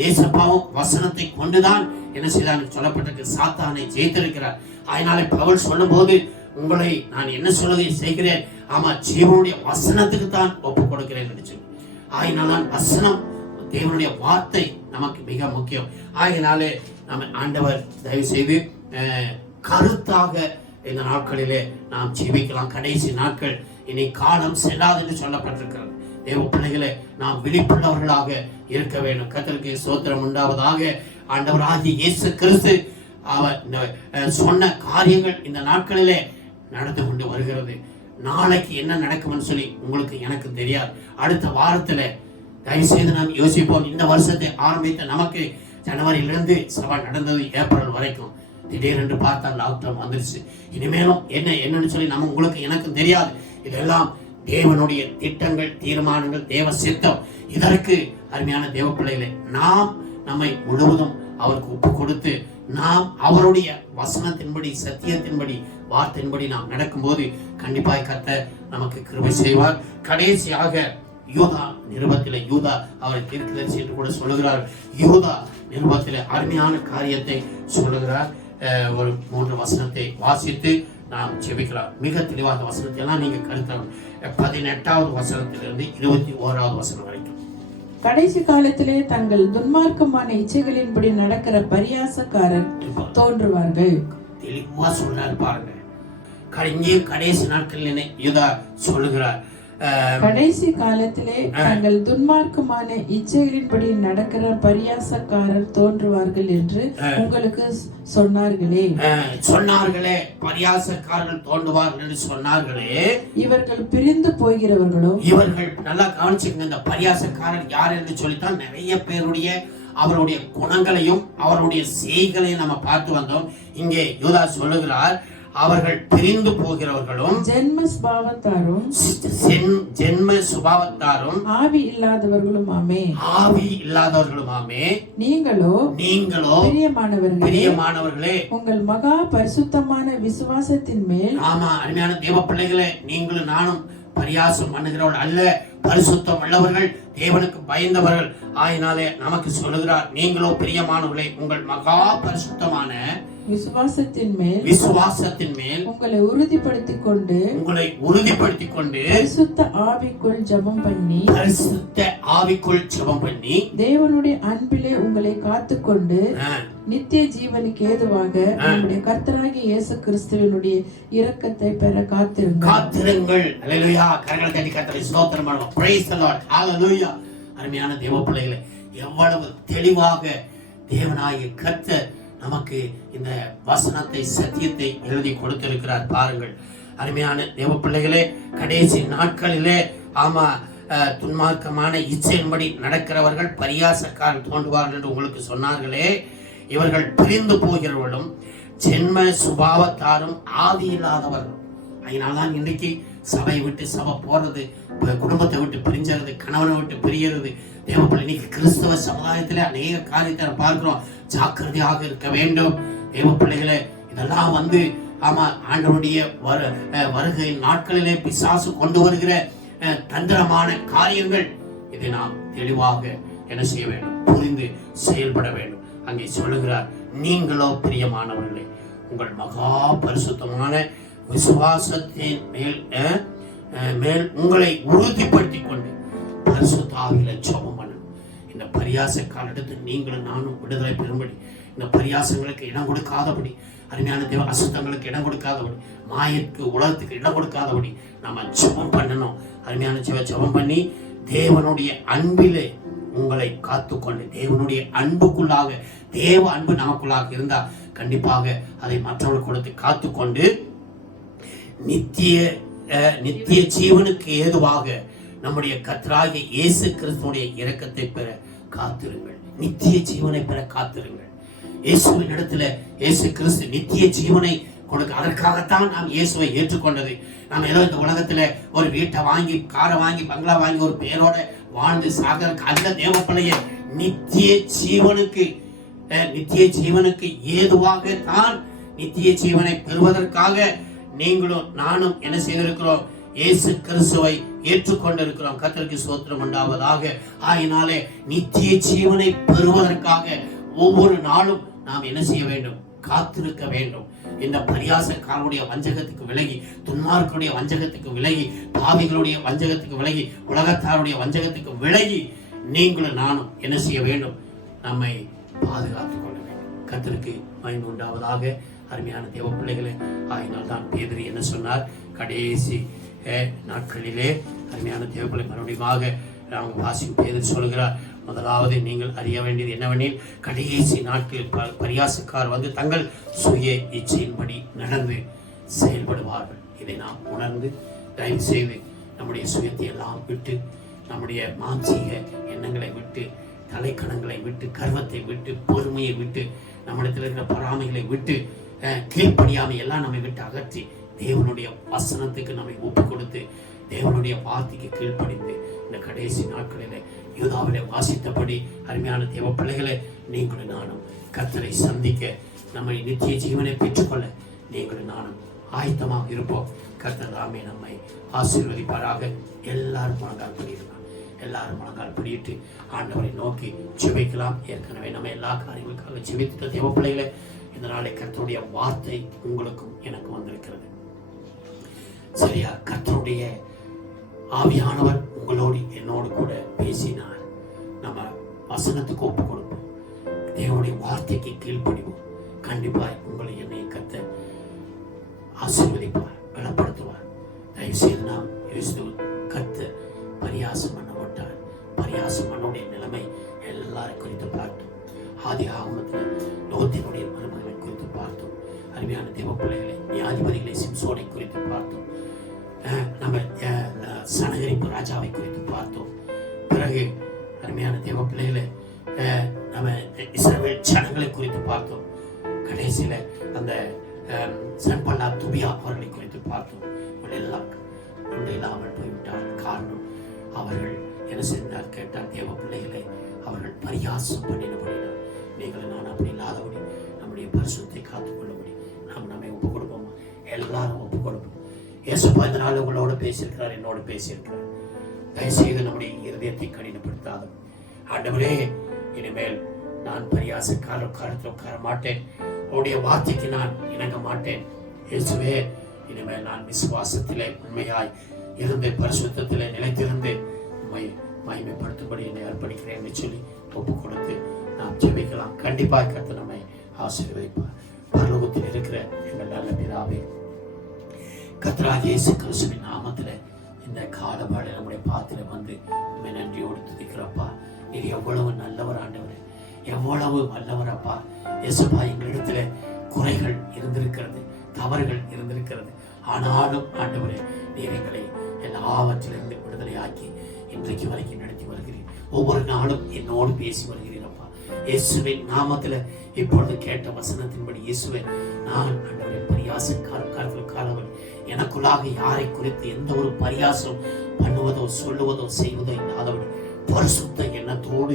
இயேசுப்பாவும் வசனத்தை கொண்டுதான் என்ன செய்தான்னு சொல்லப்பட்டிருக்கு. சாத்தானை ஜெயித்திருக்கிறார். அதனாலே பவுல் சொல்லும் போது, உங்களை நான் என்ன சொல்லுவதை செய்கிறேன், ஆமா ஜீவனுடைய வசனத்துக்கு தான் ஒப்பு கொடுக்கிறேன் என்று சொல்லி. ஆகினால வசனம், தேவனுடைய வார்த்தை நமக்கு மிக முக்கியம். ஆகினாலே நம்ம ஆண்டவர் தயவு செய்து கருத்தாக இந்த நாட்களிலே நாம் ஜீவிக்கலாம். கடைசி நாட்கள், இனி காலம் செல்லாது என்று சொல்லப்பட்டிருக்கிறது. தேவ பிள்ளைகளே, நாம் விழிப்புள்ளவர்களாக இருக்க வேண்டும். கர்த்தருக்கு ஸ்தோத்திரம் உண்டாவதாக. ஆண்டவராகிய இயேசு கிறிஸ்து அவர் சொன்ன காரியங்கள் இந்த நாட்களிலே நடந்து கொண்டு வருகிறது. நாளைக்கு என்ன நடக்கும்னு சொல்லி உங்களுக்கு எனக்கு தெரியாது. அடுத்த வாரத்துல தயவு செய்து நாம் யோசிப்போம். இந்த வருஷத்தை ஆரம்பித்த நமக்கு ஜனவரியிலிருந்து சபை நடந்தது ஏப்ரல் வரைக்கும். திடீரென்று பார்த்தா லாக்டவுன் வந்துருச்சு. இனிமேலும் என்னன்னு சொல்லி நம்ம உங்களுக்கு எனக்கும் தெரியாது. இதெல்லாம் தேவனுடைய திட்டங்கள், தீர்மானங்கள், தேவ சித்தம். இதற்கு அருமையான தேவ பிள்ளைகளை, நாம் நம்மை முழுவதும் அவருக்கு ஒப்பு கொடுத்து நாம் அவருடைய வசனத்தின்படி, சத்தியத்தின்படி, வார்த்தையின்படி நாம் நடக்கும்போது கண்டிப்பாய் கர்த்தர் நமக்கு கிருபை செய்வார். கடைசியாக யூதா நிருபத்திலே, யூதா அவரை தீர்க்கதரிசி என்று கூட சொல்லுகிறார். யூதா நிருபத்திலே அருமையான காரியத்தை சொல்லுகிறார். ஒரு 3 வசனத்தை வாசித்து நாம் ஜெபிக்கலாம். மிக தெளிவான வசனத்தை எல்லாம் நீங்க கருத்தணும். 18வது வசனத்திலிருந்து 21வது வசனம் வரைக்கும். கடைசி காலத்திலே தங்கள் துன்மார்க்கமான இச்சைகளின்படி நடக்கிற பரியாசக்காரர் தோன்றுவார்கள். தெளிவா சொல்றாரு பாருங்க. கடைசி நாட்களில் யூதா சொல்லுகிறார். கடைசி காலத்திலே தங்கள் துன்மார்க்கமான இச்சைகளின்படி நடக்கிற பரியாசக்காரர் தோன்றுவார்கள் என்று உங்களுக்கு சொன்னார்களே. பரியாசக்காரர்கள் தோன்றுவார்கள் என்று சொன்னார்களே. இவர்கள் பிரிந்து போகிறவர்களும். இவர்கள் நல்லா கவனிச்சுங்க. இந்த பரியாசக்காரர் யார் என்று சொல்லித்தான் நிறைய பேருடைய அவருடைய குணங்களையும் அவருடைய செய்களையும் நம்ம பார்த்து வந்தோம். இங்கே யூதா சொல்லுகிறார், அவர்கள் பிரிந்து போகிறவர்களும் ஜென்ம சுபாவத்தாரும் ஆவி இல்லாதவர்களுமாமே. நீங்களோ பிரியமானவர்களே, உங்கள் மகா பரிசுத்தமான விசுவாசத்தின் மேல். ஆமா, அருமையான தேவ பிள்ளைகளே, நீங்களும் நானும் பரியாசம் பண்ணுகிறவர்கள் அல்ல, பரிசுத்தம் உள்ளவர்கள், தேவனுக்கு பயந்தவர்கள். ஆயினாலே நமக்கு சொல்லுகிறார், நீங்களோ பிரியமானவர்களே, உங்கள் மகா பரிசுத்தமான விசுவாசத்தின் மேல் உங்களை உறுதிப்படுத்திக் கொண்டு பரிசுத்த ஆவிக்குள் ஜெபம் பண்ணி தேவனுடைய அன்பிலே உங்களை காத்துக்கொண்டு நித்திய ஜீவனுக்கு ஏதுவாக நம்முடைய கர்த்தராகிய இயேசு கிறிஸ்துவினுடைய இரக்கத்தை பெற காத்திருங்கள். அல்லேலூயா. கரங்களை தட்டி கர்த்தரை ஸ்தோத்திரம் பண்ணுவோம். Praise the lord. ஹalleluya. அருமையான தேவ பிள்ளைகளே, எவ்வளவு தெளிவாக தேவனாகிய கர்த்தர் நமக்கு இந்த வசனத்தை, சத்தியத்தை எழுதி கொடுத்திருக்கிறார். பாருங்கள் அருமையான தேவ பிள்ளைகளே, கடைசி நாட்களிலே துன்மார்க்கமான இச்சையின்படி நடக்கிறவர்கள் பரியாசக்காரன் தோன்றுவார்கள் என்று உங்களுக்கு சொன்னார்களே, இவர்கள் பிரிந்து போகிறவர்களும் ஜென்ம சுபாவத்தாரும் ஆதி இல்லாதவர்கள். அதனால்தான் இன்றைக்கு சபை விட்டு சபை போறது, குடும்பத்தை விட்டு பிரிஞ்சறது, கணவனை விட்டு பிரியறது. தேவப்பிள்ளை இன்னைக்கு கிறிஸ்தவ சமுதாயத்திலே அநேக காரியத்தை பார்க்கிறோம். ஜாக்கிரதையாக இருக்க வேண்டும் தேவ பிள்ளைகளே. இதெல்லாம் ஆண்டவருடைய வருகை நாட்களிலே பிசாசு கொண்டு வருகிற தந்திரமான காரியங்கள். இதை நாம் தெளிவாக என்ன செய்ய வேண்டும்? புரிந்து செயல்பட வேண்டும். அங்கே சொல்லுகிறார், நீங்களோ பிரியமானவர்களே உங்கள் மகா பரிசுத்தமான விசுவாசத்தின் மேல் உங்களை உறுதிப்படுத்திக் கொண்டு பரிசுத்த ஆவியில ஜெபம் பண்ணணும். இந்த பரியாச காலத்து நீங்களும் நானும் விடுதலை பெறும்படி, இந்த பரியாசங்களுக்கு இடம் கொடுக்காதபடி, அருமையான தேவ அசுத்தங்களுக்கு இடம் கொடுக்காதபடி, மாயத்துக்கு உலகத்துக்கு இடம் கொடுக்காதபடி நம்ம ஜெபம் பண்ணணும். அருமையான ஜெபம் பண்ணி தேவனுடைய அன்பிலே உங்களை காத்துக்கொண்டு, தேவனுடைய அன்புக்குள்ளாக, தேவ அன்பு நமக்குள்ளாக இருந்தா கண்டிப்பாக அதை மற்றவர்கள் கொடுத்து காத்துக்கொண்டு நித்திய ஜீவனுக்கு ஏதுவாக நம்முடைய கர்த்தராகிய இயேசு கிறிஸ்துவுடைய இரக்கத்தை பெற காத்திருங்கள். நித்திய ஜீவனை பெற காத்திருங்கள். இயேசுவின் இடத்துல இயேசு கிறிஸ்து நித்திய ஜீவனை கொடுக்க, அதற்காகத்தான் நாம் இயேசுவை ஏற்றுக்கொண்டது. நாம் ஏதோ இந்த உலகத்துல ஒரு வீட்டை வாங்கி, காரை வாங்கி, பங்களா வாங்கி ஒரு பேரோட வாழ்ந்து சாகருக்கு அல்ல தேவ பிள்ளைய. நித்திய ஜீவனுக்கு ஏதுவாக தான், நித்திய ஜீவனை பெறுவதற்காக நீங்களும் நானும் என்ன செய்திருக்கிறோம்? இயேசு கிறிஸ்துவை ஏற்றுக்கொண்டிருக்கிறோம். கர்த்தருக்கு ஸ்தோத்திரம் உண்டாவதாக. ஆயினாலே நித்திய ஜீவனை பெறுவதற்காக ஒவ்வொரு நாளும் நாம் என்ன செய்ய வேண்டும்? காத்திருக்க வேண்டும். இந்த பரியாசக்காரனுடைய வஞ்சகத்துக்கு விலகி, துன்மார்க்கனுடைய வஞ்சகத்துக்கு விலகி, பாவிகளுடைய வஞ்சகத்துக்கு விலகி, உலகத்தாருடைய வஞ்சகத்துக்கு விலகி நீங்களும் நானும் என்ன செய்ய வேண்டும்? நம்மை பாதுகாத்துக் கொள்ள வேண்டும். கர்த்தருக்கு மகிமை உண்டாவதாக. அருமையான தேவ பிள்ளைகளே, ஆயினால் தான் பேதுரு என்ன சொன்னார்? கடைசி நாட்களிலே அருமையான தேவ பிள்ளை மறுபடியும் நாம் வாசிக்கும் பேதுரு சொல்கிறார், முதலாவது நீங்கள் அறிய வேண்டியது என்னவெனில், கடைசி நாட்களில் பரியாசக்கார் தங்கள் சுய இச்சையின்படி நடந்து செயல்படுவார்கள். இதை நாம் உணர்ந்து தயவு செய்து நம்முடைய சுயத்தை எல்லாம் விட்டு, நம்முடைய மானசீக எண்ணங்களை விட்டு, தலைக்கணங்களை விட்டு, கர்வத்தை விட்டு, பொறுமையை விட்டு, நம்மிடத்தில் இருக்கிற பொறாமைகளை விட்டு, கீழ்ப்படியாமை எல்லாம் நம்மை விட்டு அகற்றி தேவனுடைய வசனத்துக்கு நம்மை ஒப்பு கொடுத்து தேவனுடைய வார்த்தைக்கு கீழ்ப்படிந்து இந்த கடைசி நாட்களிலே யூதாவிலே வாசித்தபடி அருமையான தேவ பிள்ளைகளை நீங்களும் நானும் கர்த்தரை சந்திக்க, நம்மை நித்திய ஜீவனை பெற்றுக்கொள்ள நீங்களும் நானும் ஆயத்தமாக இருப்போம். கர்த்தர் தாமே நம்மை ஆசீர்வதிப்பாராக. எல்லாரும் முழங்கால் படிக்கலாம். எல்லாரும் முழங்கால் படிட்டு ஆண்டவரை நோக்கி ஜெபிக்கலாம். ஏற்கனவே நம்ம எல்லா காரியங்களுக்காக ஜெபித்த தேவ பிள்ளைகளை, இந்த நாளை கர்த்தருடைய வார்த்தை உங்களுக்கும் எனக்கு வந்திருக்கிறது. சரியா? கர்த்தருடைய ஆவியானவர் உங்களோடு என்னோடு கூட பேசினார். நம்ம வசனத்துக்கு ஒப்பு கொடுப்போம், தேவனுடைய வார்த்தைக்கு கீழ்ப்படிவோம். கண்டிப்பாய் உங்களை என்னை கர்த்தர் ஆசீர்வதிப்பார், பலப்படுத்துவார். தயவு செய்து நாம் கர்த்தர் பரியாசம் பண்ண மாட்டார். பரியாசம் பண்ணோடைய நிலைமை எல்லாரும் குறித்து பார்த்தோம். ஆதி ஆகமத்தில் லோத்தினுடைய மருமகளை குறித்து பார்த்தோம். அருமையான தேவ பிள்ளைகளை, நியாயாதிபதிகளை, சிம்சோனை குறித்து பார்த்தோம். நம்ம சனகரிப்பு ராஜாவை குறித்து பார்த்தோம். பிறகு அருமையான தேவ பிள்ளைகளை, நம்ம இஸ்ரவேல் ஜனங்களை குறித்து பார்த்தோம். கடைசியில அந்த சன்பல்லா துபியா அவர்களை குறித்து பார்த்தோம். எல்லாம் ஒன்று இல்லாமல் போய்விட்டார். காரணம், அவர்கள் என்ன செய்தார் கேட்டார்? தேவ பிள்ளைகளை அவர்கள் பரியாசம் பண்ணினபடினார். நீங்கள் நான் அப்படி இல்லாதபடி நம்முடைய பரிசுத்தை காத்துக்கொள்ளபடி நாம் நம்மை ஒப்புக் கொடுப்போம். எல்லாரும் ஒப்புக் கொடுப்போம். இயேசுப்பா இந்த நாள் உங்களோட பேசியிருக்கிறார், என்னோடு பேசியிருக்கிறார். தயவுசெய்து நம்முடைய இருதயத்தை கடினப்படுத்தாத ஆண்டவரே, இனிமேல் நான் பரியாசக்காரத்தில் உட்கார மாட்டேன். உடைய வார்த்தைக்கு நான் இணங்க மாட்டேன். இயேசுவே, இனிமேல் நான் விசுவாசத்திலே உண்மையாய் இருந்து பரிசுத்தத்திலே நிலைத்திருந்து உண்மை மகிமைப்படுத்தும்படி என்னை அர்ப்பணிக்கிறேன் என்று சொல்லி ஒப்பு கொடுத்து நாம் ஜெபிக்கலாம். கண்டிப்பாக கர்த்தர் நம்மை ஆசீர்வதிப்பார். பரலோகத்தில் இருக்கிற எங்கள் நல்ல பிதாவே, கர்த்தராகிய இயேசு கிறிஸ்துவின் நாமத்தில் இந்த காலவேளை நம்முடைய பாத்திரம் உண்மை நன்றியோடு துதிக்கிறப்பா. நீர் எவ்வளவு நல்லவர் ஆண்டவரே, எவ்வளவு வல்லவரப்பா. இயேசுப்பா எங்களிடத்துல குறைகள் இருந்திருக்கிறது, தவறுகள் இருந்திருக்கிறது. ஆனாலும் ஆண்டவரே, நீர் எங்களை எல்லாவற்றிலிருந்து விடுதலையாக்கி இன்றைக்கு வரைக்கும் நடத்தி வருகிறீர். ஒவ்வொரு நாளும் என்னோடு பேசி வருகிறீரப்பா. இயேசுவின் நாமத்துல இப்பொழுது கேட்ட வசனத்தின்படி இயேசுவை, நான் ஆண்டவரே பரியாசக்காரர்கள் எனக்குள்ளாக யாரை குறித்து எந்த ஒரு பரியாசம் பண்ணுவதோ சொல்லுவதோ செய்வதோ இல்லாதபடி பரிசுத்த எண்ணத்தோடு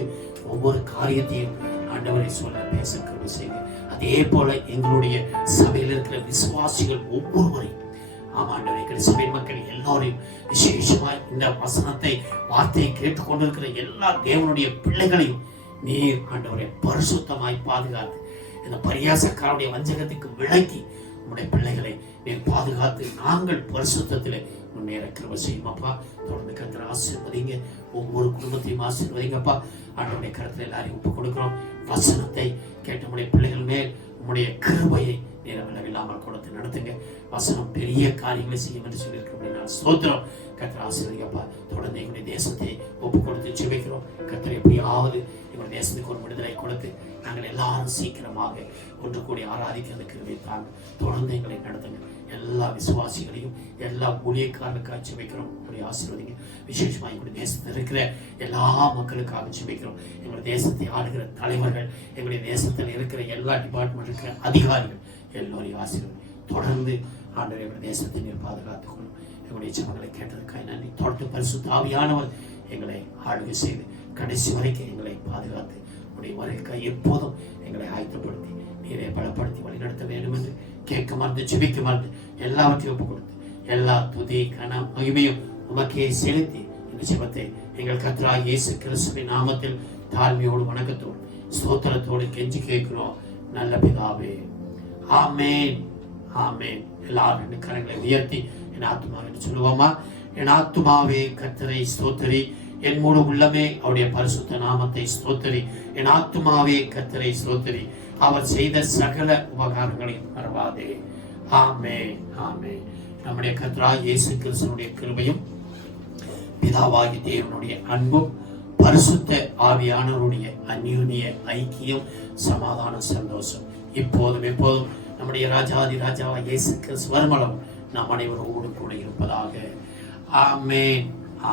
ஒவ்வொரு காரியத்தையும் ஆண்டவரை சொல்ல பேச கிருபை செய்து, அதே போல எங்களுடைய சபையில் இருக்கிற விசுவாசிகள் ஒவ்வொருவரையும், ஆமாண்டவரே, எங்கள் சபை மக்கள் எல்லோரையும், விசேஷமாய் இந்த வசனத்தை வார்த்தையை கேட்டுக்கொண்டிருக்கிற எல்லா தேவனுடைய பிள்ளைகளையும் நீர் ஆண்டவரை பரிசுத்தமாய் பாதுகாத்து இந்த பரியாசக்காரனுடைய வஞ்சகத்துக்கு விலக்கி உங்களுடைய பிள்ளைகளை நீர் பாதுகாத்து நாங்கள் பரிசுத்தத்திலே முன்னேற கிருபை செய்யுமாப்பா. தொடர்ந்து கர்த்தர் ஆசீர்வதிங்க, ஒவ்வொரு குடும்பத்தையும் ஆசீர்வதிங்கப்பா. ஆண்டவருடைய கருத்துல எல்லாரையும் ஒப்புக் கொடுக்கிறோம். வசனத்தை கேட்ட உடைய பிள்ளைகள் மேல் உங்களுடைய கிருபையை நேரமில்லாமல் கொடுத்து நடத்துங்க. வசனம் பெரிய காரியங்களை செய்யும் என்று சொல்லியிருக்க ஸ்தோத்திரம். கர்த்தர் ஆசீர்வதிங்கப்பா. தொடர்ந்து எங்களுடைய தேசத்தை ஒப்புக் கொடுத்து ஜெபிக்கிறோம். கர்த்தர் எப்படியாவது எங்களுடைய தேசத்துக்கு ஒரு விடுதலை கொடுத்து நாங்கள் எல்லாரும் சீக்கிரமாக ஒன்று கூடி ஆராதிக்கிறது கிருபை தாங்க. தொடர்ந்து எங்களை நடத்துங்க. எல்லா விசுவாசிகளையும் எல்லா ஊழியக்காரர்களுக்காக ஜெபிக்கிறோம். உங்களுடைய ஆசீர்வதிங்க. விசேஷமாக எங்களுடைய தேசத்தில் இருக்கிற எல்லா மக்களுக்காக ஜெபிக்கிறோம். எங்களுடைய தேசத்தை ஆளுகிற தலைவர்கள், எங்களுடைய தேசத்தில் இருக்கிற எல்லா டிபார்ட்மெண்ட் இருக்கிற அதிகாரிகள் எல்லோரையும் ஆசீர்வதி. தொடர்ந்து ஆண்டவரே எங்களுடைய தேசத்தை நீர் பாதுகாத்துக்கொள்ளும். எங்களுடைய ஜெபங்களை கேட்டதுக்காக நன்றி. தொடர்ந்து பரிசுத்த ஆவியானவர் எங்களை ஆளுகை செய்து கடைசி வரைக்கும் எங்களை பாதுகாத்து உடைய வருகைக்காக எப்போதும் எங்களை ஆயத்தப்படுத்தி நீரை பலப்படுத்தி வழிநடத்த வேண்டும் என்று கேட்க மறந்து ஜெபிக்க மறந்து எல்லாவற்றையும் ஒப்புக் கொடுத்து எல்லா துதி கனம் மகிமையும் உமக்கே செலுத்தி இந்த ஜெபத்தை எங்கள் கர்த்தராகிய இயேசு கிறிஸ்துவின் நாமத்தில் தாழ்மையோடு வணக்கத்தோடு ஸ்தோத்திரத்தோடு கெஞ்சி கேட்கிறோம் நல்ல பிதாவே, ஆமென், ஆமென். எல்லாரும் 2 கரங்களை உயர்த்தி என் ஆத்துமாவே சொல்லுவோமா? என் ஆத்துமாவே கர்த்தரை ஸ்தோத்திரி, என் முழு உள்ளமே அவருடைய பரிசுத்த நாமத்தை ஸ்தோத்திரி. என் ஆத்துமாவே கர்த்தரை ஸ்தோத்திரி, அவர் செய்த சகல உபகாரங்களையும் மறவாதே. ஆமென், ஆமென். நம்முடைய கர்த்தராகிய இயேசு கிறிஸ்துவினுடைய கிருபையும் பிதாவாகிய தேவனுடைய அன்பும் பரிசுத்த ஆவியானவருடைய அந்யோன்ய ஐக்கியம் சமாதான சந்தோஷம் இப்போதும் எப்போதும் நம்முடைய ராஜாதி ராஜாவா இயேசு கிறிஸ்து வருமளவும் நம் அனைவரோடு கூட இருப்பதாக. ஆமென்,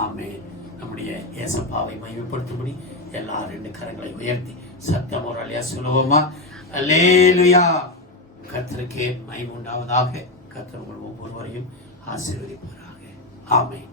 ஆமென். நம்முடைய ஏசப்பாவை மகிமைப்படுத்தும்படி எல்லா 2 கரங்களை உயர்த்தி சத்தம் ஒரு அலையா சொல்லுவோமா? அல்லேலூயா. கர்த்தருக்கே மகிமை உண்டாவதாக. கர்த்தர் உங்கள் ஒவ்வொருவரையும் ஆசீர்வதிப்பாராக. ஆமென்.